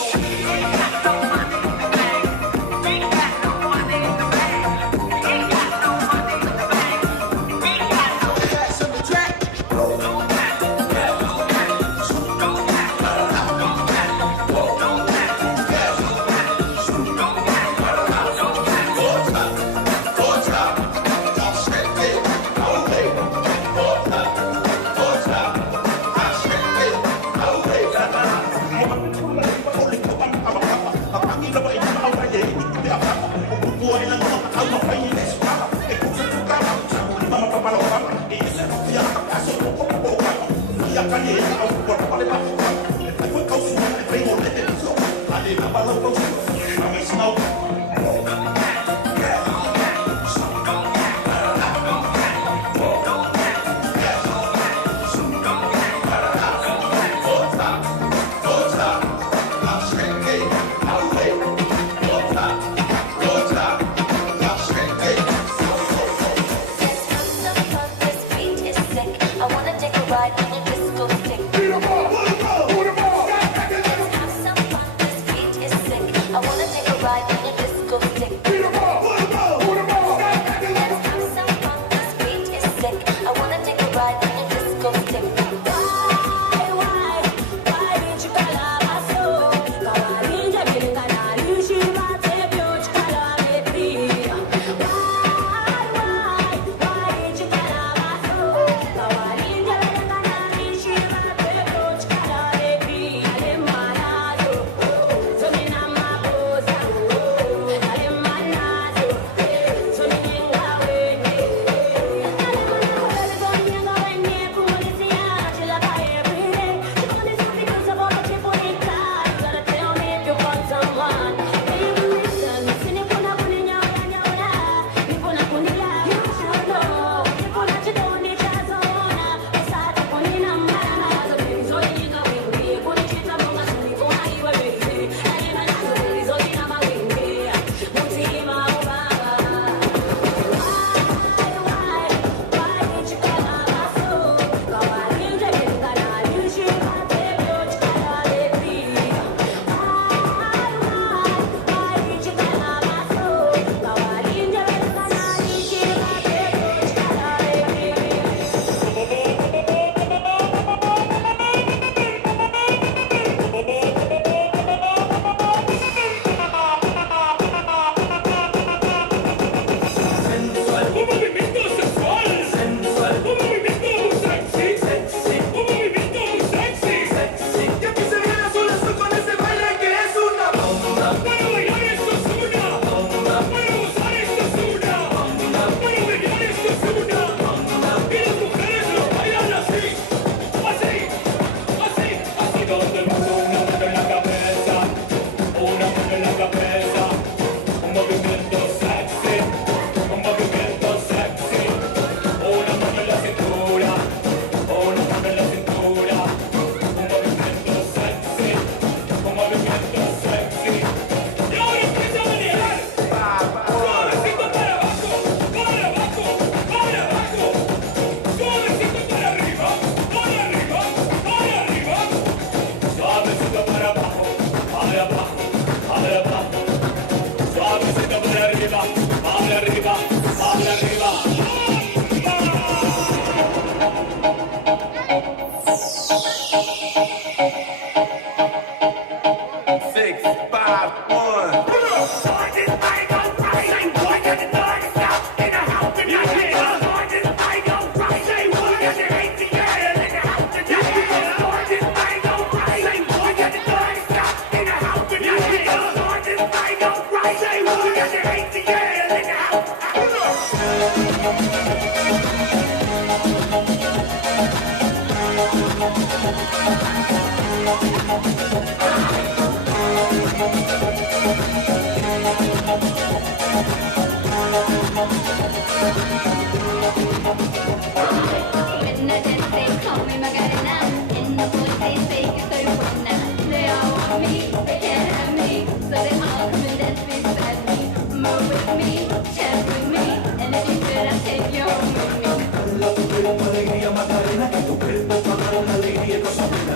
Alegría Macarena, que tu cuerpo para la alegría cosa buena.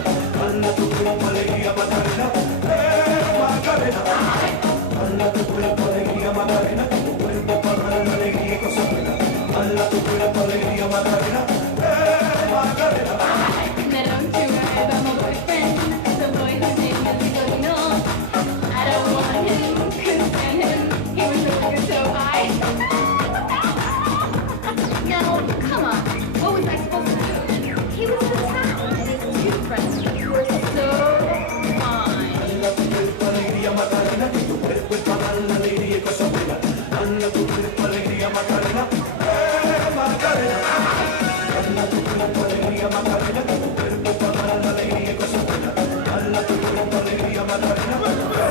Dala tu cuerpo alegría Macarena, Macarena. Now don't you worry about my boyfriend, the boy whose name is Nicolino. I don't want him, couldn't stand him, he was looking so high. No, come on, what was I supposed to do? He was in town, and his two friends were so fine. Dala tu cuerpo alegría Macarena, que tu cuerpo es para dar la alegría y cosa buena. Dala tu cuerpo alegría Macarena, Macarena. Dala tu cuerpo alegría Macarena, que tu cuerpo es para dar la alegría y cosa buena. Dala tu cuerpo alegría Macarena, Macarena.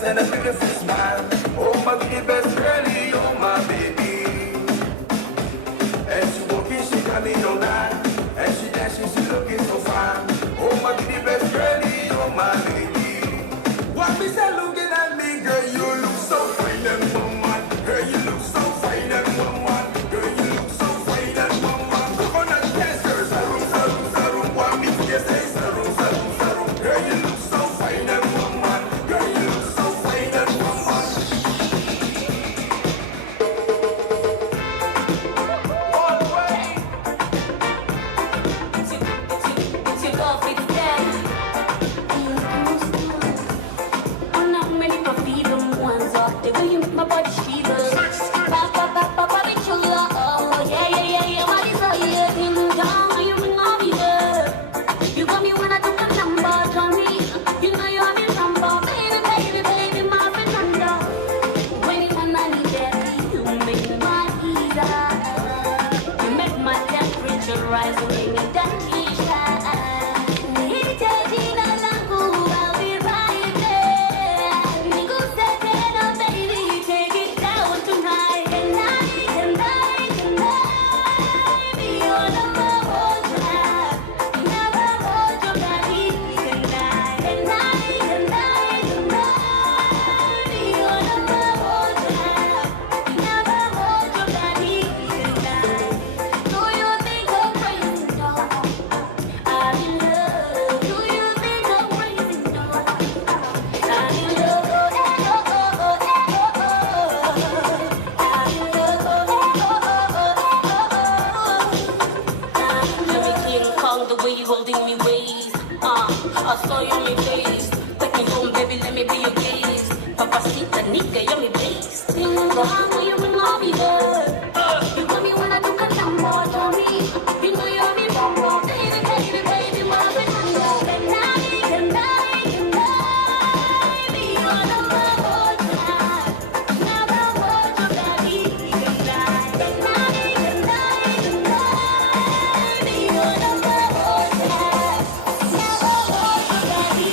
And a beautiful smile. Oh my baby, best girlie, oh my baby. And she walking, she got me no lie. And she dancing, she looking so fine. Oh my baby, best girlie, oh my baby. What me say looking at me, girl, you look so fine and woman. Girl, you look so fine and woman. Girl, you look so fine and woman. Coconut dancers, sarum, sarum, sarum. Want me to say sarum, sarum, sarum. Girl, you look so fine and woman. Girl, you look so fine and woman. It's your coffee stand. I'm not many for freedom ones up. The way you make my body shiver. Falanitule, oh yeah, yeah, yeah, yeah. What is all you in town? You bring all me up. You got me when I took a number, Johnny. You know you have me number, baby, baby, baby, my Fernando. When you want I need that, you make my easier. You make my temperature rise, you make me dance. saw you on my face. Take me home, baby, let me be your gaze. Papacita, nigga, you're my base. Go hang when you bring my baby. You got me when I took a jumbo, show me. You know you're me bumbo, baby, baby, baby, my baby. Good night, good night, good night. Be your number one time. Never want your daddy. Good night, good night, good night, good night. Be your number one time. Never want your daddy.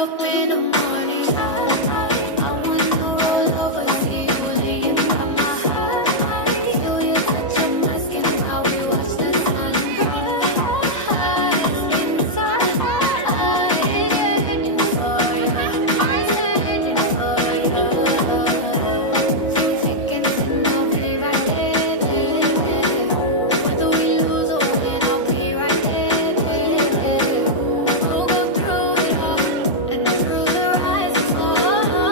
up in the morning. I wanna roll over, see you laying by my heart. Feel you touching my skin while we watch the sun. Inside, yearning for you, yearning for you. So take it and I'll be right there. Whether we lose or win, I'll be right there. We'll go through it all and through the rise and fall.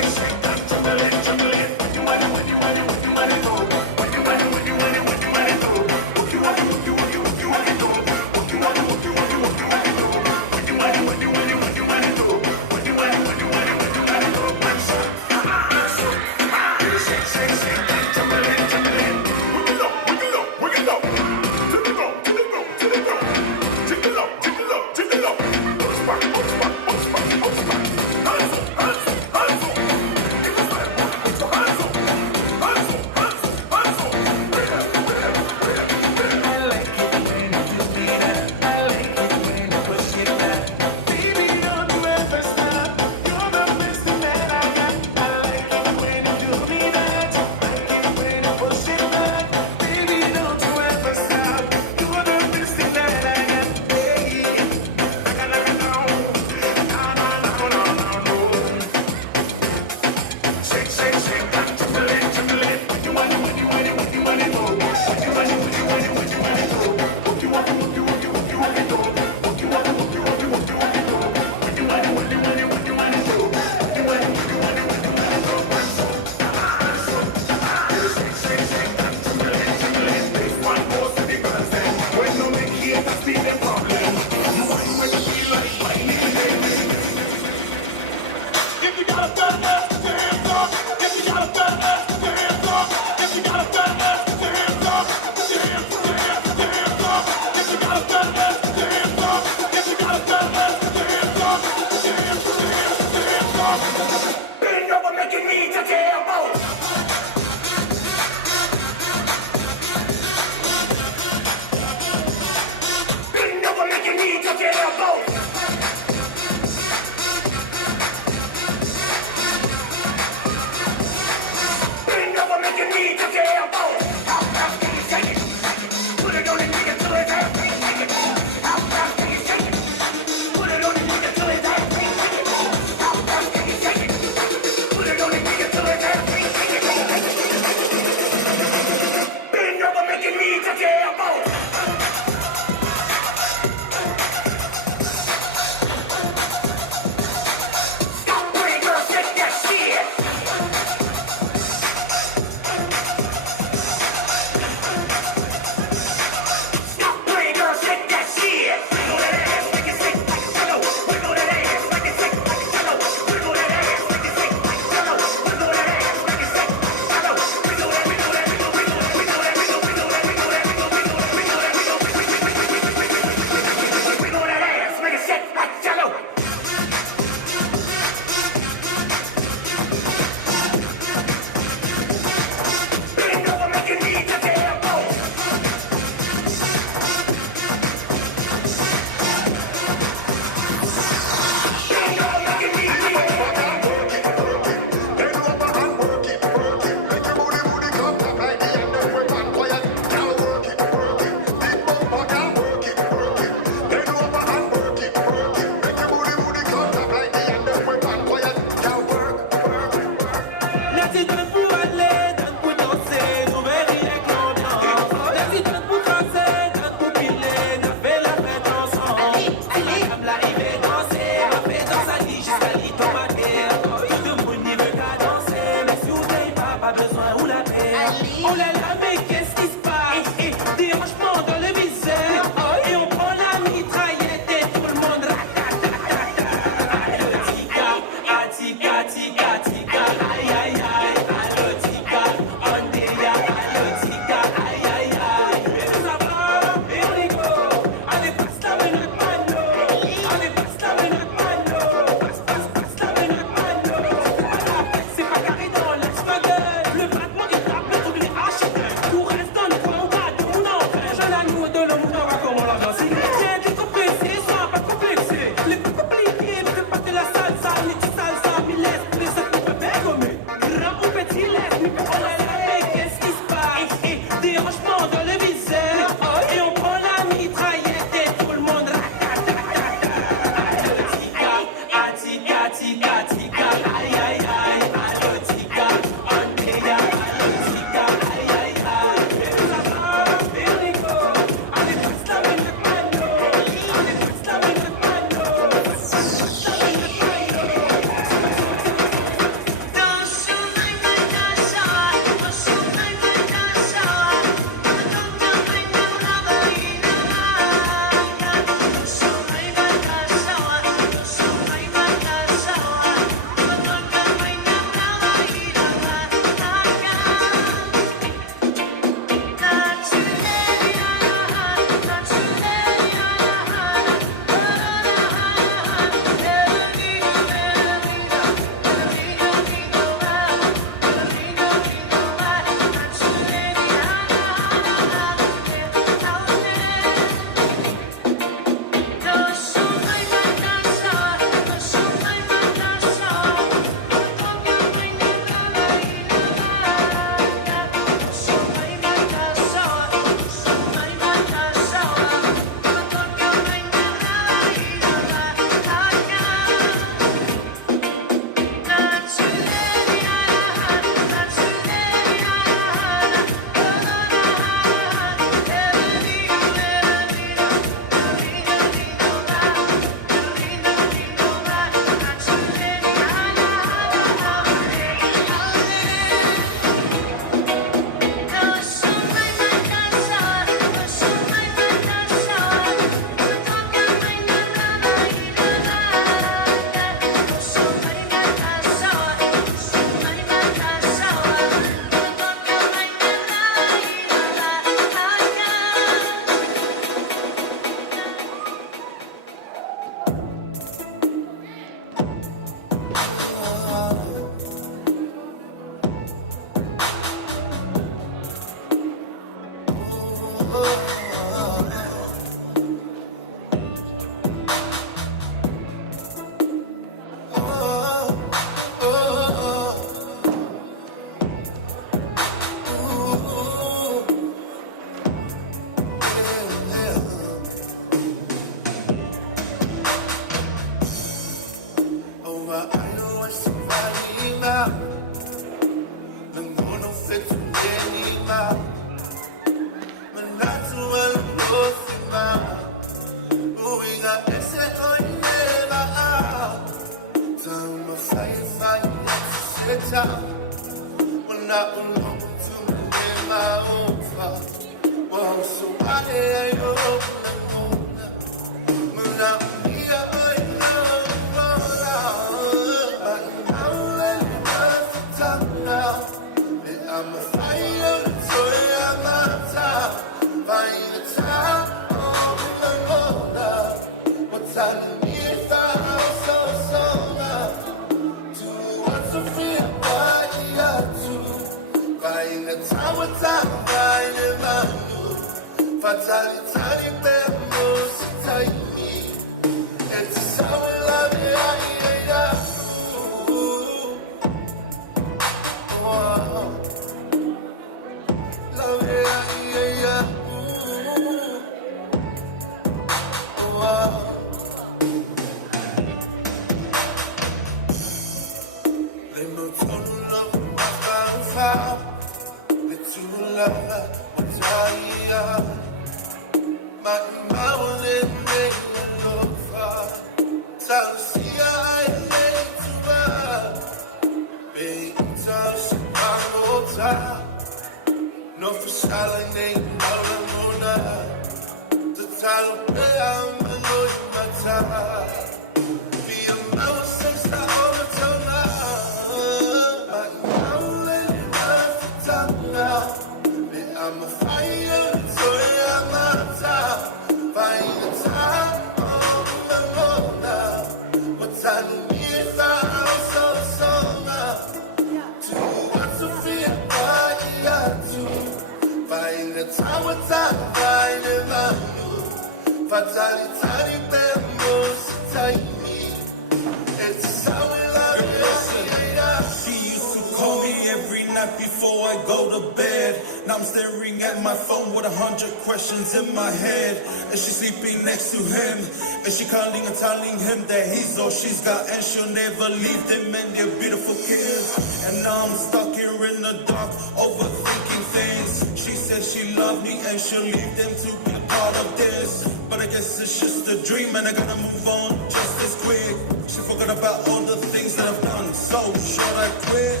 Questions in my head, and she's sleeping next to him, and she calling and telling him that he's all she's got, and she'll never leave them and their beautiful kids. And now I'm stuck here in the dark, overthinking things. She says she loved me and she'll leave them to be a part of this, but I guess it's just a dream, and I gotta move on just as quick. She forgot about all the things that I've done, so should I quit?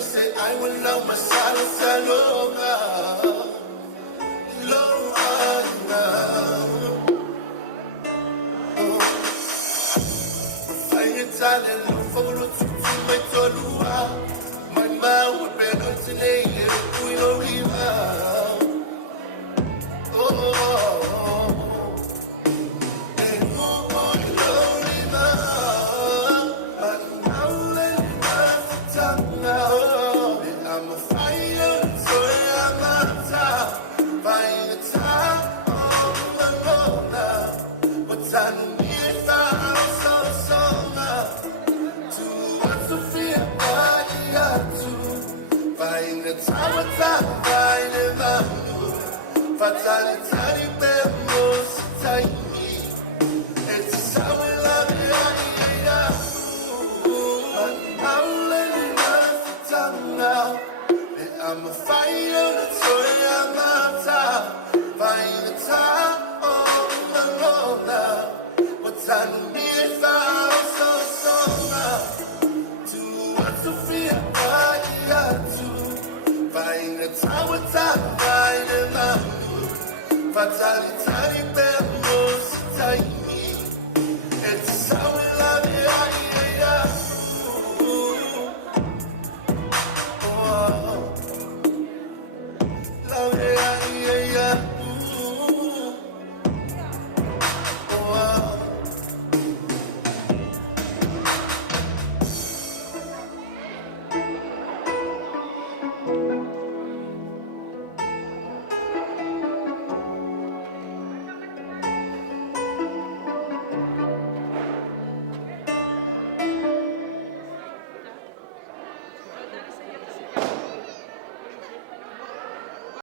Say I will love my salsa longer. Find talent, look for the truth, my tolua. My man would be not today, we don't leave out. I'm a fire, so I'm not tired. Find the time, what's on me if I'm so to want to feel I got to find the time, what's on find the man, but tiny bamboo, tiny, it's how we love it. Love it.